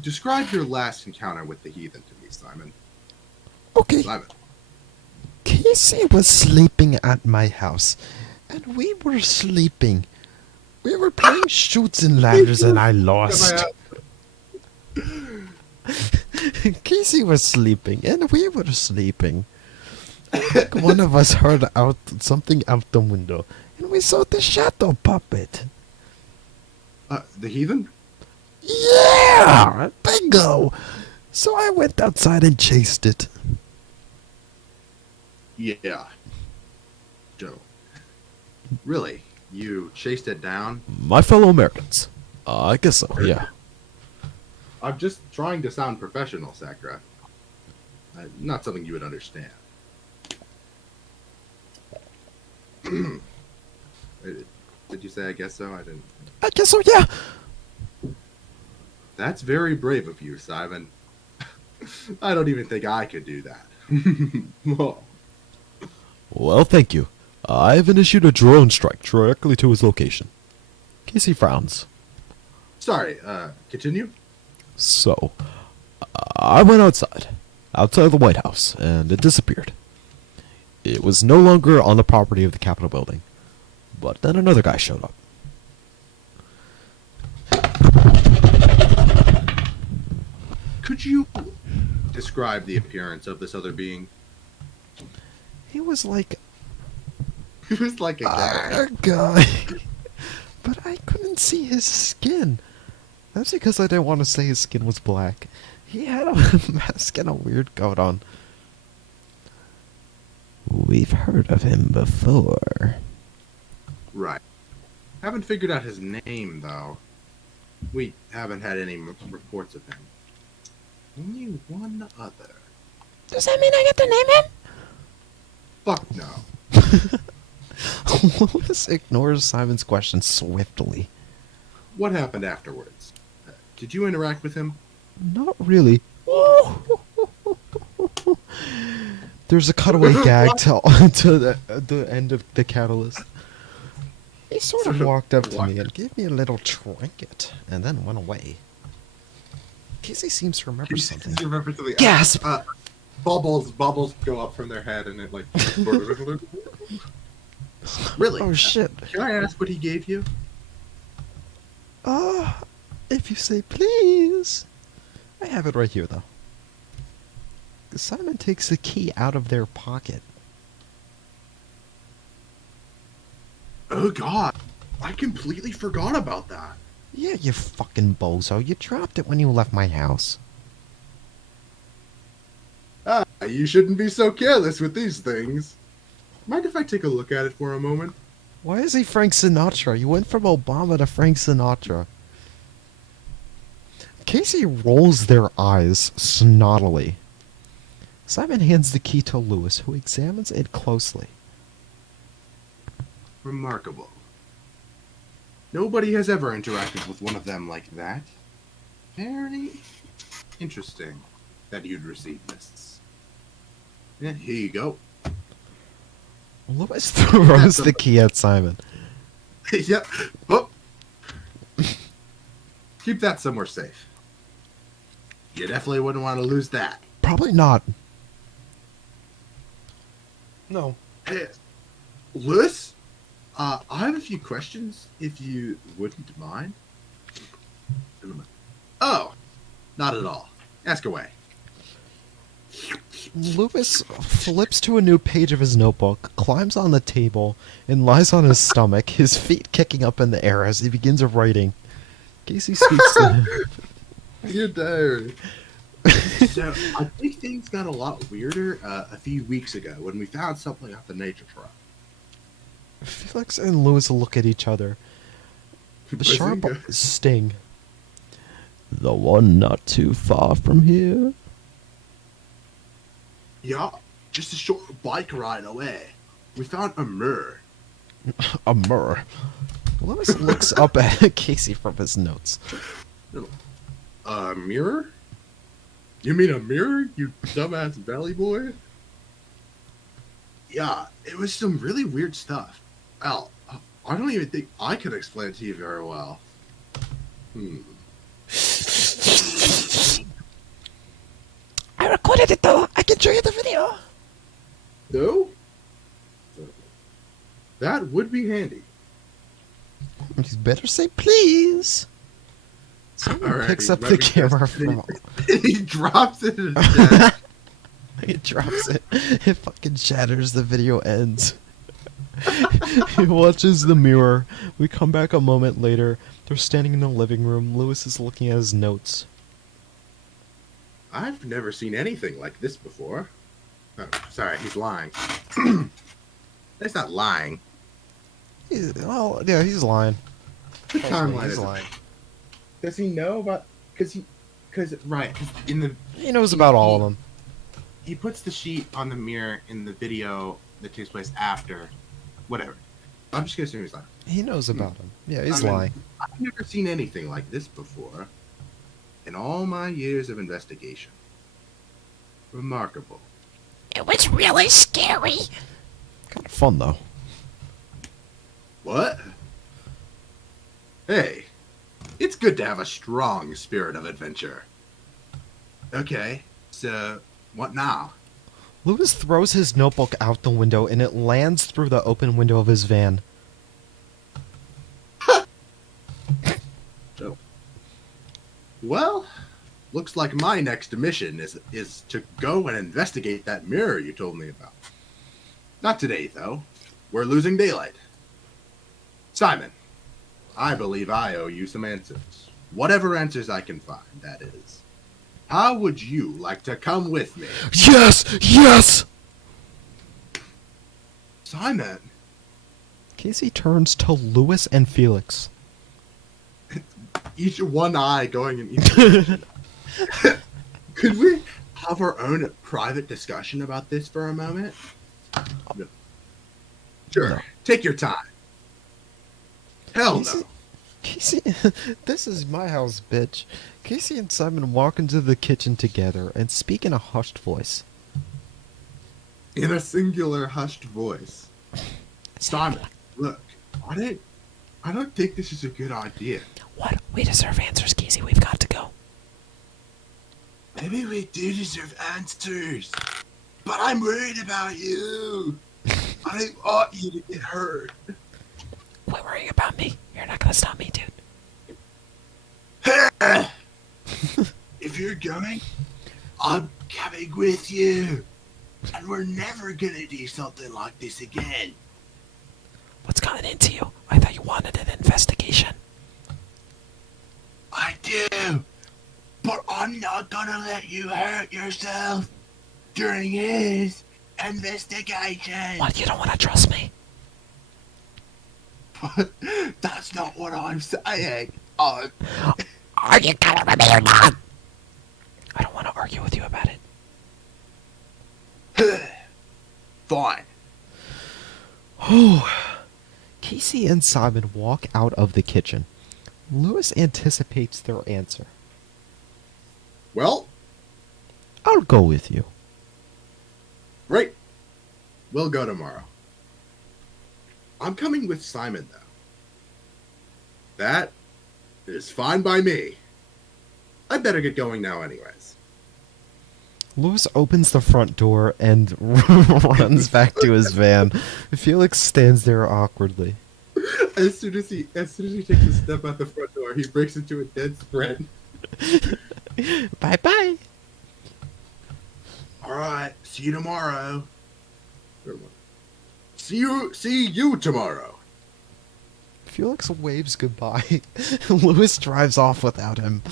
Describe your last encounter with the heathen to me, Simon. Okay. Simon. Casey was sleeping at my house, and we were sleeping. We were playing shoots and ladders, and I lost. Casey was sleeping, and we were sleeping. I think one of us heard something out the window, and we saw the shadow puppet. The heathen? Yeah! Bingo! So I went outside and chased it. Yeah. Joe. Really? You chased it down? My fellow Americans. I guess so, yeah. I'm just trying to sound professional, Sakura. Not something you would understand. Did you say I guess so? I didn't. I guess so, yeah. That's very brave of you, Simon. I don't even think I could do that. Well, Well, thank you. I've issued a drone strike directly to his location. Casey frowns. sorry, continue? So, I went outside the White House, and it disappeared. It was no longer on the property of the Capitol building. But then another guy showed up. Could you describe the appearance of this other being? He was like He was like a guy. a guy. But I couldn't see his skin. That's because I didn't want to say his skin was black. He had a mask and a weird coat on. We've heard of him before. Right. Haven't figured out his name, though. We haven't had any reports of him. Only one other. Does that mean I get to name him? Fuck no. Lewis ignores Simon's question swiftly. What happened afterwards? Did you interact with him? Not really. There's a cutaway gag to the end of the catalyst. He sort of walked up to me and gave me a little trinket, and then went away. Casey seems to remember something. You remember to the Gasp! Bubbles go up from their head, and it like. Really? Oh shit. Can I ask what he gave you? If you say please. I have it right here, though. Simon takes the key out of their pocket. Oh God, I completely forgot about that. Yeah, you fucking bozo. You dropped it when you left my house. You shouldn't be so careless with these things. Mind if I take a look at it for a moment? Why is he Frank Sinatra? You went from Obama to Frank Sinatra. Casey rolls their eyes snottily. Simon hands the key to Lewis, who examines it closely. Remarkable. Nobody has ever interacted with one of them like that. Very interesting that you'd receive this. Yeah, here you go. Lewis throws the key at Simon. Yep. Oh. Keep that somewhere safe. You definitely wouldn't want to lose that. Probably not. No. Hey, Lewis, I have a few questions, if you wouldn't mind. Oh, not at all. Ask away. Lewis flips to a new page of his notebook, climbs on the table, and lies on his stomach, his feet kicking up in the air as he begins writing. Casey speaks to him. Your diary. So, I think things got a lot weirder a few weeks ago when we found something at the nature trail. Felix and Lewis look at each other. The sharp Bazinga. sting. The one not too far from here. Yeah, just a short bike ride away. We found a mirror. A mirror. Lewis looks up at Casey from his notes. A mirror? You mean a mirror, you dumbass valley boy? Yeah, it was some really weird stuff. Al, I don't even think I could explain it to you very well. I recorded it though. I can show you the video. No? That would be handy. You better say please. Someone Alright, picks up let the me camera just- from. He drops it in his desk. He drops it. It fucking shatters. The video ends. He watches the mirror. We come back a moment later. They're standing in the living room. Lewis is looking at his notes. I've never seen anything like this before. Oh, sorry, he's lying. That's not lying. Well, yeah, he's lying. The timeline He's is lying. Does he know about? Right, 'cause in the He knows about all of them. he puts the sheet on the mirror in the video that takes place after, whatever. I'm just gonna assume he's lying. He knows about them. Yeah, he's I mean, lying. I've never seen anything like this before. In all my years of investigation. Remarkable. It was really scary. Kind of fun though. What? Hey, it's good to have a strong spirit of adventure. Okay, so what now? Lewis throws his notebook out the window and it lands through the open window of his van. So, well, looks like my next mission is to go and investigate that mirror you told me about. Not today, though. We're losing daylight. Simon, I believe I owe you some answers. Whatever answers I can find, that is. How would you like to come with me? Yes! Yes! Simon, Casey turns to Lewis and Felix. each one eye going in each direction. Could we have our own private discussion about this for a moment? No. Sure. No. Take your time. Hell no. Casey, this is my house, bitch. Casey and Simon walk into the kitchen together and speak in a hushed voice. In a singular, hushed voice. Simon, look, I don't think this is a good idea. What? We deserve answers, Casey. We've got to go. Maybe we do deserve answers, but I'm worried about you. I don't want you to get hurt. Quit worrying about me. You're not gonna stop me, dude. If you're going, I'm coming with you. And we're never gonna do something like this again. What's gotten into you? I thought you wanted an investigation. I do. But I'm not gonna let you hurt yourself during his investigation. What? You don't want to trust me? That's not what I'm saying. Are you gonna with me or not? I don't want to argue with you about it. Fine. Casey and Simon walk out of the kitchen. Lewis anticipates their answer. Well, I'll go with you. great. We'll go tomorrow. I'm coming with Simon, though. That It is fine by me. I'd better get going now anyways. Lewis opens the front door and runs back to his van. Felix stands there awkwardly. As soon as he takes a step out the front door, he breaks into a dead sprint. Bye-bye. Alright, see you tomorrow. See you tomorrow. Felix waves goodbye. Lewis drives off without him.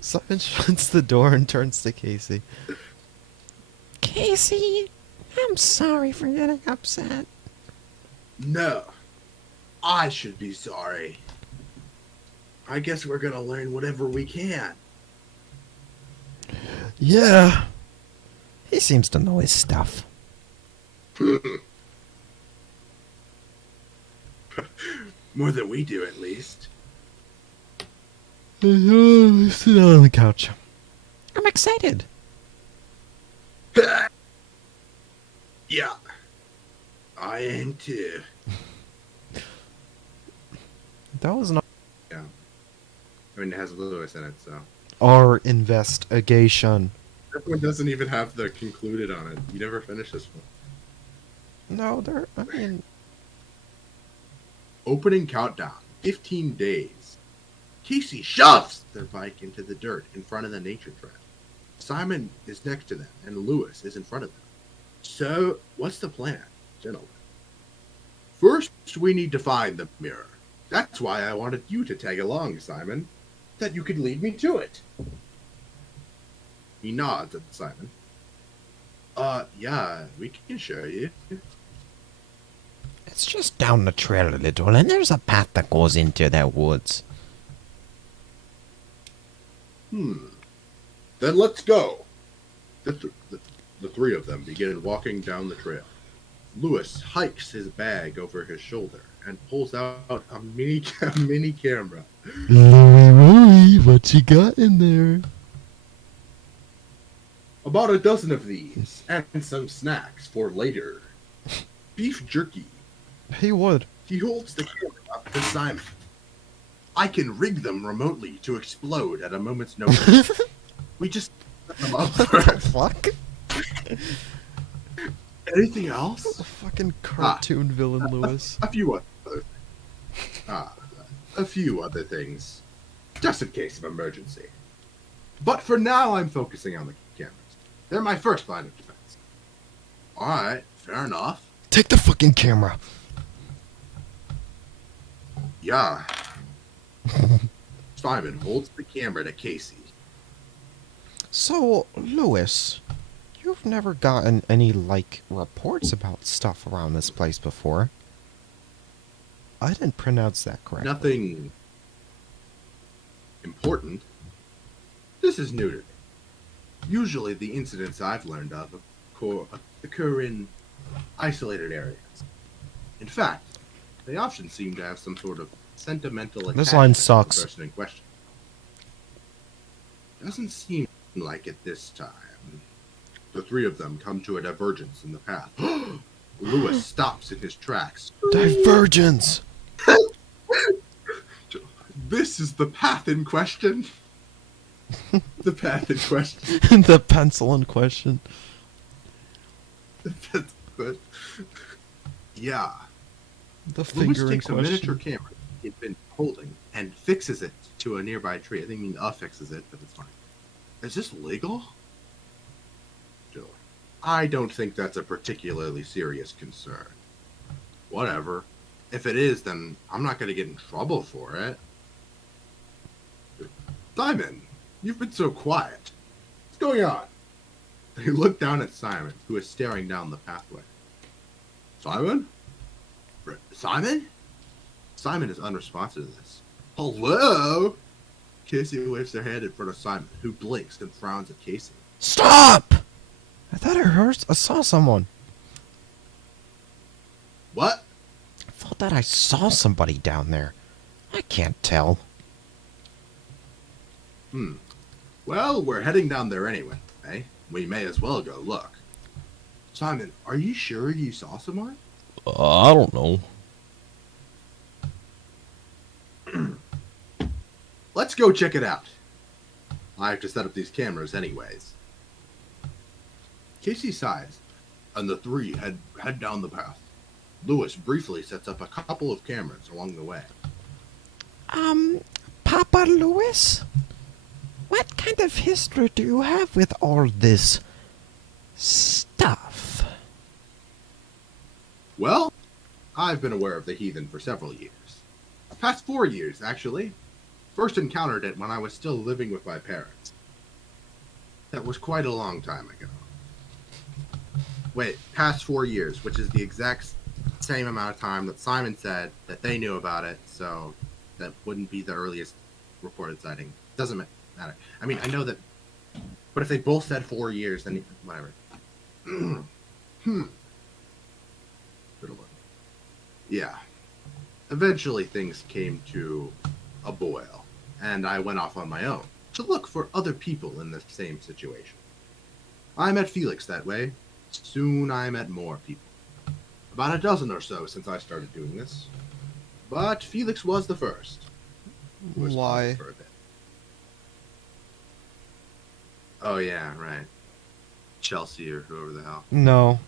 Simon shuts the door and turns to Casey. Casey, I'm sorry for getting upset. No. I should be sorry. I guess we're gonna learn whatever we can. Yeah. He seems to know his stuff. More than we do, at least. Sit down on the couch. I'm excited. Yeah. I am too. That was not Yeah. I mean, it has Lewis in it, so. our investigation. This one doesn't even have the concluded on it. You never finish this one. No, I mean, Opening countdown. 15 days. Casey shoves their bike into the dirt in front of the nature trail. Simon is next to them, and Lewis is in front of them. So, what's the plan, gentlemen? First, we need to find the mirror. That's why I wanted you to tag along, Simon. That you could lead me to it. He nods at Simon. Yeah, we can show you. It's just down the trail a little, and there's a path that goes into that woods. Then let's go. The three of them begin walking down the trail. Lewis hikes his bag over his shoulder and pulls out a mini camera. Louie, what you got in there? About a dozen of these, and some snacks for later. Beef jerky. He would. He holds the camera up to Simon. I can rig them remotely to explode at a moment's notice. We just set them up first. Fuck? Anything else? Fucking cartoon villain Lewis. A few other things, just in case of emergency. But for now, I'm focusing on the cameras. They're my first line of defense. All right, fair enough. Take the fucking camera. Yeah. Simon holds the camera to Casey. So, Lewis, you've never gotten any, reports about stuff around this place before. I didn't pronounce that correctly. Nothing important. This is new to me. Usually the incidents I've learned of occur in isolated areas. In fact, they often seem to have some sort of sentimental attachment This line to sucks. the person in question. Doesn't seem like it this time. The three of them come to a divergence in the path. Lewis stops in his tracks. Divergence! This is the path in question. The path in question. The pencil in question. That's good. Yeah. The Lewis finger in takes a miniature question. camera he'd been holding and fixes it to a nearby tree. I think fixes it, but it's fine. Is this legal? Joey. I don't think that's a particularly serious concern. Whatever. If it is, then I'm not going to get in trouble for it. Simon, you've been so quiet. What's going on? They look down at Simon, who is staring down the pathway. Simon? Simon? Simon is unresponsive to this. Hello? Casey waves their hand in front of Simon, who blinks and frowns at Casey. Stop! I thought I saw someone. What? I thought that I saw somebody down there. I can't tell. Well, we're heading down there anyway. Eh? We may as well go look. Simon, are you sure you saw someone? I don't know. Let's go check it out. I have to set up these cameras anyways. Casey sighs, and the three head down the path. Lewis briefly sets up a couple of cameras along the way. Papa Louis? What kind of history do you have with all this stuff? Well, I've been aware of the heathen for several years. Past 4 years, actually. First encountered it when I was still living with my parents. That was quite a long time ago. Wait, past 4 years, which is the exact same amount of time that Simon said that they knew about it, so that wouldn't be the earliest reported sighting. Doesn't matter. I mean, I know that, but if they both said 4 years, then whatever. Yeah. Eventually things came to a boil, and I went off on my own to look for other people in the same situation. I met Felix that way. Soon I met more people. About a dozen or so since I started doing this. But Felix was the first. Who was Why? paused for a bit. Oh yeah, right. Chelsea or whoever the hell. No,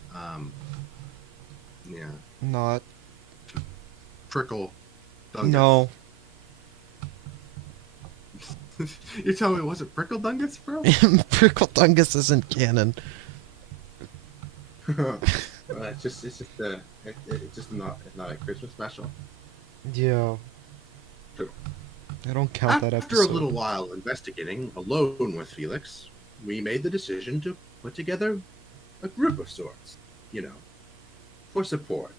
Yeah. not. Prickle. Dungus. No. You tell me it wasn't Prickle Dungus, bro? Prickle Dungus isn't canon. It's just not a Christmas special. Yeah. Cool. I don't count that After episode. a little while investigating alone with Felix, we made the decision to put together a group of sorts, for support.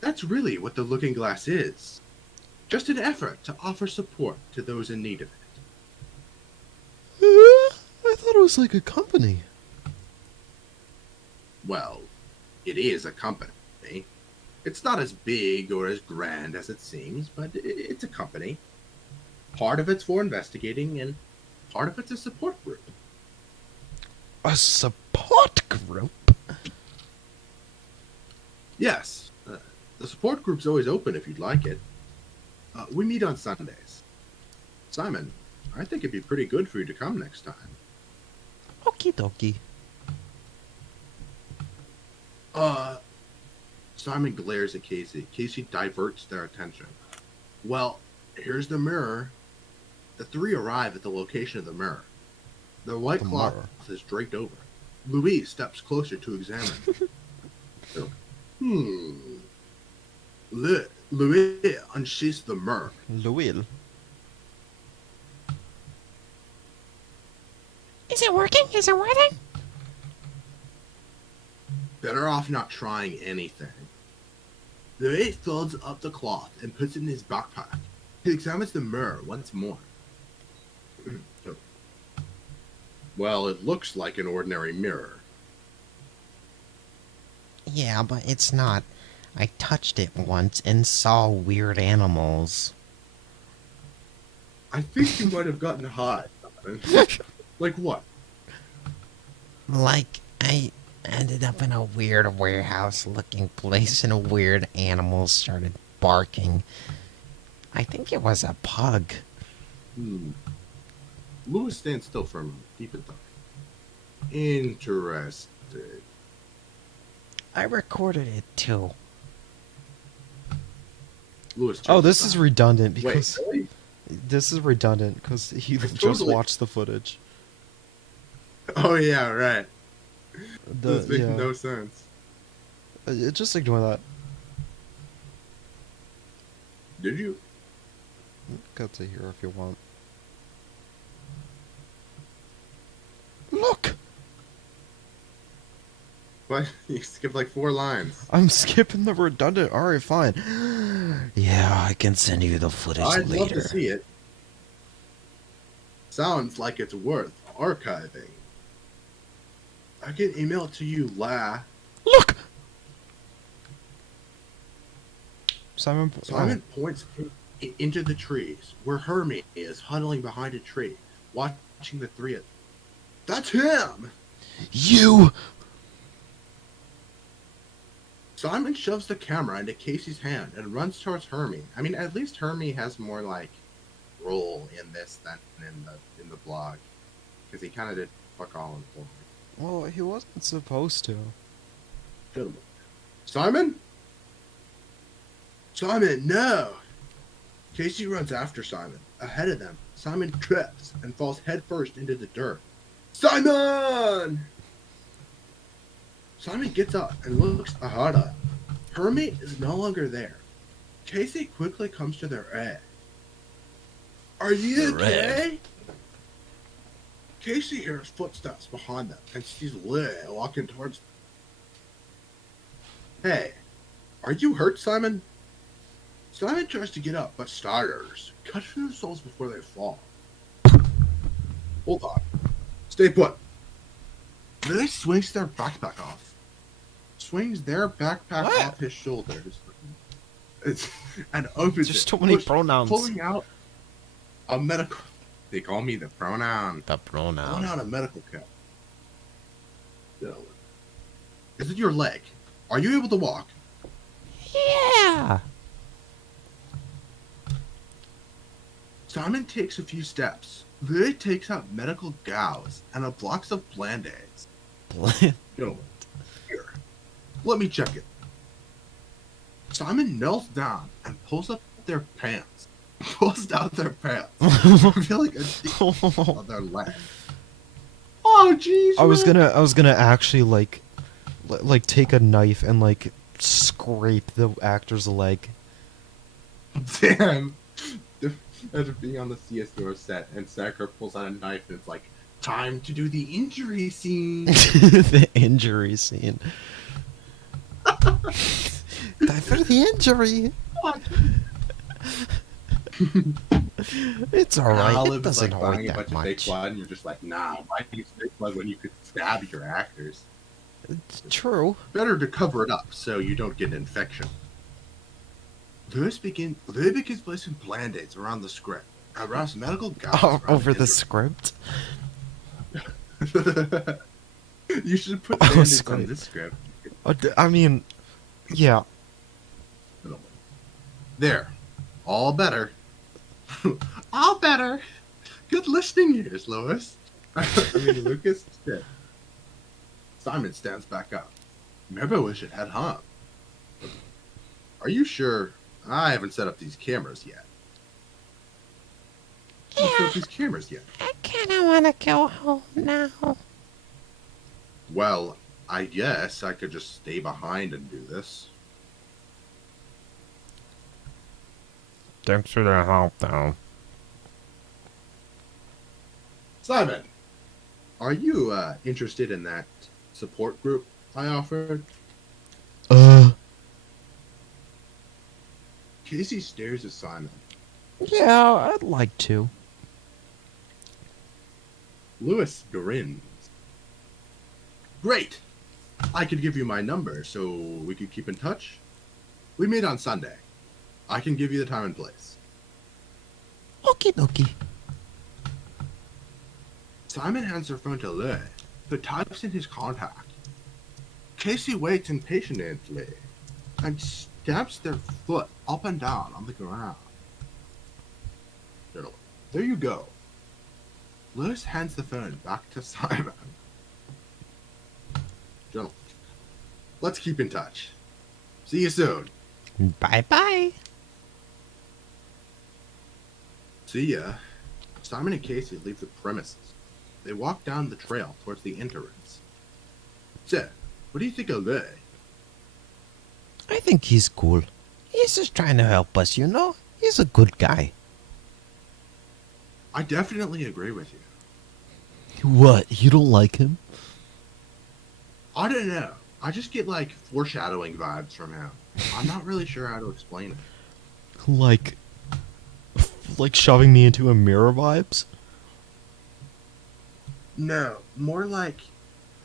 That's really what the Looking Glass is. Just an effort to offer support to those in need of it. I thought it was like a company. Well, it is a company. It's not as big or as grand as it seems, but it's a company. Part of it's for investigating, and part of it's a support group. A support group? Yes, the support group's always open if you'd like it. We meet on Sundays. Simon, I think it'd be pretty good for you to come next time. Okie dokie. Simon glares at Casey. Casey diverts their attention. Well, here's the mirror. The three arrive at the location of the mirror. The white The cloth mirror. is draped over. Louise steps closer to examine. Louis unsheaths the mirror. Louis. Is it working? Is it working? Better off not trying anything. Louis folds up the cloth and puts it in his backpack. He examines the mirror once more. Well, it looks like an ordinary mirror. Yeah, but it's not. I touched it once and saw weird animals. I think you might have gotten high. Like what? Like, I ended up in a weird warehouse-looking place and weird animals started barking. I think it was a pug. Louis stands still for a moment, deep in thought. Interesting. I recorded it too. Louis. Oh, this is redundant Wait, because really? this is redundant because he It's just totally- watched the footage. Oh yeah, right. The, This makes yeah. no sense. Just ignore that. Did you? Go to here if you want. Look! What? You skipped like 4 lines. I'm skipping the redundant. Alright, fine. Yeah, I can send you the footage I'd love later. to see it. Sounds like it's worth archiving. I can email it to you, La. Look! Simon. Simon points into the trees, where Hermie is huddling behind a tree, watching the three of them. That's him! You! Simon shoves the camera into Casey's hand and runs towards Hermie. I mean, at least Hermie has more, like, role in this than in the blog, because he kind of did fuck all in the blog. Well, he wasn't supposed to. Gentlemen. Simon? Simon, no! Casey runs after Simon. Ahead of them, Simon trips and falls headfirst into the dirt. Simon! Simon gets up and looks ahead of him. Her mate is no longer there. Casey quickly comes to their aid. Are you okay? Casey hears footsteps behind them and sees Lee walking towards them. Hey, are you hurt, Simon? Simon tries to get up, but starters cut themselves before they fall. Hold on. Stay put. Lee swings their backpack off. Swings their backpack off his shoulders. And opens There's it. too many pronouns. Pulling out a medical. They call me the pronoun. The Pulling pronoun. out a medical cap. Is it your leg? Are you able to walk? Yeah. Simon takes a few steps. Lee takes out medical gauze and a box of Band-Aids. Gentlemen, here. Let me check it. Simon kneels down and pulls up their pants. Pulls down their pants. Revealing a deep on their leg. Oh jeez. I was gonna actually like take a knife and like scrape the actor's leg. Damn. Imagine being on the CSyours set and Sakura pulls out a knife and it's like, time to do the injury scene. The injury scene. Time for the injury. It's alright. Olive It is doesn't like hurt buying a bunch that of fake much. blood and you're just like, nah, why use fake blood when you could stab your actors? It's true. Better to cover it up so you don't get an infection. Lee begins placing Band-Aids around the script. Around medical gauze. around Over the injury. script. You should put Oh, Band-Aids on sorry. this script. I mean, yeah. There. All better. All better. Good listening ears, Lois. I mean, Lucas, shit. Simon stands back up. Maybe we should head home. Are you sure? I haven't set up these cameras yet. I haven't set up these cameras yet. I kind of want to go home now. Well, I guess I could just stay behind and do this. Thanks for the help, though. Simon, are you interested in that support group I offered? Casey stares at Simon. Yeah, I'd like to. Lewis grins. Great! I could give you my number so we could keep in touch. We meet on Sunday. I can give you the time and place. Okie dokie. Simon hands her phone to Lee, who types in his contact. Casey waits impatiently and stamps their foot up and down on the ground. There you go. Lewis hands the phone back to Simon. Gentlemen, let's keep in touch. See you soon. Bye-bye. See ya. Simon and Casey leave the premises. They walk down the trail towards the entrance. So, what do you think of Lee? I think he's cool. He's just trying to help us, you know? He's a good guy. I definitely agree with you. What? You don't like him? I don't know. I just get like foreshadowing vibes from him. I'm not really sure how to explain it. Like shoving me into a mirror vibes? No, more like,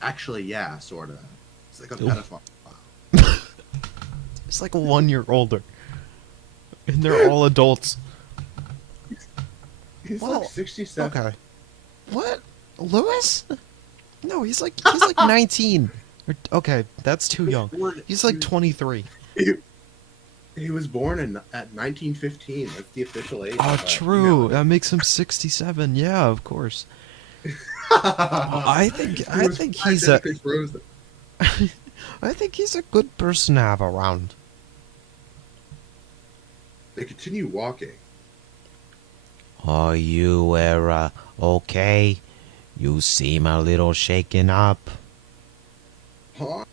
actually, yeah, sort of. It's like a Ooh. pedophile. It's like 1 year older. And they're all adults. He's Well, like 67. Okay. What? Lewis? No, he's like 19. Okay, that's too young. He's like 23. He was born at 1915. That's the official age. Oh, true. That makes him 67. Yeah, of course. I think he's a frozen. I think he's a good person to have around. They continue walking. Are you, okay? You seem a little shaken up. Huh?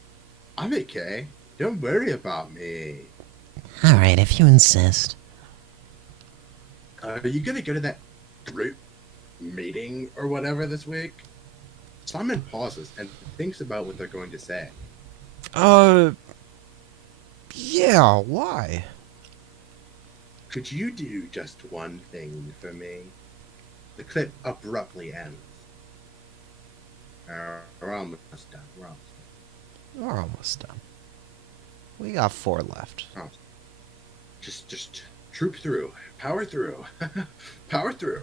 I'm okay. Don't worry about me. Alright, if you insist. Are you gonna go to that group meeting or whatever this week? Simon pauses and thinks about what they're going to say. Yeah, why? Could you do just one thing for me? The clip abruptly ends. We're almost done. We're almost done. We got 4 left. Oh. Just troop through. Power through. Power through.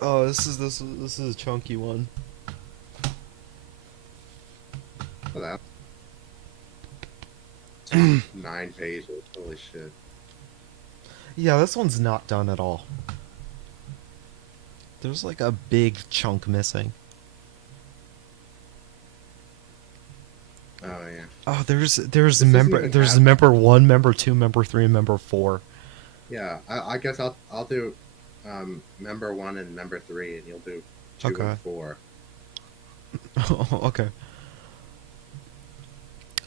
Oh, this is a chunky one. Well, that's 9 pages. Holy shit. Yeah, this one's not done at all. There's like a big chunk missing. Oh yeah. Oh, there's doesn't member even there's have- member 1, member 2, member 3, and member 4. Yeah. I guess I'll do member 1 and member 3, and you'll do 2 Okay. and 4. Oh, okay.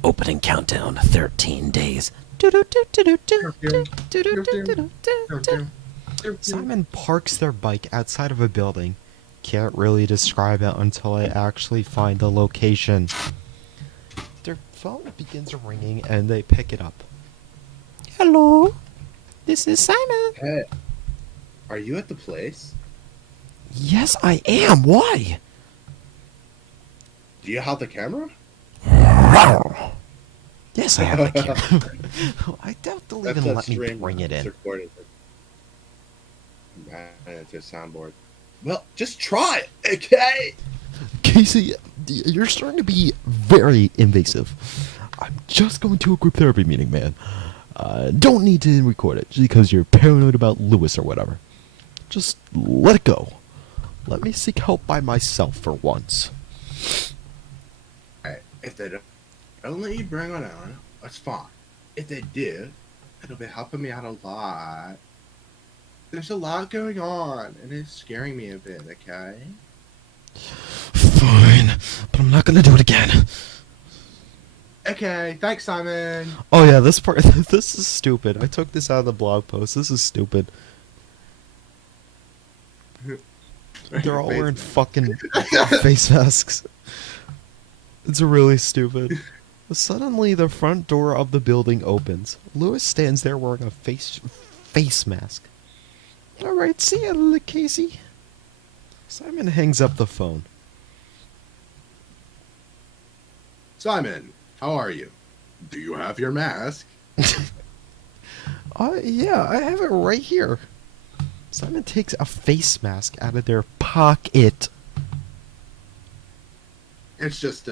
Opening countdown, 13 days. Simon parks their bike outside of a building. Can't really describe it until I actually find the location. Their phone begins ringing and they pick it up. Hello. This is Simon. Hey, are you at the place? Yes, I am. Why? Do you have the camera? Yes, I have the camera. I doubt they'll That's even that let me string bring it that's in. recorded. It's a soundboard. Well, just try it, okay? Casey, you're starting to be very invasive. I'm just going to a group therapy meeting, man. Don't need to record it because you're paranoid about Lewis or whatever. Just let it go. Let me seek help by myself for once. Alright, if they don't let you bring it on, that's fine. If they do, it'll be helping me out a lot. There's a lot going on, and it's scaring me a bit, okay? Fine, but I'm not gonna do it again. Okay, thanks, Simon. Oh yeah, this part this is stupid. I took this out of the blog post. This is stupid. They're all wearing fucking face masks. It's really stupid. Suddenly, the front door of the building opens. Lewis stands there wearing a face mask. All right, see ya, little Casey. Simon hangs up the phone. Simon, how are you? Do you have your mask? Yeah, I have it right here. Simon takes a face mask out of their pocket. It's just,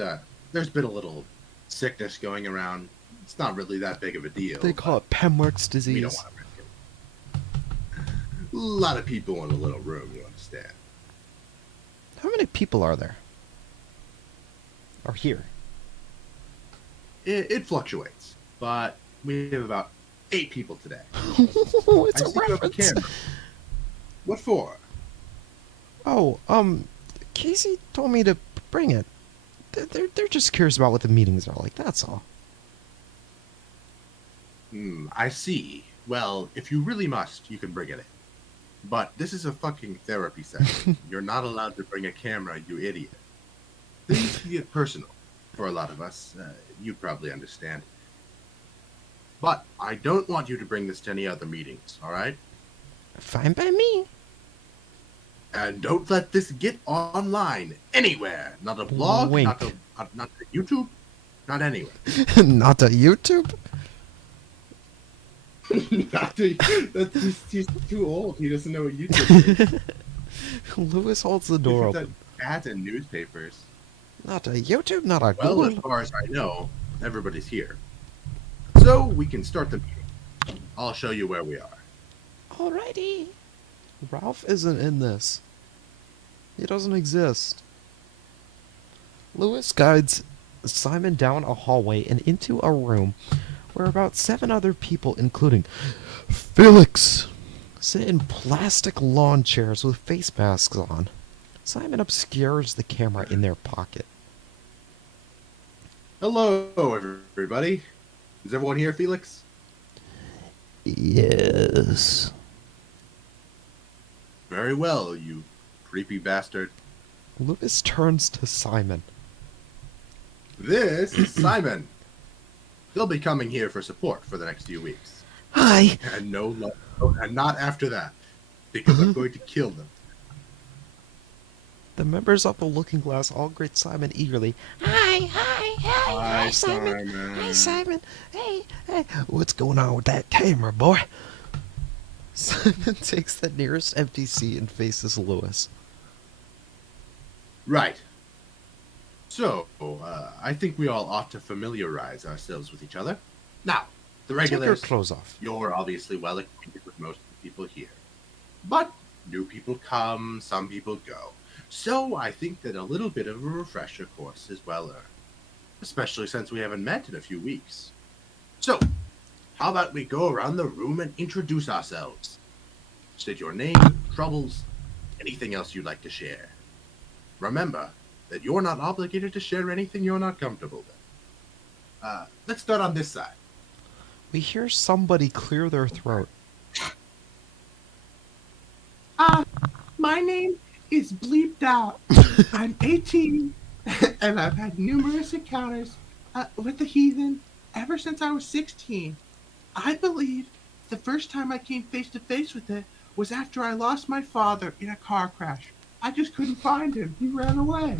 there's been a little sickness going around. It's not really that big of a deal. They call it Pemwick's We don't disease. want to risk it. A lot of people in a little room, you understand. How many people are there? Are here? It fluctuates, but we have about 8 people today. It's I a see you have a reference. camera. What for? Oh, Casey told me to bring it. They're just curious about what the meetings are like. That's all. I see. Well, if you really must, you can bring it in. But this is a fucking therapy session. You're not allowed to bring a camera, you idiot. Things can get personal for a lot of us. You probably understand. But I don't want you to bring this to any other meetings, alright? Fine by me. And don't let this get online anywhere. Not a blog, Wink. not to YouTube, not anywhere. Not a YouTube? Not to, he's too old. He doesn't know what YouTube is. Lewis holds the door He's open. done ads in newspapers. Not a YouTube, not a Well, as Google. far as I know, everybody's here. So we can start the meeting. I'll show you where we are. Alrighty. Ralph isn't in this. He doesn't exist. Lewis guides Simon down a hallway and into a room where about 7 other people, including Felix, sit in plastic lawn chairs with face masks on. Simon obscures the camera in their pocket. Hello, everybody. Is everyone here, Felix? Yes. Very well, you creepy bastard. Lewis turns to Simon. This is Simon. He'll be coming here for support for the next few weeks. Hi. And and not after that, because I'm going to kill them. The members of the Looking Glass all greet Simon eagerly. Hi, Simon. Hi, Simon. Hey. What's going on with that camera, boy? Simon takes the nearest empty seat and faces Lewis. Right. So, I think we all ought to familiarize ourselves with each other. Now, the Take your regulars, clothes off. you're obviously well acquainted with most of the people here. But new people come, some people go. So I think that a little bit of a refresher course is well earned. Especially since we haven't met in a few weeks. So, how about we go around the room and introduce ourselves? State your name, troubles, anything else you'd like to share. Remember that you're not obligated to share anything you're not comfortable with. Let's start on this side. We hear somebody clear their throat. My name is Bleeped Out. I'm 18, and I've had numerous encounters with the heathen ever since I was 16. I believe the first time I came face to face with it was after I lost my father in a car crash. I just couldn't find him. He ran away.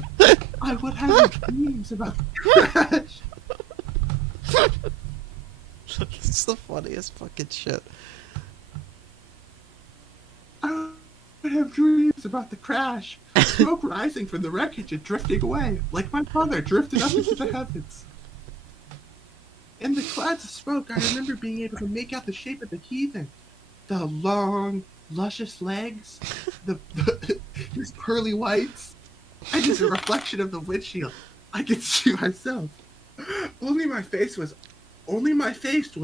I would have dreams about the crash. It's the funniest fucking shit. I would have dreams about the crash. Smoke rising from the wreckage and drifting away, like my father drifted up into the heavens. In the clouds of smoke, I remember being able to make out the shape of the heathen. The long, luscious legs, his pearly whites, and just a reflection of the windshield. I could see myself. Only my face was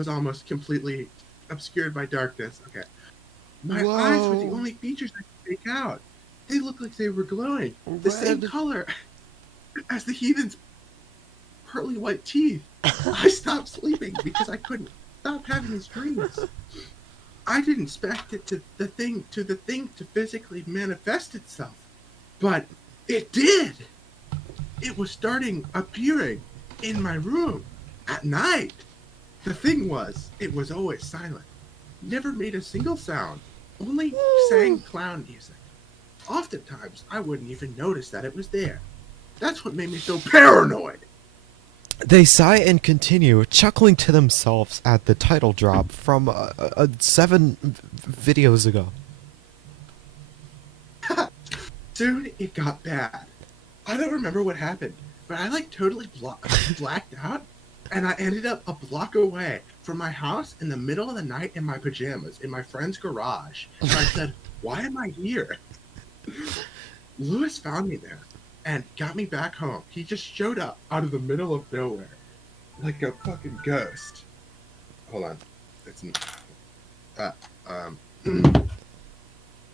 almost completely obscured by darkness. Okay. My eyes were the Whoa. only features I could make out. They looked like they were glowing. The same Red. color as the heathen's pearly white teeth. I stopped sleeping because I couldn't stop having these dreams. I didn't expect it to the thing to physically manifest itself. But it did. It was appearing in my room at night. The thing was, it was always silent. Never made a single sound. Only sang clown music. Oftentimes, I wouldn't even notice that it was there. That's what made me so paranoid. They sigh and continue, chuckling to themselves at the title drop from 7 videos ago. Soon it got bad. I don't remember what happened, but I totally blacked out, and I ended up a block away from my house in the middle of the night in my pajamas in my friend's garage. And I said, "Why am I here?" Lewis found me there and got me back home. He just showed up out of the middle of nowhere, like a fucking ghost. Hold on, it's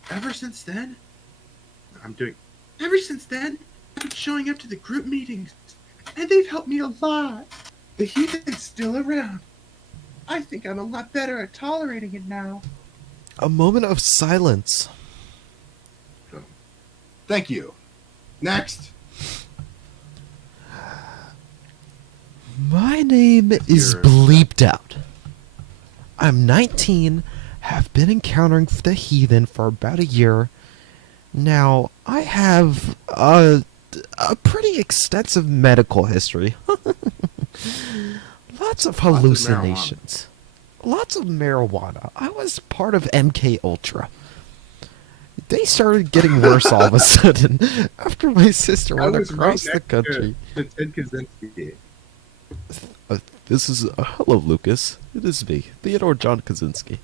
Ever since then, I've been showing up to the group meetings, and they've helped me a lot. The heathen's still around. I think I'm a lot better at tolerating it now. A moment of silence. Thank you. Next. My name is You're- Bleeped Out. I'm 19, have been encountering the heathen for about a year. Now, I have a pretty extensive medical history. Lots of hallucinations. Lots of marijuana. I was part of MK Ultra. They started getting worse all of a sudden after my sister I went was across right the next to country. Ted Kaczynski. This is hello, Lucas. It is me, Theodore John Kaczynski.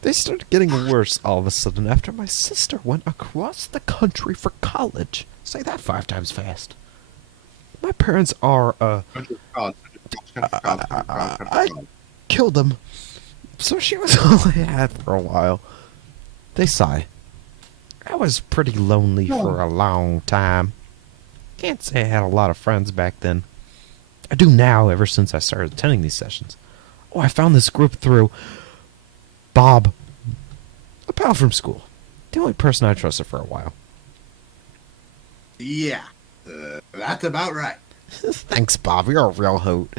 They started getting worse all of a sudden after my sister went across the country for college. Say that 5 times fast. My parents are, I killed them. So she was all I had for a while. They sigh. I was pretty lonely for a long time. Can't say I had a lot of friends back then. I do now, ever since I started attending these sessions. Oh, I found this group through Bob, a pal from school. The only person I trusted for a while. Yeah, that's about right. Thanks, Bob. You're a real hoot.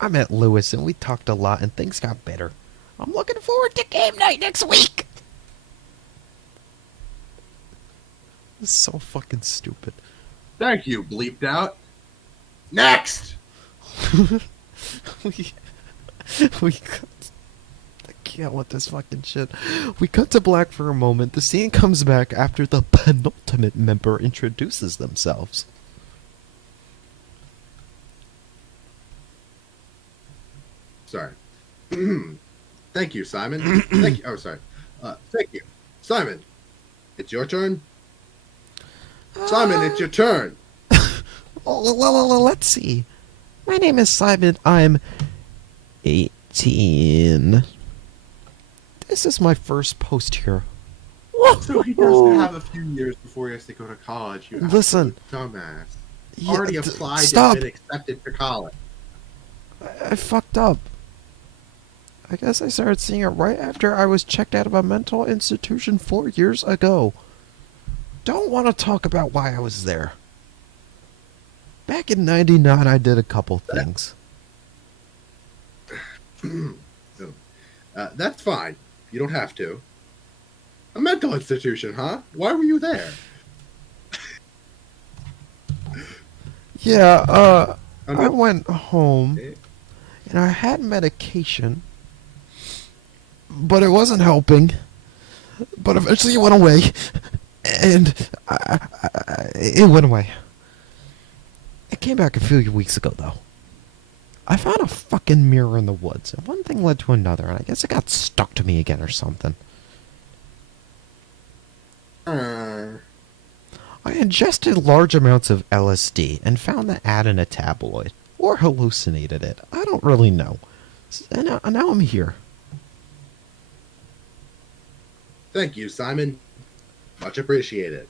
I met Lewis, and we talked a lot, and things got better. I'm looking forward to game night next week. This is so fucking stupid. Thank you, bleeped out. Next! we cut. I can't with this fucking shit. We cut to black for a moment. The scene comes back after the penultimate member introduces themselves. Sorry. Thank you, Simon. Thank you. Oh, sorry. Thank you. Simon, it's your turn. Simon, it's your turn. Let's see. My name is Simon. I'm 18. This is my first post here. So he doesn't have a few years before he has to go to college. You Listen. absolute dumbass. Yeah, Already applied stop. and been accepted to college. I fucked up. I guess I started seeing it right after I was checked out of a mental institution 4 years ago. Don't want to talk about why I was there. Back in '99, I did a couple things. That's fine. You don't have to. A mental institution, huh? Why were you there? Yeah, I went home, and I had medication, but it wasn't helping. But eventually it went away, and it went away. It came back a few weeks ago, though. I found a fucking mirror in the woods, and one thing led to another, and I guess it got stuck to me again or something. I ingested large amounts of LSD and found the ad in a tabloid, or hallucinated it. I don't really know. And now I'm here. Thank you, Simon. Much appreciated.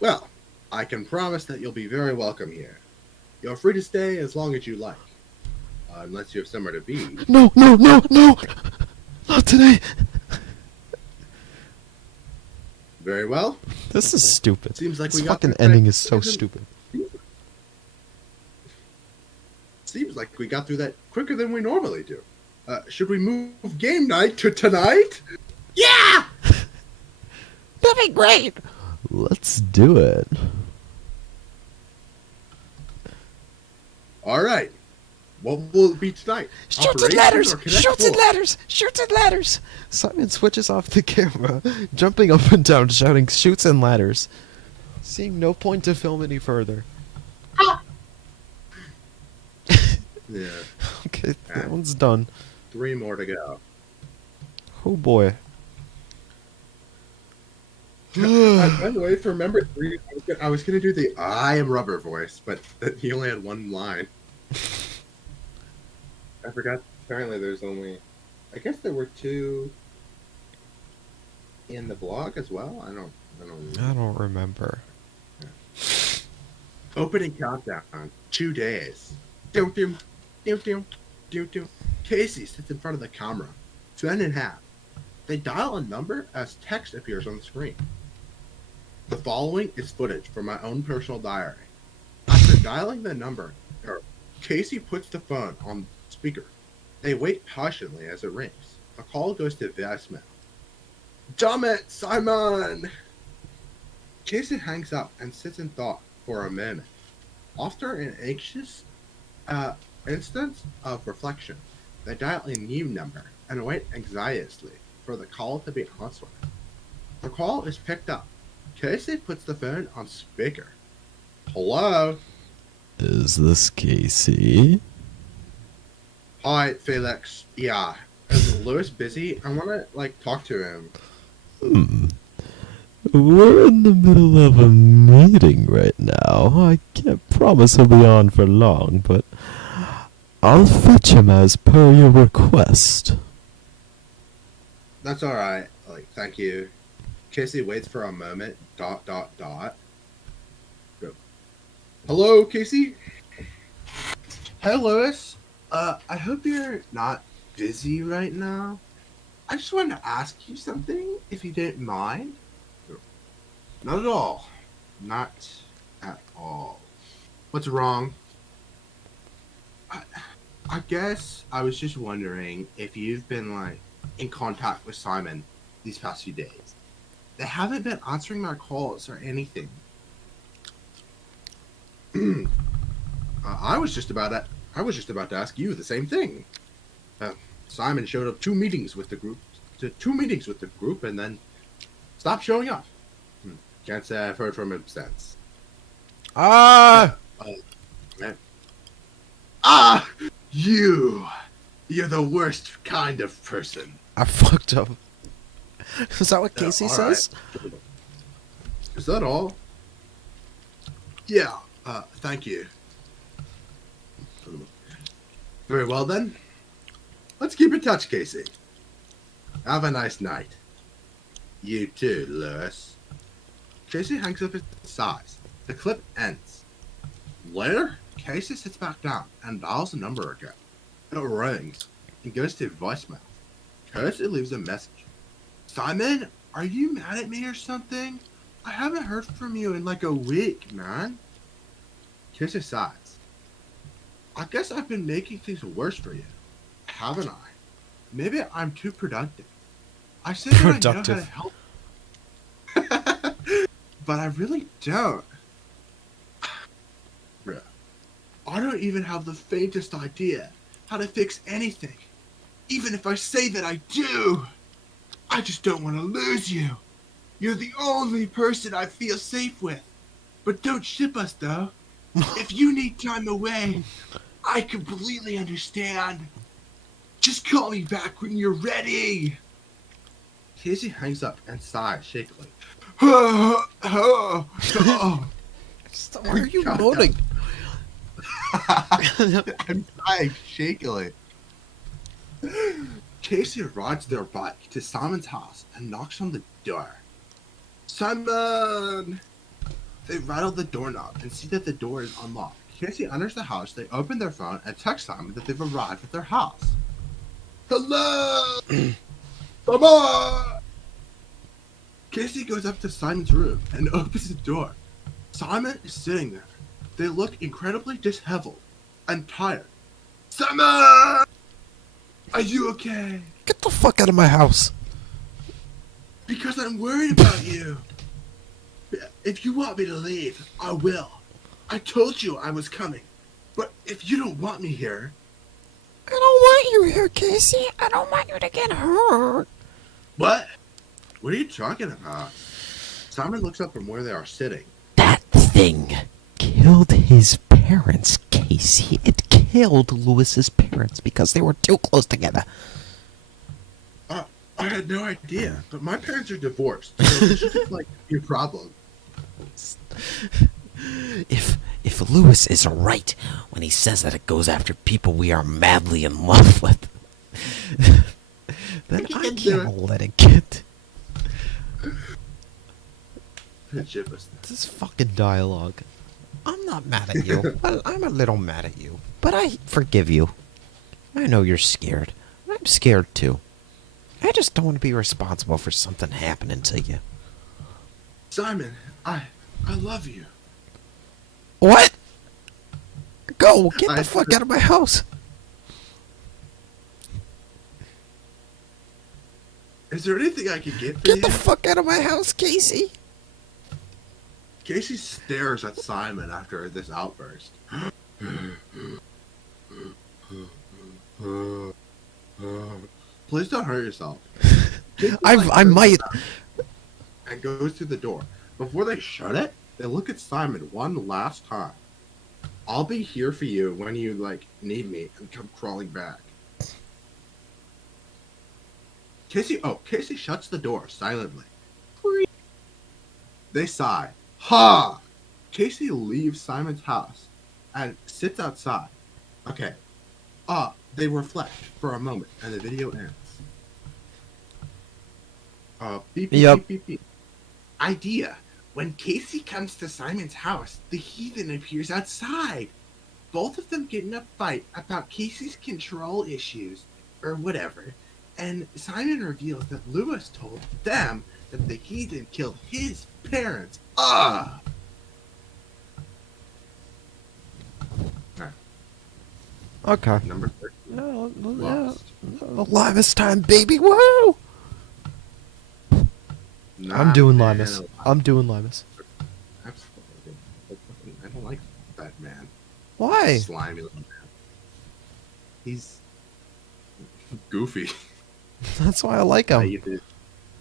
Well, I can promise that you'll be very welcome here. You're free to stay as long as you like. Unless you have somewhere to be. No! Not today! Very well. This is stupid. Seems like this we got fucking through ending that. is so stupid. Seems like we got through that quicker than we normally do. Should we move game night to tonight? Yeah! That'd be great. Let's do it. All right. What will it be tonight? Shoots and Operations ladders! or Connect Shoots and Four? ladders! Shoots and ladders! Simon switches off the camera, jumping up and down, shouting shoots and ladders. Seeing no point to film any further. Yeah. Okay, that one's done. 3 more to go. Oh boy. By the way, for number 3, I was going to do the I am rubber voice, but he only had one line. I forgot. Apparently, there's only. I guess there were 2 in the blog as well. I don't. Remember. Opening countdown. 2 days. Dum dum dum dum dum dum. Casey sits in front of the camera, cut in half. They dial a number as text appears on the screen. The following is footage from my own personal diary. After dialing the number, Casey puts the phone on speaker. They wait patiently as it rings. The call goes to voicemail. Damn it, Simon! Casey hangs up and sits in thought for a moment. After an anxious instance of reflection, they dial a new number and wait anxiously for the call to be answered. The call is picked up. Casey puts the phone on speaker. Hello? Is this Casey? Hi, Felix. Yeah. Is Lewis busy? I want to, talk to him. We're in the middle of a meeting right now. I can't promise he'll be on for long, but I'll fetch him as per your request. That's alright. Thank you. Casey waits for a moment. ... Go. Hello, Casey? Hey, Lewis. I hope you're not busy right now. I just wanted to ask you something, if you didn't mind. Not at all. Not at all. What's wrong? I guess I was just wondering if you've been, in contact with Simon these past few days. They haven't been answering my calls or anything. I was just about to ask you the same thing. Simon showed up two meetings with the group, and then stopped showing up. Can't say I've heard from him since. You're the worst kind of person. I fucked up. Is that what Casey all says? right. Is that all? Yeah, thank you. Very well then. Let's keep in touch, Casey. Have a nice night. You too, Lewis. Casey hangs up his sighs. The clip ends. Later, Casey sits back down and dials the number again. It rings and goes to voicemail. Casey leaves a message. Simon, are you mad at me or something? I haven't heard from you in a week, man. Casey sighs. I guess I've been making things worse for you, haven't I? Maybe I'm too productive. I say that I know how to help, but I really don't. I don't even have the faintest idea how to fix anything, even if I say that I do. I just don't want to lose you. You're the only person I feel safe with. But don't ship us, though. If you need time away, I completely understand. Just call me back when you're ready. Casey hangs up and sighs shakily. Why are you moaning? I'm sighing shakily. Casey rides their bike to Simon's house and knocks on the door. Simon! They rattle the doorknob and see that the door is unlocked. Casey enters the house, they open their phone and text Simon that they've arrived at their house. Hello! Simon! Casey goes up to Simon's room and opens the door. Simon is sitting there. They look incredibly disheveled and tired. Simon! Are you okay? Get the fuck out of my house. Because I'm worried about you. If you want me to leave, I will. I told you I was coming. But if you don't want me here... I don't want you here, Casey. I don't want you to get hurt. What? What are you talking about? Simon looks up from where they are sitting. That thing killed his parents, Casey. It killed Lewis's parents because they were too close together. I had no idea, but my parents are divorced, so it shouldn't be a problem. If Lewis is right when he says that it goes after people we are madly in love with, then I can't let it get. This fucking dialogue. I'm not mad at you. I'm a little mad at you. But I forgive you. I know you're scared. I'm scared too. I just don't want to be responsible for something happening to you. Simon, I love you. What? Go! Get the fuck out of my house! Is there anything I can get for you? Get the fuck out of my house, Casey! Casey stares at Simon after this outburst. Please don't hurt yourself. I might. And goes to the door. Before they shut it, they look at Simon one last time. I'll be here for you when you like need me and come crawling back. Casey shuts the door silently. They sigh. Ha! Casey leaves Simon's house and sits outside. Okay. They reflect for a moment and the video ends. Beep, beep, Yep. beep, beep, beep. Idea. When Casey comes to Simon's house, the heathen appears outside. Both of them get in a fight about Casey's control issues, or whatever, and Simon reveals that Lewis told them that the heathen killed his parents. Ah! Okay. Number 13. Lost. Limus time, baby. Woo! I'm doing Limus. I'm doing Limus. Absolutely. I don't like that man. Why? Slimy little man. He's goofy. That's why I like him. He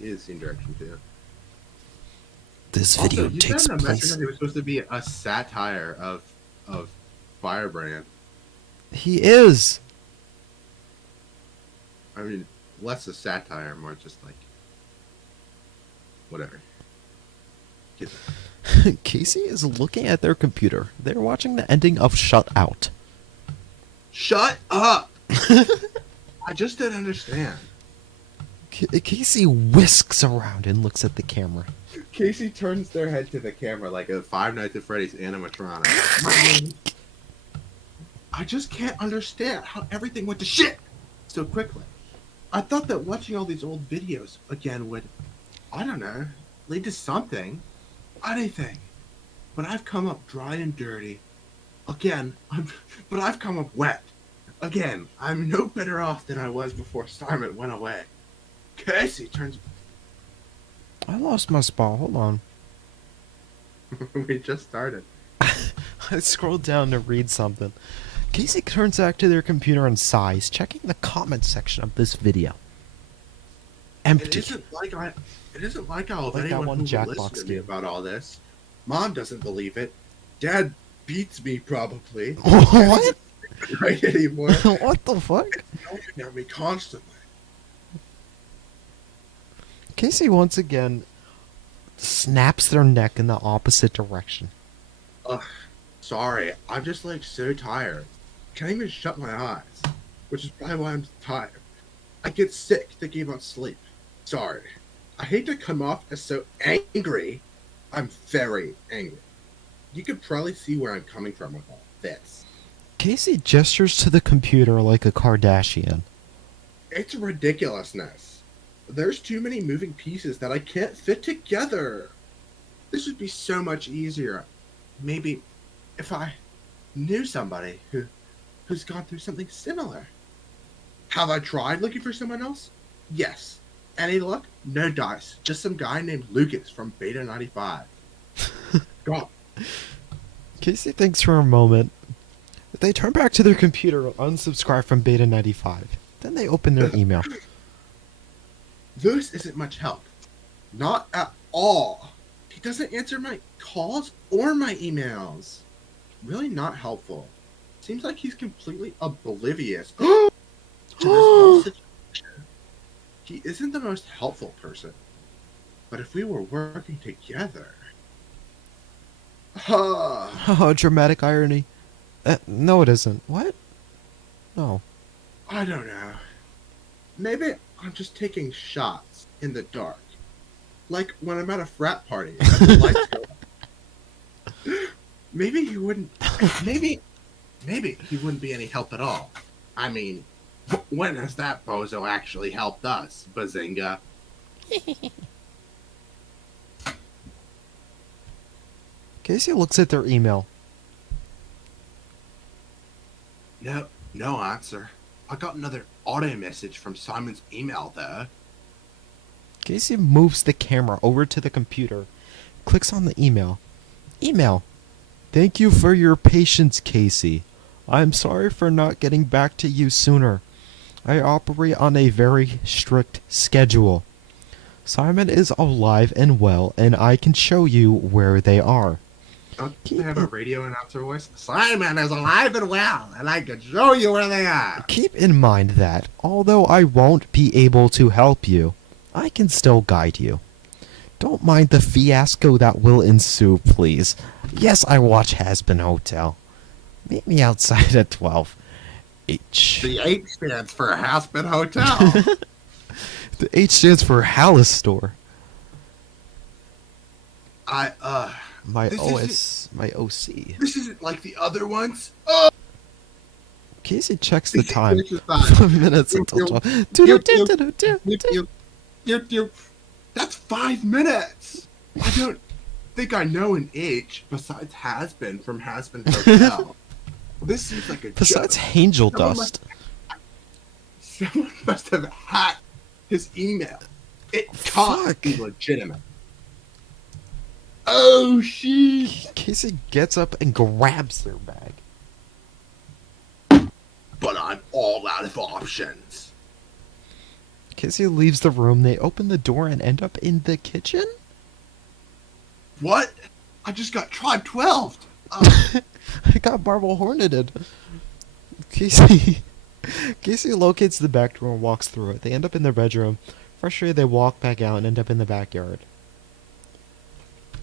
is in direction too. This Also, video you takes said in a message place. that it was supposed to be a satire of Firebrand. He is. I mean, less a satire, more just like whatever. Get that. Casey is looking at their computer. They're watching the ending of Shut Out. Shut up! I just don't understand. Casey whisks around and looks at the camera. Casey turns their head to the camera like a Five Nights at Freddy's animatronic. I just can't understand how everything went to shit so quickly. I thought that watching all these old videos again would, I don't know, lead to something. Anything. But I've come up dry and dirty. Again, but I've come up wet. Again, I'm no better off than I was before Simon went away. Casey turns... I lost my spot. Hold on. We just started. I scrolled down to read something. Casey turns back to their computer and sighs, checking the comment section of this video. Empty. It isn't like I'll have Like that anyone one who will Jackbox listen to me game. about all this. Mom doesn't believe it. Dad beats me probably. What? Right anymore. What the fuck? Yelling at me constantly. Casey once again snaps their neck in the opposite direction. Ugh, sorry. I'm just like so tired. Can't even shut my eyes. Which is probably why I'm tired. I get sick thinking about sleep. Sorry. I hate to come off as so angry. I'm very angry. You could probably see where I'm coming from with all this. Casey gestures to the computer like a Kardashian. It's ridiculousness. There's too many moving pieces that I can't fit together. This would be so much easier. Maybe if I knew somebody who's gone through something similar. Have I tried looking for someone else? Yes. Any luck? No dice. Just some guy named Lucas from Beta 95. God. Casey thinks for a moment. They turn back to their computer and unsubscribe from Beta 95. Then they open their email. Lewis isn't much help. Not at all. He doesn't answer my calls or my emails. Really not helpful. Seems like he's completely oblivious to this whole situation. He isn't the most helpful person. But if we were working together... Oh, dramatic irony. No, it isn't. What? No. I don't know. Maybe I'm just taking shots in the dark. Like when I'm at a frat party and the lights go up. Maybe he wouldn't... Maybe he wouldn't be any help at all. I mean, when has that bozo actually helped us, Bazinga? Casey looks at their email. No answer. I got another auto message from Simon's email, though. Casey moves the camera over to the computer, clicks on the email. Email. Thank you for your patience, Casey. I'm sorry for not getting back to you sooner. I operate on a very strict schedule. Simon is alive and well, and I can show you where they are. Don't they have a radio announcer voice? Simon is alive and well, and I can show you where they are. Keep in mind that, although I won't be able to help you, I can still guide you. Don't mind the fiasco that will ensue, please. Yes, I watch Has-Been Hotel. Meet me outside at 12. H. The H stands for Has-Been Hotel. The H stands for Hallis Store. My OC. This isn't like the other ones. Casey checks the time. This is fine. 5 minutes until 12. That's 5 minutes. I don't think I know an H besides Has-Been from Has-Been Hotel. This seems like a Besides joke. Angel Someone Dust. Someone must have hacked his email. It can't be legitimate. Oh, shit. Casey gets up and grabs their bag. But I'm all out of options. Casey leaves the room. They open the door and end up in the kitchen? What? I just got Tribe 12. I got Marble Horneted. Casey locates the back door and walks through it. They end up in their bedroom. Frustrated, they walk back out and end up in the backyard.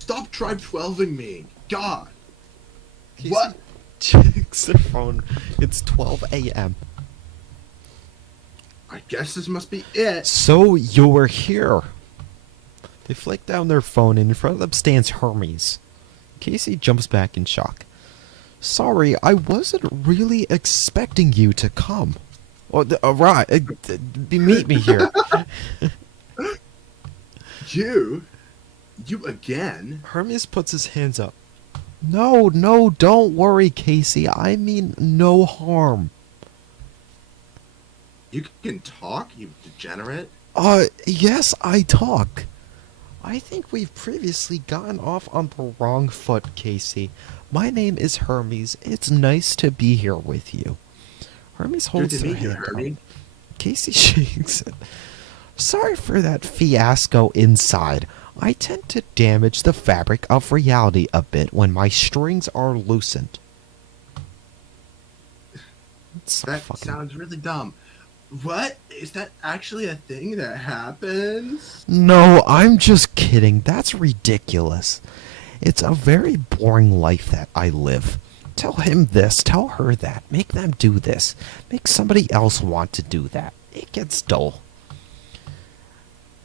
Stop Tribe 12ing me. God. Casey What? checks their phone. It's 12 a.m. I guess this must be it. So you're here. They flick down their phone and in front of them stands Hermes. Casey jumps back in shock. Sorry, I wasn't really expecting you to come. Oh, right, meet me here. You again? Hermes puts his hands up. No, don't worry, Casey. I mean no harm. You can talk, you degenerate? Yes, I talk. I think we've previously gotten off on the wrong foot, Casey. My name is Hermes. It's nice to be here with you. Hermes holds Good to their meet you, hand Hermes. out. Casey shakes it. Sorry for that fiasco inside. I tend to damage the fabric of reality a bit when my strings are loosened. That's so That fucking... sounds really dumb. What? Is that actually a thing that happens? No, I'm just kidding. That's ridiculous. It's a very boring life that I live. Tell him this, tell her that, make them do this, make somebody else want to do that. It gets dull.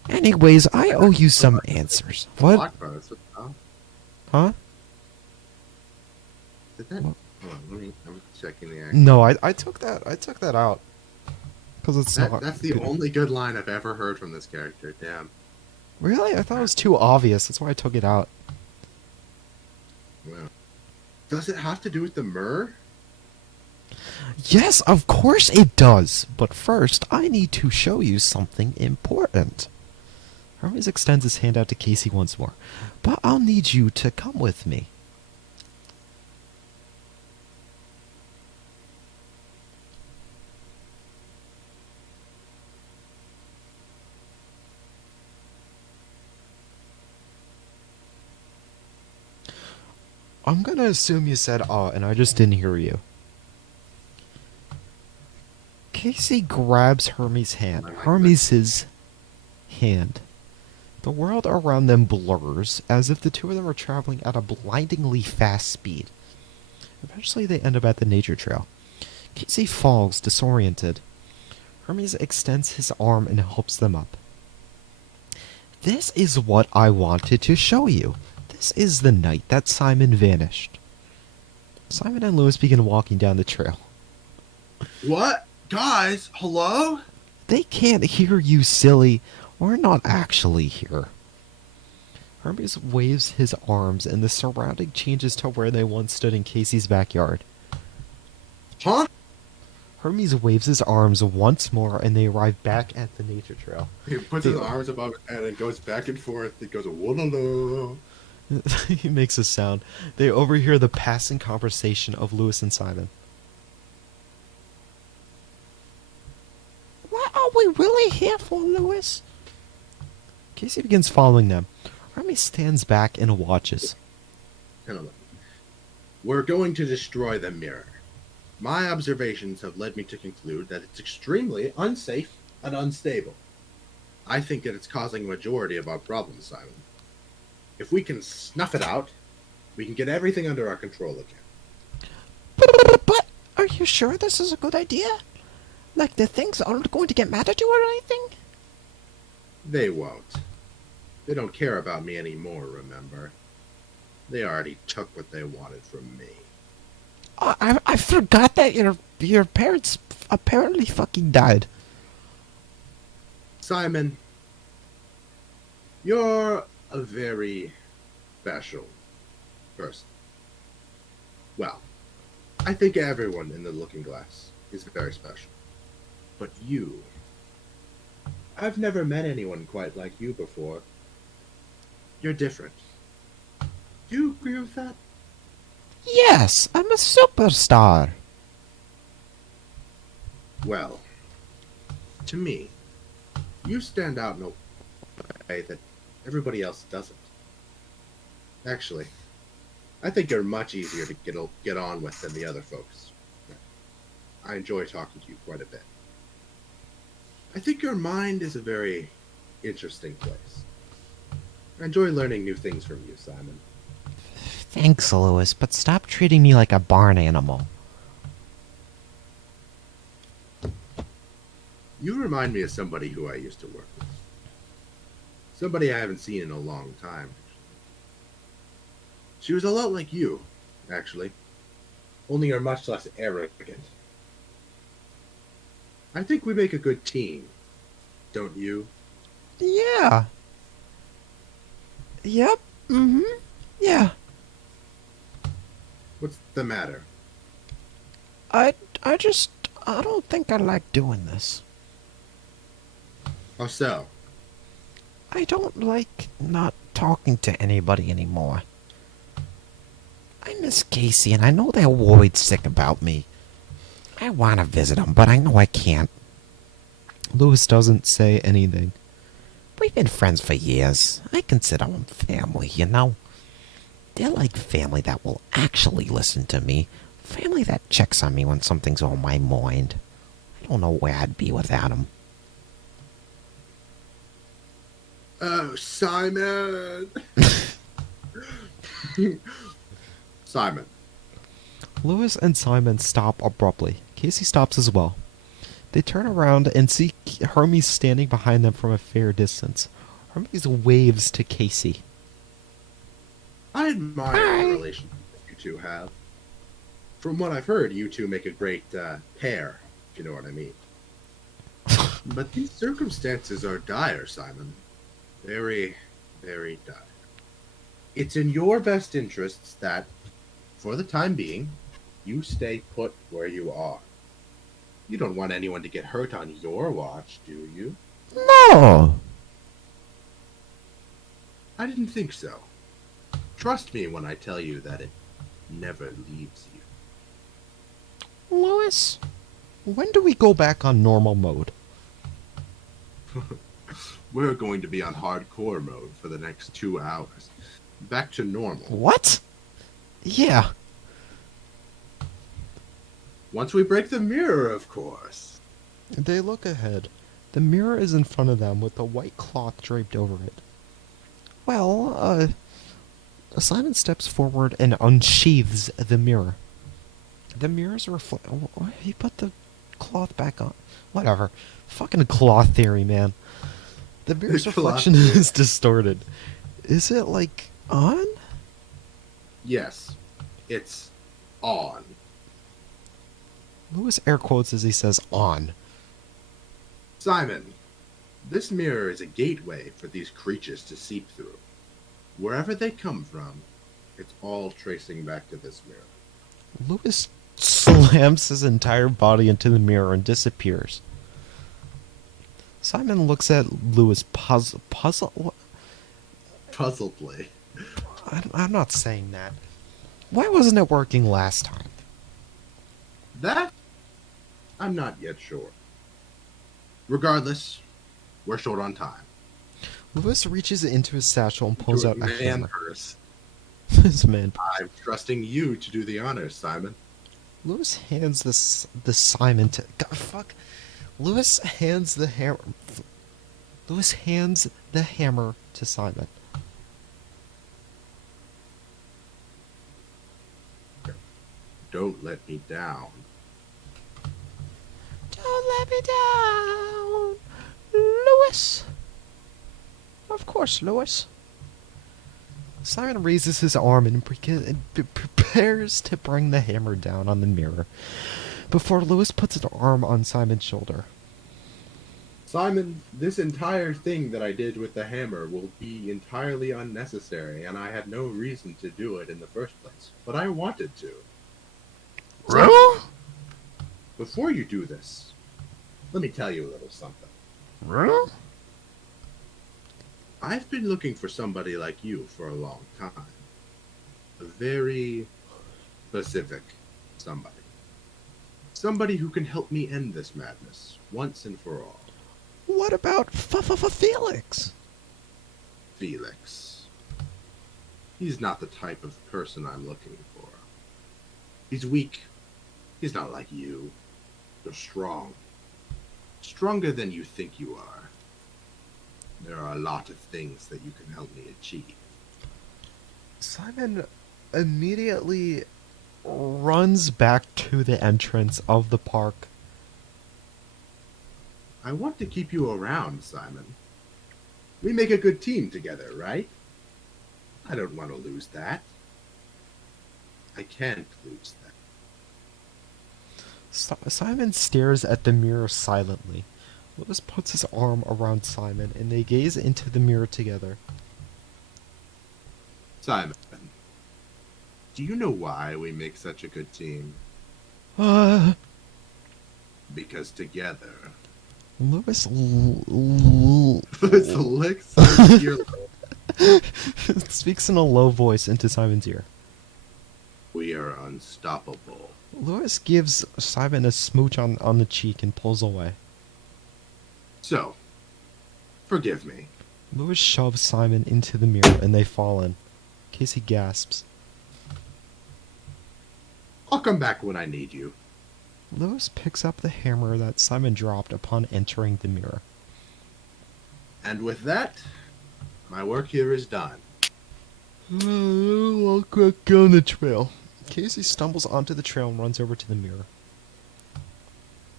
Anyways, I owe you some answers. What? Block post. Huh? Did that? What? Hold on, I'm checking the action. No, I took that out. Because it's not That's the good. only good line I've ever heard from this character. Damn. Really? I thought it was too obvious. That's why I took it out. Wow. Does it have to do with the myrrh? Yes, of course it does. But first, I need to show you something important. Hermes extends his hand out to Casey once more. But I'll need you to come with me. I'm gonna assume you said and I just didn't hear you. Casey grabs Hermes' hand. Hermes' hand. The world around them blurs, as if the two of them are traveling at a blindingly fast speed. Eventually they end up at the nature trail. Casey falls, disoriented. Hermes extends his arm and helps them up. This is what I wanted to show you. This is the night that Simon vanished. Simon and Lewis begin walking down the trail. What? Guys, hello? They can't hear you, silly. We're not actually here. Hermes waves his arms and the surrounding changes to where they once stood in Casey's backyard. Huh? Hermes waves his arms once more and they arrive back at the nature trail. He puts his arms above his head and goes back and forth. He goes, whoa. He makes a sound. They overhear the passing conversation of Lewis and Simon. What are we really here for, Lewis? Casey begins following them. Hermes stands back and watches. Hold on. We're going to destroy the mirror. My observations have led me to conclude that it's extremely unsafe and unstable. I think that it's causing a majority of our problems, Simon. If we can snuff it out, we can get everything under our control again. But are you sure this is a good idea? Like the things aren't going to get mad at you or anything? They won't. They don't care about me anymore, remember? They already took what they wanted from me. I forgot that your parents apparently fucking died. Simon, you're a very special person. Well, I think everyone in the Looking Glass is very special. But you... I've never met anyone quite like you before. You're different. Do you agree with that? Yes, I'm a superstar. Well, to me, you stand out in a way that everybody else doesn't. Actually, I think you're much easier to get on with than the other folks. I enjoy talking to you quite a bit. I think your mind is a very interesting place. I enjoy learning new things from you, Simon. Thanks, Lewis, but stop treating me like a barn animal. You remind me of somebody who I used to work with. Somebody I haven't seen in a long time. She was a lot like you, actually. Only you're much less arrogant. I think we make a good team, don't you? Yeah. Yep. Mm-hmm. Yeah. What's the matter? I don't think I like doing this. How so? I don't like not talking to anybody anymore. I miss Casey, and I know they're worried sick about me. I want to visit them, but I know I can't. Lewis doesn't say anything. We've been friends for years. I consider them family, you know? They're like family that will actually listen to me. Family that checks on me when something's on my mind. I don't know where I'd be without them. Oh, Simon! Simon. Lewis and Simon stop abruptly. Casey stops as well. They turn around and see Hermes standing behind them from a fair distance. Hermes waves to Casey. I admire the relationship that you two have. From what I've heard, you two make a great pair, if you know what I mean. But these circumstances are dire, Simon. Very, very dire. It's in your best interests that, for the time being, you stay put where you are. You don't want anyone to get hurt on your watch, do you? No! I didn't think so. Trust me when I tell you that it never leaves you. Lewis, when do we go back on normal mode? We're going to be on hardcore mode for the next 2 hours. Back to normal. What? Yeah. Once we break the mirror, of course. They look ahead. The mirror is in front of them with a white cloth draped over it. Well, Simon steps forward and unsheathes the mirror. The mirror's reflect. He put the cloth back on. Whatever. Fucking cloth theory, man. The mirror's reflection is distorted. Is it, like, on? Yes, it's on. Lewis air quotes as he says on. Simon, this mirror is a gateway for these creatures to seep through. Wherever they come from, it's all tracing back to this mirror. Lewis slams his entire body into the mirror and disappears. Simon looks at Lewis puzzled. Puzzledly. I'm not saying that. Why wasn't it working last time? That, I'm not yet sure. Regardless, we're short on time. Lewis reaches into his satchel and pulls To a out a man hammer. purse. This man. I'm trusting you to do the honors, Simon. Lewis hands the Simon to. God, fuck. Lewis hands the hammer. Lewis hands the hammer to Simon. Don't let me down. Don't let me down, Lewis. Of course, Lewis. Simon raises his arm and prepares to bring the hammer down on the mirror before Lewis puts an arm on Simon's shoulder. Simon, this entire thing that I did with the hammer will be entirely unnecessary, and I had no reason to do it in the first place. But I wanted to. Really? Before you do this, let me tell you a little something. Really? I've been looking for somebody like you for a long time. A very specific somebody. Somebody who can help me end this madness, once and for all. What about Felix? Felix. He's not the type of person I'm looking for. He's weak. He's not like you. You're strong. Stronger than you think you are. There are a lot of things that you can help me achieve. Simon immediately runs back to the entrance of the park. I want to keep you around, Simon. We make a good team together, right? I don't want to lose that. I can't lose that. Simon stares at the mirror silently. Lewis puts his arm around Simon, and they gaze into the mirror together. Simon, do you know why we make such a good team? Because together... Lewis licks your speaks in a low voice into Simon's ear. We are unstoppable. Lewis gives Simon a smooch on the cheek and pulls away. So, forgive me. Lewis shoves Simon into the mirror and they fall in. Casey gasps. I'll come back when I need you. Lewis picks up the hammer that Simon dropped upon entering the mirror. And with that, my work here is done. I'll go on the trail. Casey stumbles onto the trail and runs over to the mirror.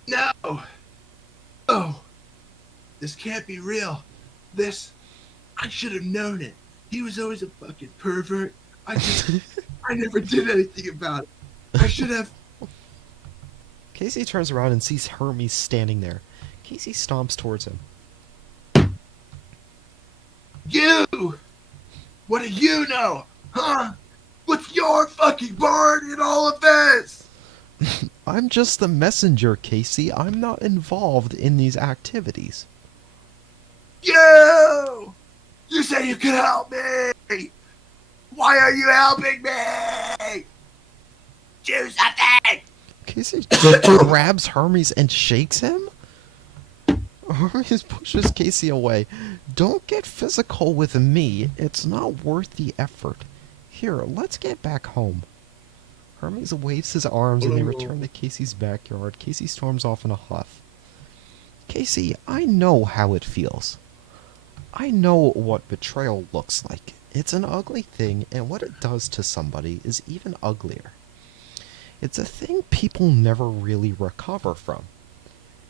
No! Oh! This can't be real. I should have known it. He was always a fucking pervert. I never did anything about it. I should have... Casey turns around and sees Hermes standing there. Casey stomps towards him. You! What do you know? Huh? What's your fucking part in all of this? I'm just the messenger, Casey. I'm not involved in these activities. You! You said you could help me! Why are you helping me? Do something! Casey grabs Hermes and shakes him? Hermes pushes Casey away. Don't get physical with me. It's not worth the effort. Here, let's get back home. Hermes waves his arms and they return to Casey's backyard. Casey storms off in a huff. Casey, I know how it feels. I know what betrayal looks like. It's an ugly thing, and what it does to somebody is even uglier. It's a thing people never really recover from.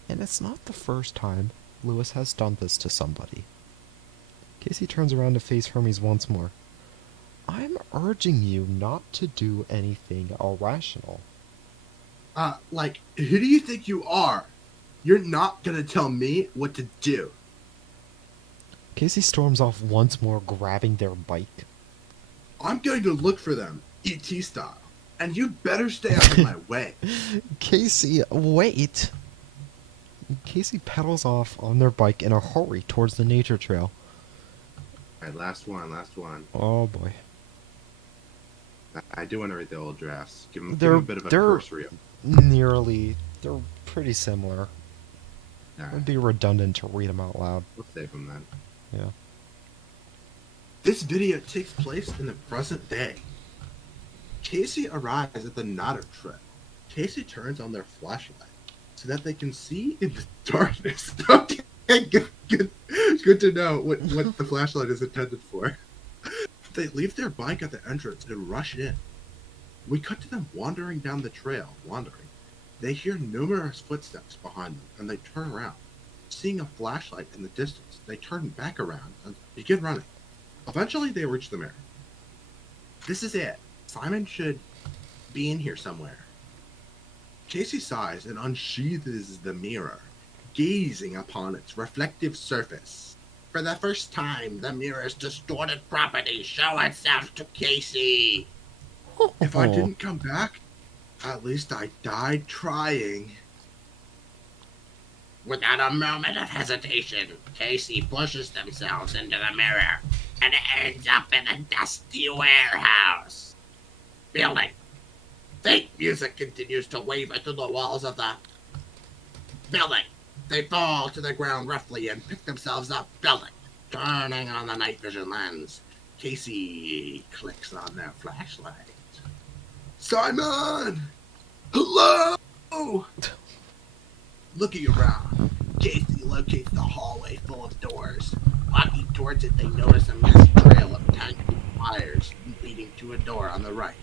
And it's not the first time Lewis has done this to somebody. Casey turns around to face Hermes once more. I'm urging you not to do anything irrational. Who do you think you are? You're not gonna tell me what to do. Casey storms off once more, grabbing their bike. I'm going to look for them, E.T. style. And you better stay out of my way. Casey, wait! Casey pedals off on their bike in a hurry towards the nature trail. Alright, last one. Oh boy. I do want to read the old drafts. Give them They're- a bit of a they're- cursory. They're pretty similar. It would Alright, be redundant to read them out loud. we'll save them then. Yeah. This video takes place in the present day. Casey arrives at the Nodder Trail. Casey turns on their flashlight so that they can see in the darkness. Okay, good to know what the flashlight is intended for. They leave their bike at the entrance and rush in. We cut to them wandering down the trail, They hear numerous footsteps behind them, and they turn around. Seeing a flashlight in the distance, they turn back around and begin running. Eventually, they reach the mirror. This is it. Simon should be in here somewhere. Casey sighs and unsheathes the mirror, gazing upon its reflective surface. For the first time, the mirror's distorted properties show itself to Casey. If I didn't come back, at least I died trying. Without a moment of hesitation, Casey pushes themselves into the mirror and ends up in a dusty warehouse. Building. Fake music continues to waver through the walls of the building. They fall to the ground roughly and pick themselves up. Building. Turning on the night vision lens, Casey clicks on their flashlight. Simon! Hello! Looking around, Casey locates the hallway full of doors. Walking towards it, they notice a messy trail of tangled wires leading to a door on the right.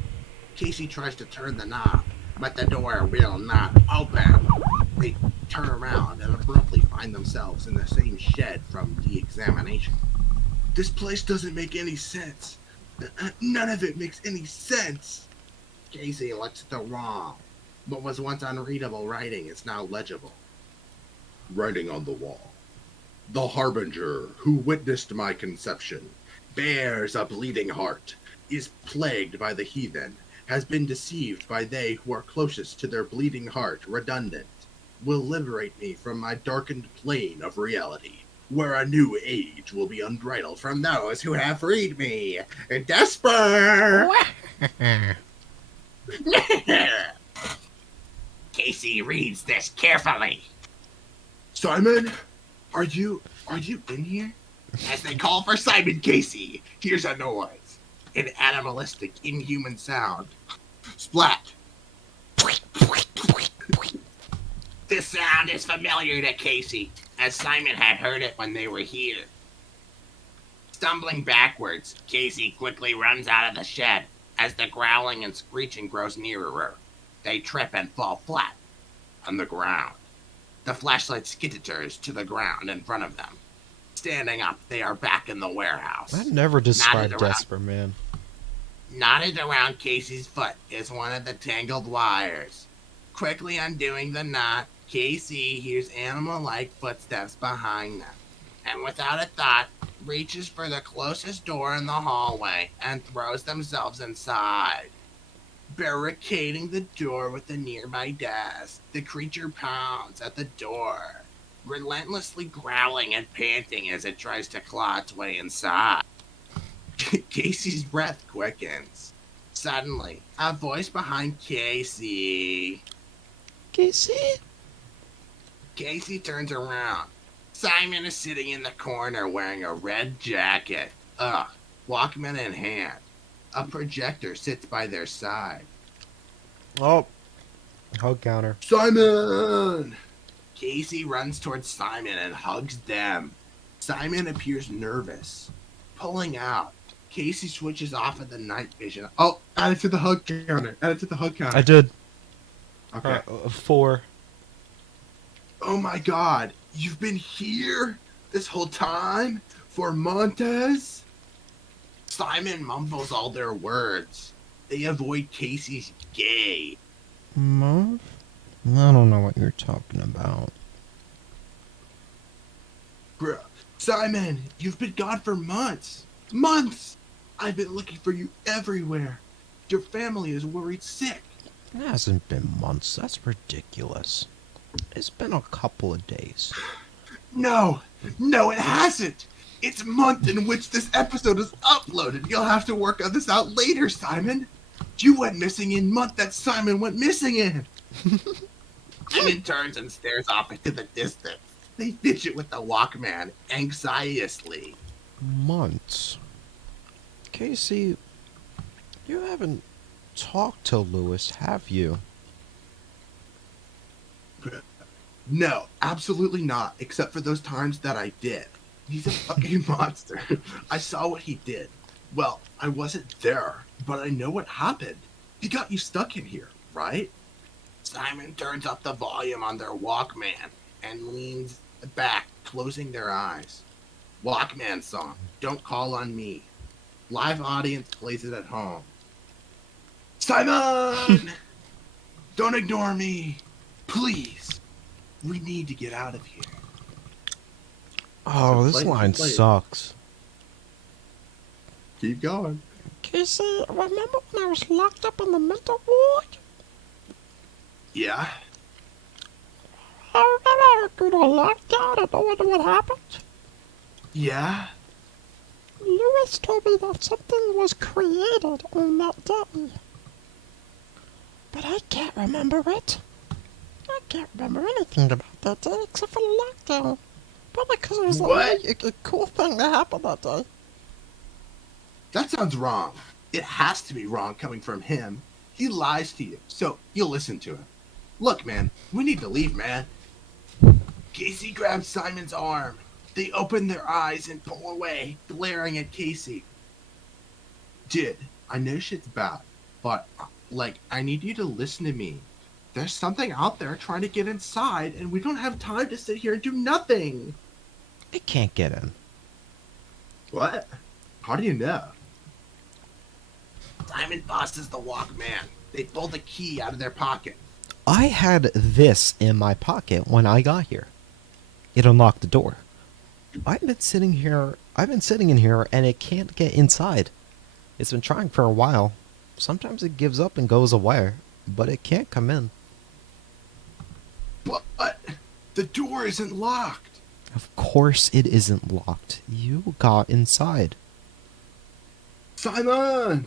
Casey tries to turn the knob, but the door will not open. They turn around and abruptly find themselves in the same shed from the examination. This place doesn't make any sense. None of it makes any sense. Casey looks at the wall. What was once unreadable writing is now legible. Writing on the wall. The harbinger who witnessed my conception bears a bleeding heart, is plagued by the heathen, has been deceived by they who are closest to their bleeding heart, redundant, will liberate me from my darkened plane of reality, where a new age will be unbridled from those who have freed me. Desper! Casey reads this carefully. Simon, are you in here? As they call for Simon Casey, here's a noise. An animalistic, inhuman sound. Splat. This sound is familiar to Casey, as Simon had heard it when they were here. Stumbling backwards, Casey quickly runs out of the shed as the growling and screeching grows nearer. They trip and fall flat on the ground. The flashlight skitters to the ground in front of them. Standing up, they are back in the warehouse. That never described Desper, man. Knotted around Casey's foot is one of the tangled wires. Quickly undoing the knot, Casey hears animal-like footsteps behind them, and without a thought, reaches for the closest door in the hallway and throws themselves inside. Barricading the door with a nearby desk, the creature pounds at the door, relentlessly growling and panting as it tries to claw its way inside. Casey's breath quickens. Suddenly, a voice behind Casey. Casey? Casey turns around. Simon is sitting in the corner wearing a red jacket. Walkman in hand. A projector sits by their side. Oh, hug counter. Simon! Casey runs towards Simon and hugs them. Simon appears nervous. Pulling out. Casey switches off of the night vision. Oh, add it to the hug counter. I did. Okay. 4. Oh my god. You've been here this whole time? For Montez? Simon mumbles all their words. They avoid Casey's gaze. Muff? I don't know what you're talking about. Bruh. Simon, you've been gone for months. Months! I've been looking for you everywhere. Your family is worried sick. It hasn't been months. That's ridiculous. It's been a couple of days. No, it hasn't. It's a month in which this episode is uploaded. You'll have to work on this out later, Simon. You went missing in month that Simon went missing in. Simon turns and stares off into the distance. They fidget with the Walkman anxiously. Months? Casey, you haven't talked to Lewis, have you? No, absolutely not, except for those times that I did. He's a fucking monster. I saw what he did. Well, I wasn't there, but I know what happened. He got you stuck in here, right? Simon turns up the volume on their Walkman and leans back, closing their eyes. Walkman song, Don't Call on Me. Live audience plays it at home. Simon! Don't ignore me. Please. We need to get out of here. Oh, this Play- line play it. sucks. Keep going. Casey, remember when I was locked up in the mental ward? Yeah? I remember I got locked out and I wonder what happened. Yeah? Lewis told me that something was created on that day. But I can't remember it. I can't remember anything about that day except for the lockdown. Probably because it was What? a cool thing that happened that day. That sounds wrong. It has to be wrong coming from him. He lies to you, so you'll listen to him. Look, man, we need to leave, man. Casey grabs Simon's arm. They open their eyes and pull away, glaring at Casey. Dude, I know shit's bad, but, I need you to listen to me. There's something out there trying to get inside, and we don't have time to sit here and do nothing. It can't get in. What? How do you know? Simon bosses the Walkman. They pull the key out of their pocket. I had this in my pocket when I got here. It unlocked the door. I've been sitting in here and it can't get inside. It's been trying for a while. Sometimes it gives up and goes away, but it can't come in. But the door isn't locked. Of course it isn't locked. You got inside. Simon!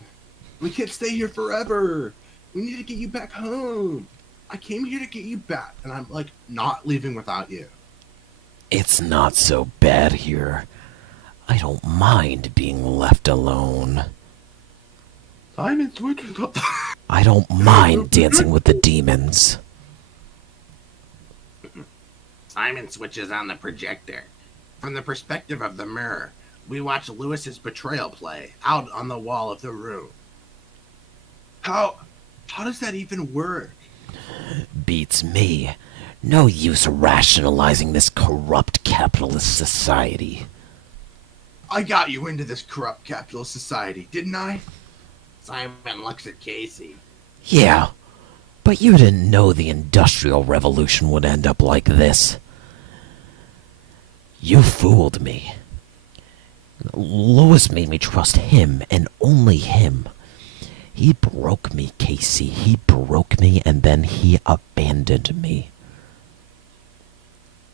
We can't stay here forever. We need to get you back home. I came here to get you back, and I'm, not leaving without you. It's not so bad here. I don't mind being left alone. Simon switches up. I don't mind dancing with the demons. Simon switches on the projector. From the perspective of the mirror, we watch Lewis's betrayal play out on the wall of the room. How does that even work? Beats me. No use rationalizing this corrupt capitalist society. I got you into this corrupt capitalist society, didn't I? Simon looks at Casey. Yeah, but you didn't know the Industrial Revolution would end up like this. You fooled me. Lewis made me trust him and only him. He broke me, Casey. He broke me and then he abandoned me.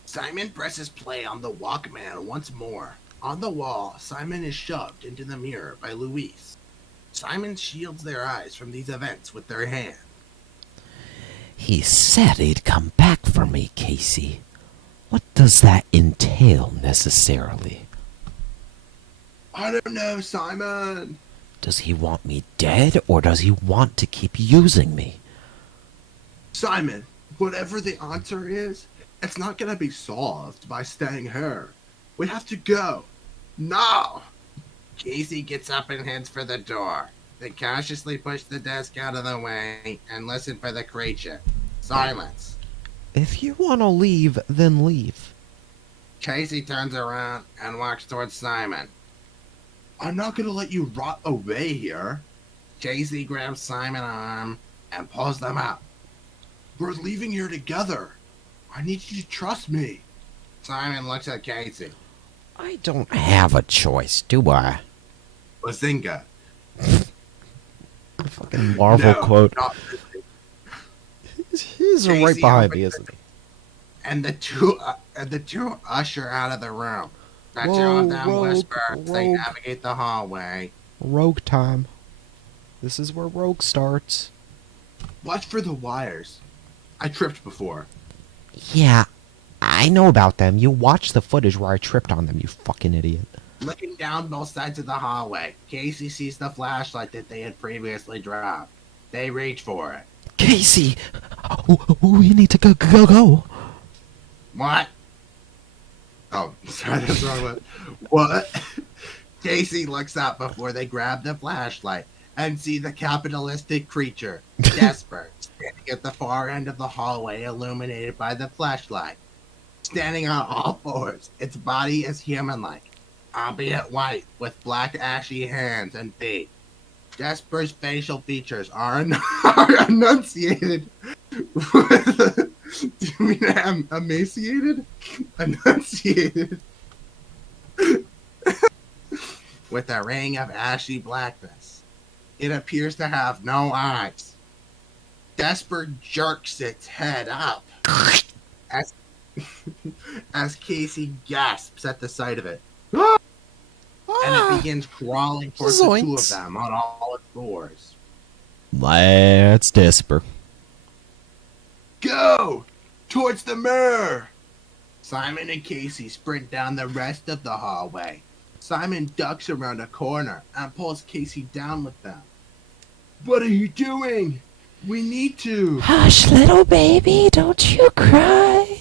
Simon presses play on the Walkman once more. On the wall, Simon is shoved into the mirror by Luis. Simon shields their eyes from these events with their hand. He said he'd come back for me, Casey. What does that entail, necessarily? I don't know, Simon. Does he want me dead, or does he want to keep using me? Simon, whatever the answer is, it's not gonna be solved by staying here. We have to go. Now! Casey gets up and heads for the door. They cautiously push the desk out of the way and listen for the creature. Silence. If you want to leave, then leave. Casey turns around and walks towards Simon. I'm not gonna let you rot away here. Casey grabs Simon's arm and pulls them out. We're leaving here together. I need you to trust me. Simon looks at Casey. I don't have a choice, do I? Bazinga. Fucking Marvel quote. Not He's right Casey behind opens me, the- isn't he? and the two usher out of the room. The two Whoa, of them rogue, whisper as they rogue. navigate the hallway. Rogue time. This is where Rogue starts. Watch for the wires. I tripped before. Yeah, I know about them. You watched the footage where I tripped on them, you fucking idiot. Looking down both sides of the hallway, Casey sees the flashlight that they had previously dropped. They reach for it. Casey, we need to go. What? Oh, sorry, that's the wrong one. What? Casey looks up before they grab the flashlight and see the capitalistic creature, Desper, standing at the far end of the hallway, illuminated by the flashlight. Standing on all fours, its body is human-like, albeit white, with black ashy hands and feet. Desper's facial features are enunciated with do you mean emaciated? Enunciated with a ring of ashy blackness. It appears to have no eyes. Desper jerks its head up as, as Casey gasps at the sight of it. And it begins crawling towards the two of Zoinks. them on all its fours. That's Desper. Go! Towards the mirror! Simon and Casey sprint down the rest of the hallway. Simon ducks around a corner and pulls Casey down with them. What are you doing? We need to. Hush, little baby, don't you cry.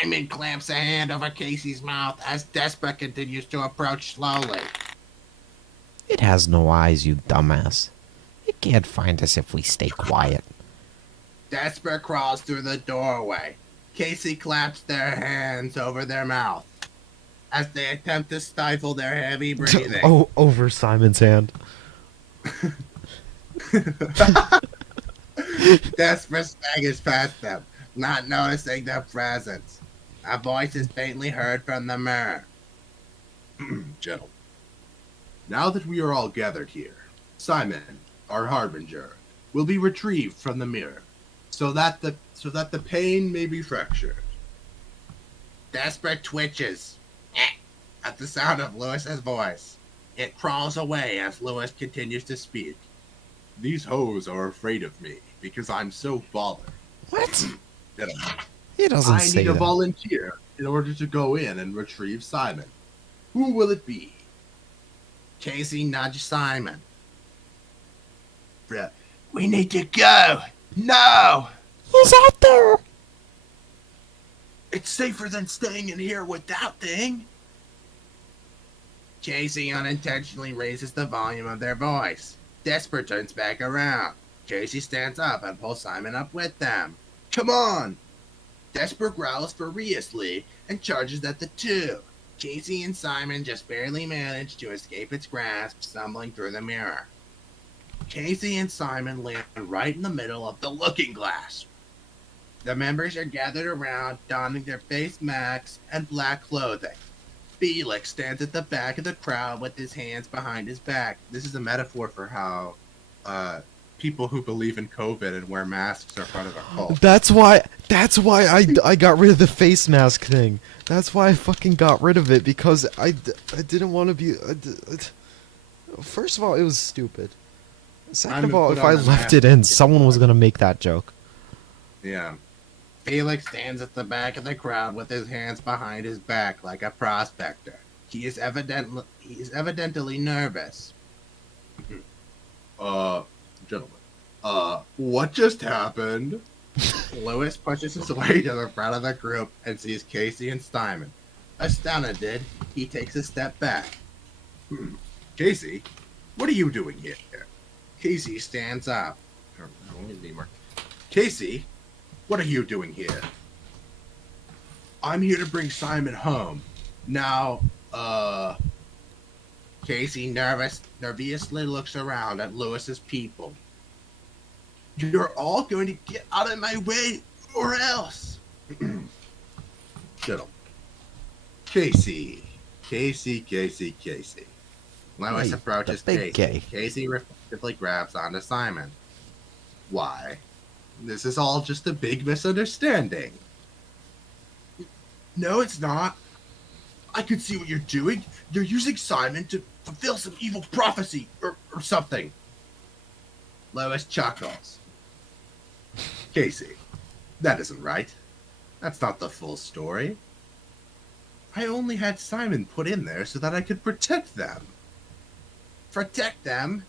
Simon clamps a hand over Casey's mouth as Desper continues to approach slowly. It has no eyes, you dumbass. It can't find us if we stay quiet. Desper crawls through the doorway. Casey claps their hands over their mouth as they attempt to stifle their heavy breathing. Oh, over Simon's hand. Desper staggers past them, not noticing their presence. A voice is faintly heard from the mirror. Gentlemen, now that we are all gathered here, Simon, our harbinger, will be retrieved from the mirror, so that the pane may be fractured. Desper twitches at the sound of Lewis's voice. It crawls away as Lewis continues to speak. These hoes are afraid of me because I'm so bothered. What? Gentlemen, He doesn't I say need a that. volunteer in order to go in and retrieve Simon. Who will it be? Casey nudged Simon. We need to go! No! He's out there. It's safer than staying in here with that thing. Casey unintentionally raises the volume of their voice. Desper turns back around. Casey stands up and pulls Simon up with them. Come on! Desper growls furiously and charges at the two. Casey and Simon just barely manage to escape its grasp, stumbling through the mirror. Casey and Simon land right in the middle of the looking glass. The members are gathered around, donning their face masks and black clothing. Felix stands at the back of the crowd with his hands behind his back. This is a metaphor for how people who believe in COVID and wear masks are part of a cult. That's why I got rid of the face mask thing. That's why I fucking got rid of it, because I didn't want to be... First of all, it was stupid. Second of all, put if on I the left mask it in, and get someone was started. gonna make that joke. Yeah. Felix stands at the back of the crowd with his hands behind his back like a prospector. He is evidently nervous. Gentlemen, what just happened? Lewis pushes his way to the front of the group and sees Casey and Simon. Astounded, he takes a step back. Casey, what are you doing here? Casey stands up. Casey, what are you doing here? I'm here to bring Simon home. Now, Casey nervously looks around at Lewis's people. you're all going to get out of my way, or else. Gentlemen. Casey. Lewis Hey, approaches the big Casey. gay. Casey reflectively grabs onto Simon. Why? This is all just a big misunderstanding. No, it's not. I can see what you're doing. You're using Simon to fulfill some evil prophecy or something. Lewis chuckles. Casey, that isn't right. That's not the full story. I only had Simon put in there so that I could protect them. Protect them?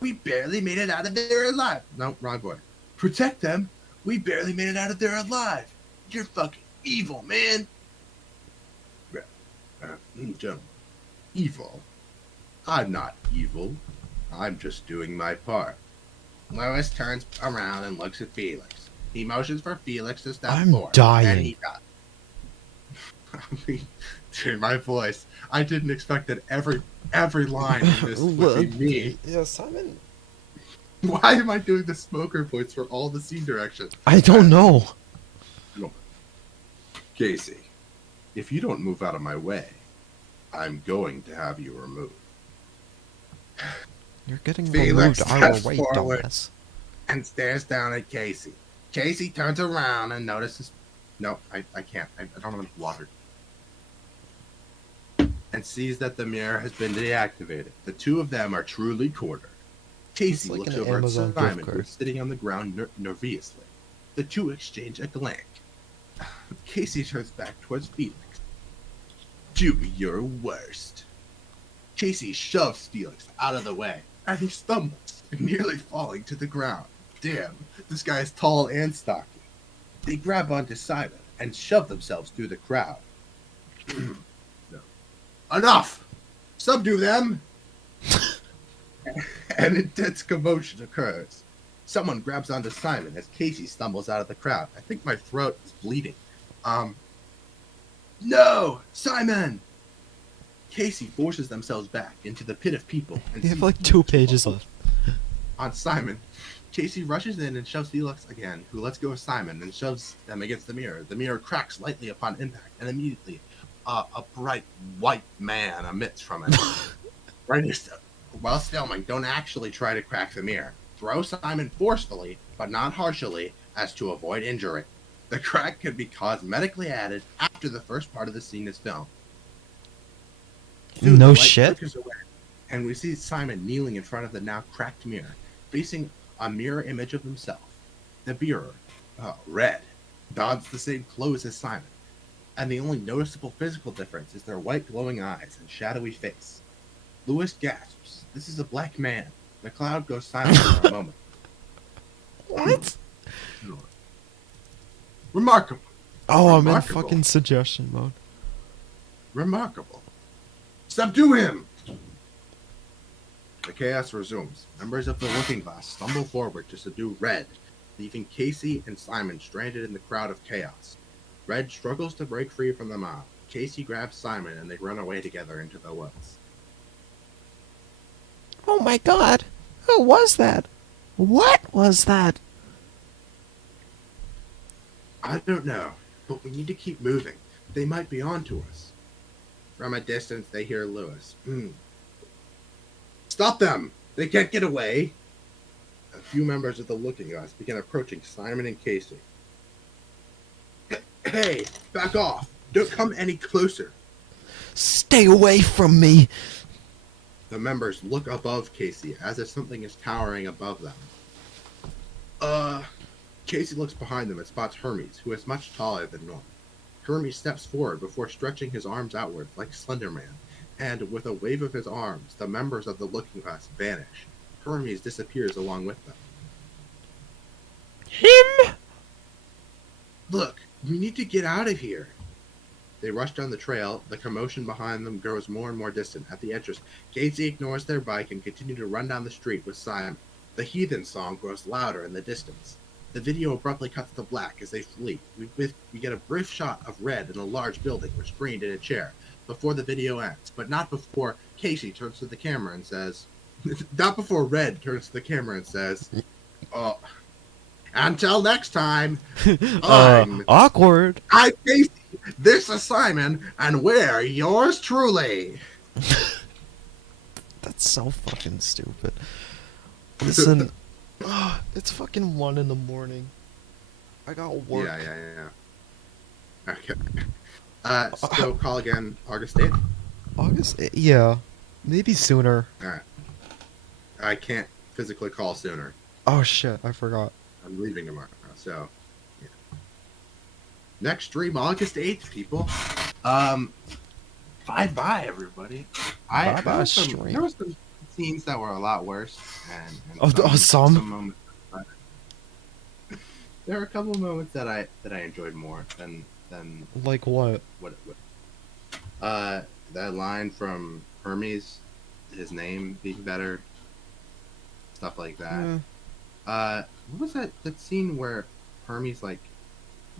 We barely made it out of there alive. No, wrong boy. Protect them? We barely made it out of there alive. You're fucking evil, man. Gentlemen, evil? I'm not evil. I'm just doing my part. Lois turns around and looks at Felix. He motions for Felix to step I'm forward. dying. And he does. I mean, dude, my voice. I didn't expect that every line in this would be me. Yeah, Simon. Why am I doing the smoker voice for all the scene direction? I don't know. Casey, if you don't move out of my way, I'm going to have you removed. You're getting Felix removed our steps way, forward. dumbass. And stares down at Casey. Casey turns around and notices. No, I can't. I don't have enough water. And sees that the mirror has been deactivated. The two of them are truly cornered. Casey like looks an over at Amazon gift Simon, card. who's sitting on the ground nervously. The two exchange a glance. Casey turns back towards Felix. Do your worst. Casey shoves Felix out of the way, and he stumbles, nearly falling to the ground. Damn, this guy is tall and stocky. They grab onto Simon and shove themselves through the crowd. No. Enough! Subdue them! An intense commotion occurs. Someone grabs onto Simon as Casey stumbles out of the crowd. I think my throat is bleeding. No! Simon! Casey forces themselves back into the pit of people. And You have sees like 2 Felix pages fall left. on Simon. Casey rushes in and shoves Felix again, who lets go of Simon and shoves them against the mirror. The mirror cracks lightly upon impact, and immediately a bright white man emits from it. Writers, whilst filming, don't actually try to crack the mirror. Throw Simon forcefully, but not harshly, as to avoid injury. The crack can be cosmetically added after the first part of the scene is filmed. Soon, No the light shit? flickers away, and we see Simon kneeling in front of the now cracked mirror, facing a mirror image of himself. The mirror, red, dons the same clothes as Simon, and the only noticeable physical difference is their white glowing eyes and shadowy face. Lewis gasps. This is a black man. The cloud goes silent for a moment. What? Remarkable. Oh, I'm in Remarkable. fucking suggestion mode. Remarkable. Subdue him! The chaos resumes. Members of the Looking Glass stumble forward to subdue Red, leaving Casey and Simon stranded in the crowd of chaos. Red struggles to break free from the mob. Casey grabs Simon and they run away together into the woods. Oh my god. Who was that? What was that? I don't know, but we need to keep moving. They might be onto us. From a distance, they hear Lewis. Stop them! They can't get away! A few members of the Looking Glass begin approaching Simon and Casey. Hey, back off! Don't come any closer! Stay away from me. The members look above Casey as if something is towering above them. Casey looks behind them and spots Hermes, who is much taller than normal. Hermes steps forward before stretching his arms outward like Slender Man, and with a wave of his arms, the members of the Looking Glass vanish. Hermes disappears along with them. Him? Look, we need to get out of here. They rush down the trail. The commotion behind them grows more and more distant. At the entrance, Casey ignores their bike and continue to run down the street with Simon. The Heathen song grows louder in the distance. The video abruptly cuts to black as they flee. We get a brief shot of Red in a large building restrained in a chair before the video ends, but not before Casey turns to the camera and says, not before Red turns to the camera and says, until next time, Awkward. I'm Casey, this is Simon, and we're yours truly. That's so fucking stupid. Listen, it's fucking 1 in the morning. I got work. Yeah. Okay. So call again August 8th? August? Yeah. Maybe sooner. Alright. I can't physically call sooner. Oh shit, I forgot. I'm leaving tomorrow, so yeah. Next stream August 8th, people. Bye, everybody. I Bye-bye, there stream. was some scenes that were a lot worse, and Some? some moments. There are a couple of moments that I enjoyed more than Like what? what that line from Hermes, his name being better, stuff like that. Eh, What was that scene where Hermes like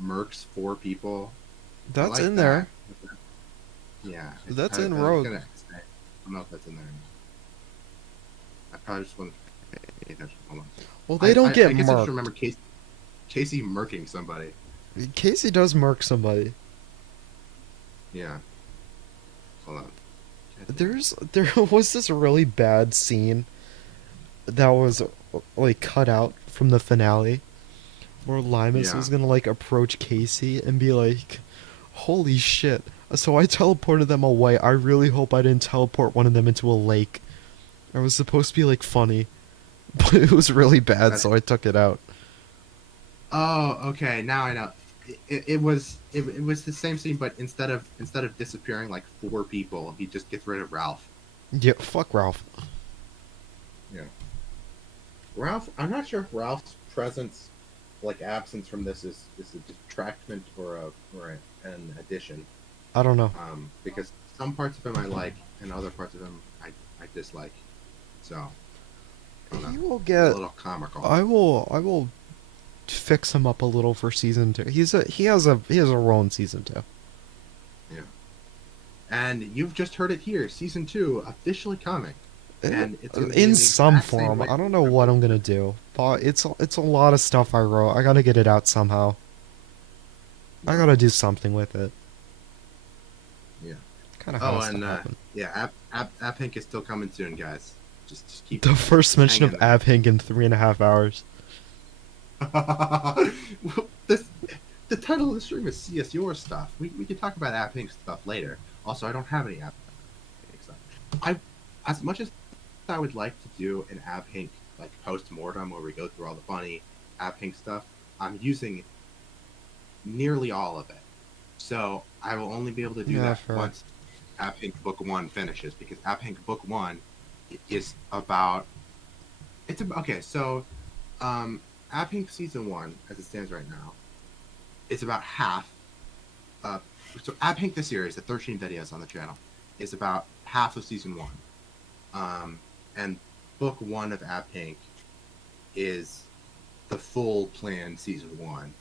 murks 4 people? I that's like in that. there. Yeah, That's I in was Rogue. gonna say, I don't know if that's in there. I probably just want to pay attention. Hold on. Well, they don't get I guess I just marked. remember Casey murking somebody. Casey does mark somebody. Yeah. Hold on. There was this really bad scene that was like cut out from the finale where Limus Yeah. was gonna like approach Casey and be like, "Holy shit!" So I teleported them away. I really hope I didn't teleport one of them into a lake. It was supposed to be like funny, but it was really bad, so I took it out. Oh, okay. Now I know. It was the same scene, but instead of disappearing like 4 people, he just gets rid of Ralph. Yeah, fuck Ralph. Yeah. Ralph, I'm not sure if Ralph's presence, like absence from this, is a detractment or an addition. I don't know. Because some parts of him I like, and other parts of him I dislike. So I don't know. He will A get. little comical. I will fix him up a little for season 2. He has a role in season 2. Yeah. And you've just heard it here. Season 2 officially coming. And it's gonna be In the some exact same form. way- I don't know what I'm gonna do, but it's a lot of stuff I wrote. I gotta get it out somehow. I gotta do something with it. Yeah. Kind of Oh, has to and happen. yeah, App Pink is still coming soon, guys. Just keep The first mention of hang in there. Abhink in 3.5 hours. Well, the title of the stream is CSyours Stuff. We can talk about App Pink stuff later. Also, I don't have any App Pink stuff. As much as I would like to do an App Pink like post-mortem where we go through all the funny App Pink stuff, I'm using nearly all of it. So I will only be able to do Yeah, that fair. once App Pink Book 1 finishes, because App Pink Book 1 is about... Okay, so App Pink Season 1, as it stands right now, is about half... so App Pink the series, the 13 videos on the channel, is about half of Season 1. And Book 1 of App Pink is the full planned Season 1,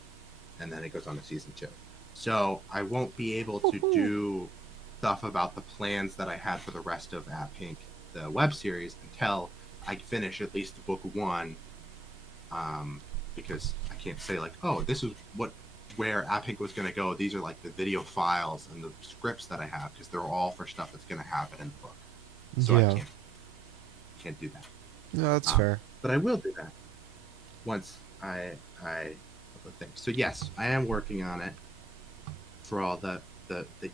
and then it goes on to Season 2. So I won't be able to do stuff about the plans that I had for the rest of App Pink, the web series, until I finish at least Book 1, because I can't say like, oh, this is where App Pink was going to go. These are like the video files and the scripts that I have, because they're all for stuff that's going to happen in the book. So Yeah. I can't do that. No, that's fair. But I will do that once I think. So yes, I am working on it for all the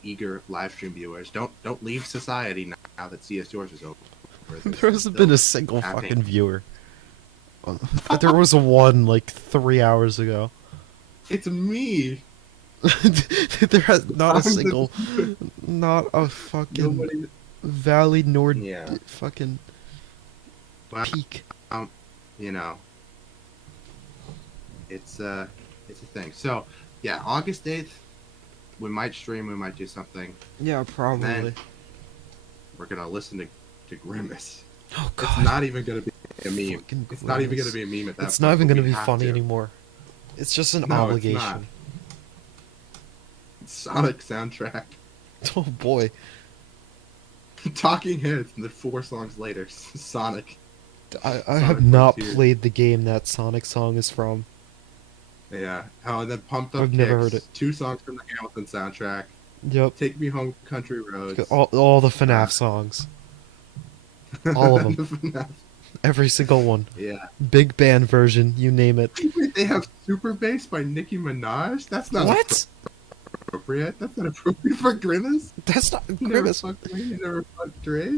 eager live stream viewers. Don't leave society now that CSyours is over. There hasn't been a single App fucking Pink. viewer. There was one like 3 hours ago. It's me. There has not I'm a the- single, not a fucking Nobody. valley nor Yeah. fucking Well, peak. you know, it's a thing. So yeah, August 8th, we might stream. We might do something. Yeah, probably. Then we're gonna listen to Grimace. Oh It's god. not even gonna be a meme. Fucking It's not even Grimace. gonna be a meme at that It's point. not even but gonna we be have funny to. anymore. It's just an No, it's not. obligation. Sonic soundtrack. Oh boy. Talking Heads, and then 4 songs later, Sonic. I Sonic have not Frontier. played the game that Sonic song is from. Yeah. Oh, and then Pumped Up I've never heard Kicks, 2 songs from the Hamilton soundtrack. Yep. Take Me Home, Country Roads. All the FNAF songs. all of 'em. The FNAF. Every single one. Yeah. Big band version, you name it. Wait, they have Super Bass by Nicki Minaj? That's not What? appropriate. That's not appropriate for Grimace. That's not You never Grimace. fucked me, you never fucked Dre.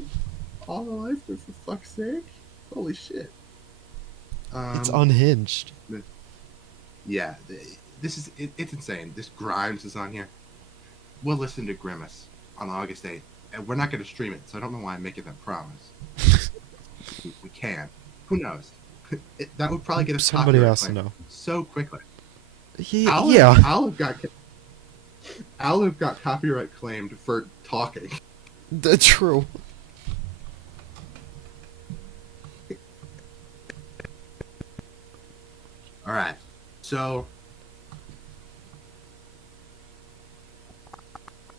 All the life, for fuck's sake. Holy shit. It's unhinged. Yeah, this is it's insane. This Grimes is on here. We'll listen to Grimace on August 8th, and we're not going to stream it, so I don't know why I'm making that promise. We can. Who knows? That would probably get us Somebody copyright has to claim know. so quickly. Yeah. I'll have got copyright claimed for talking. That's true. All right, so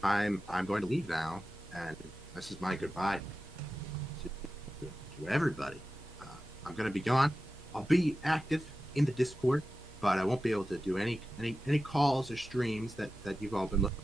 I'm going to leave now, and this is my goodbye to everybody. I'm going to be gone. I'll be active in the Discord, but I won't be able to do any calls or streams that you've all been looking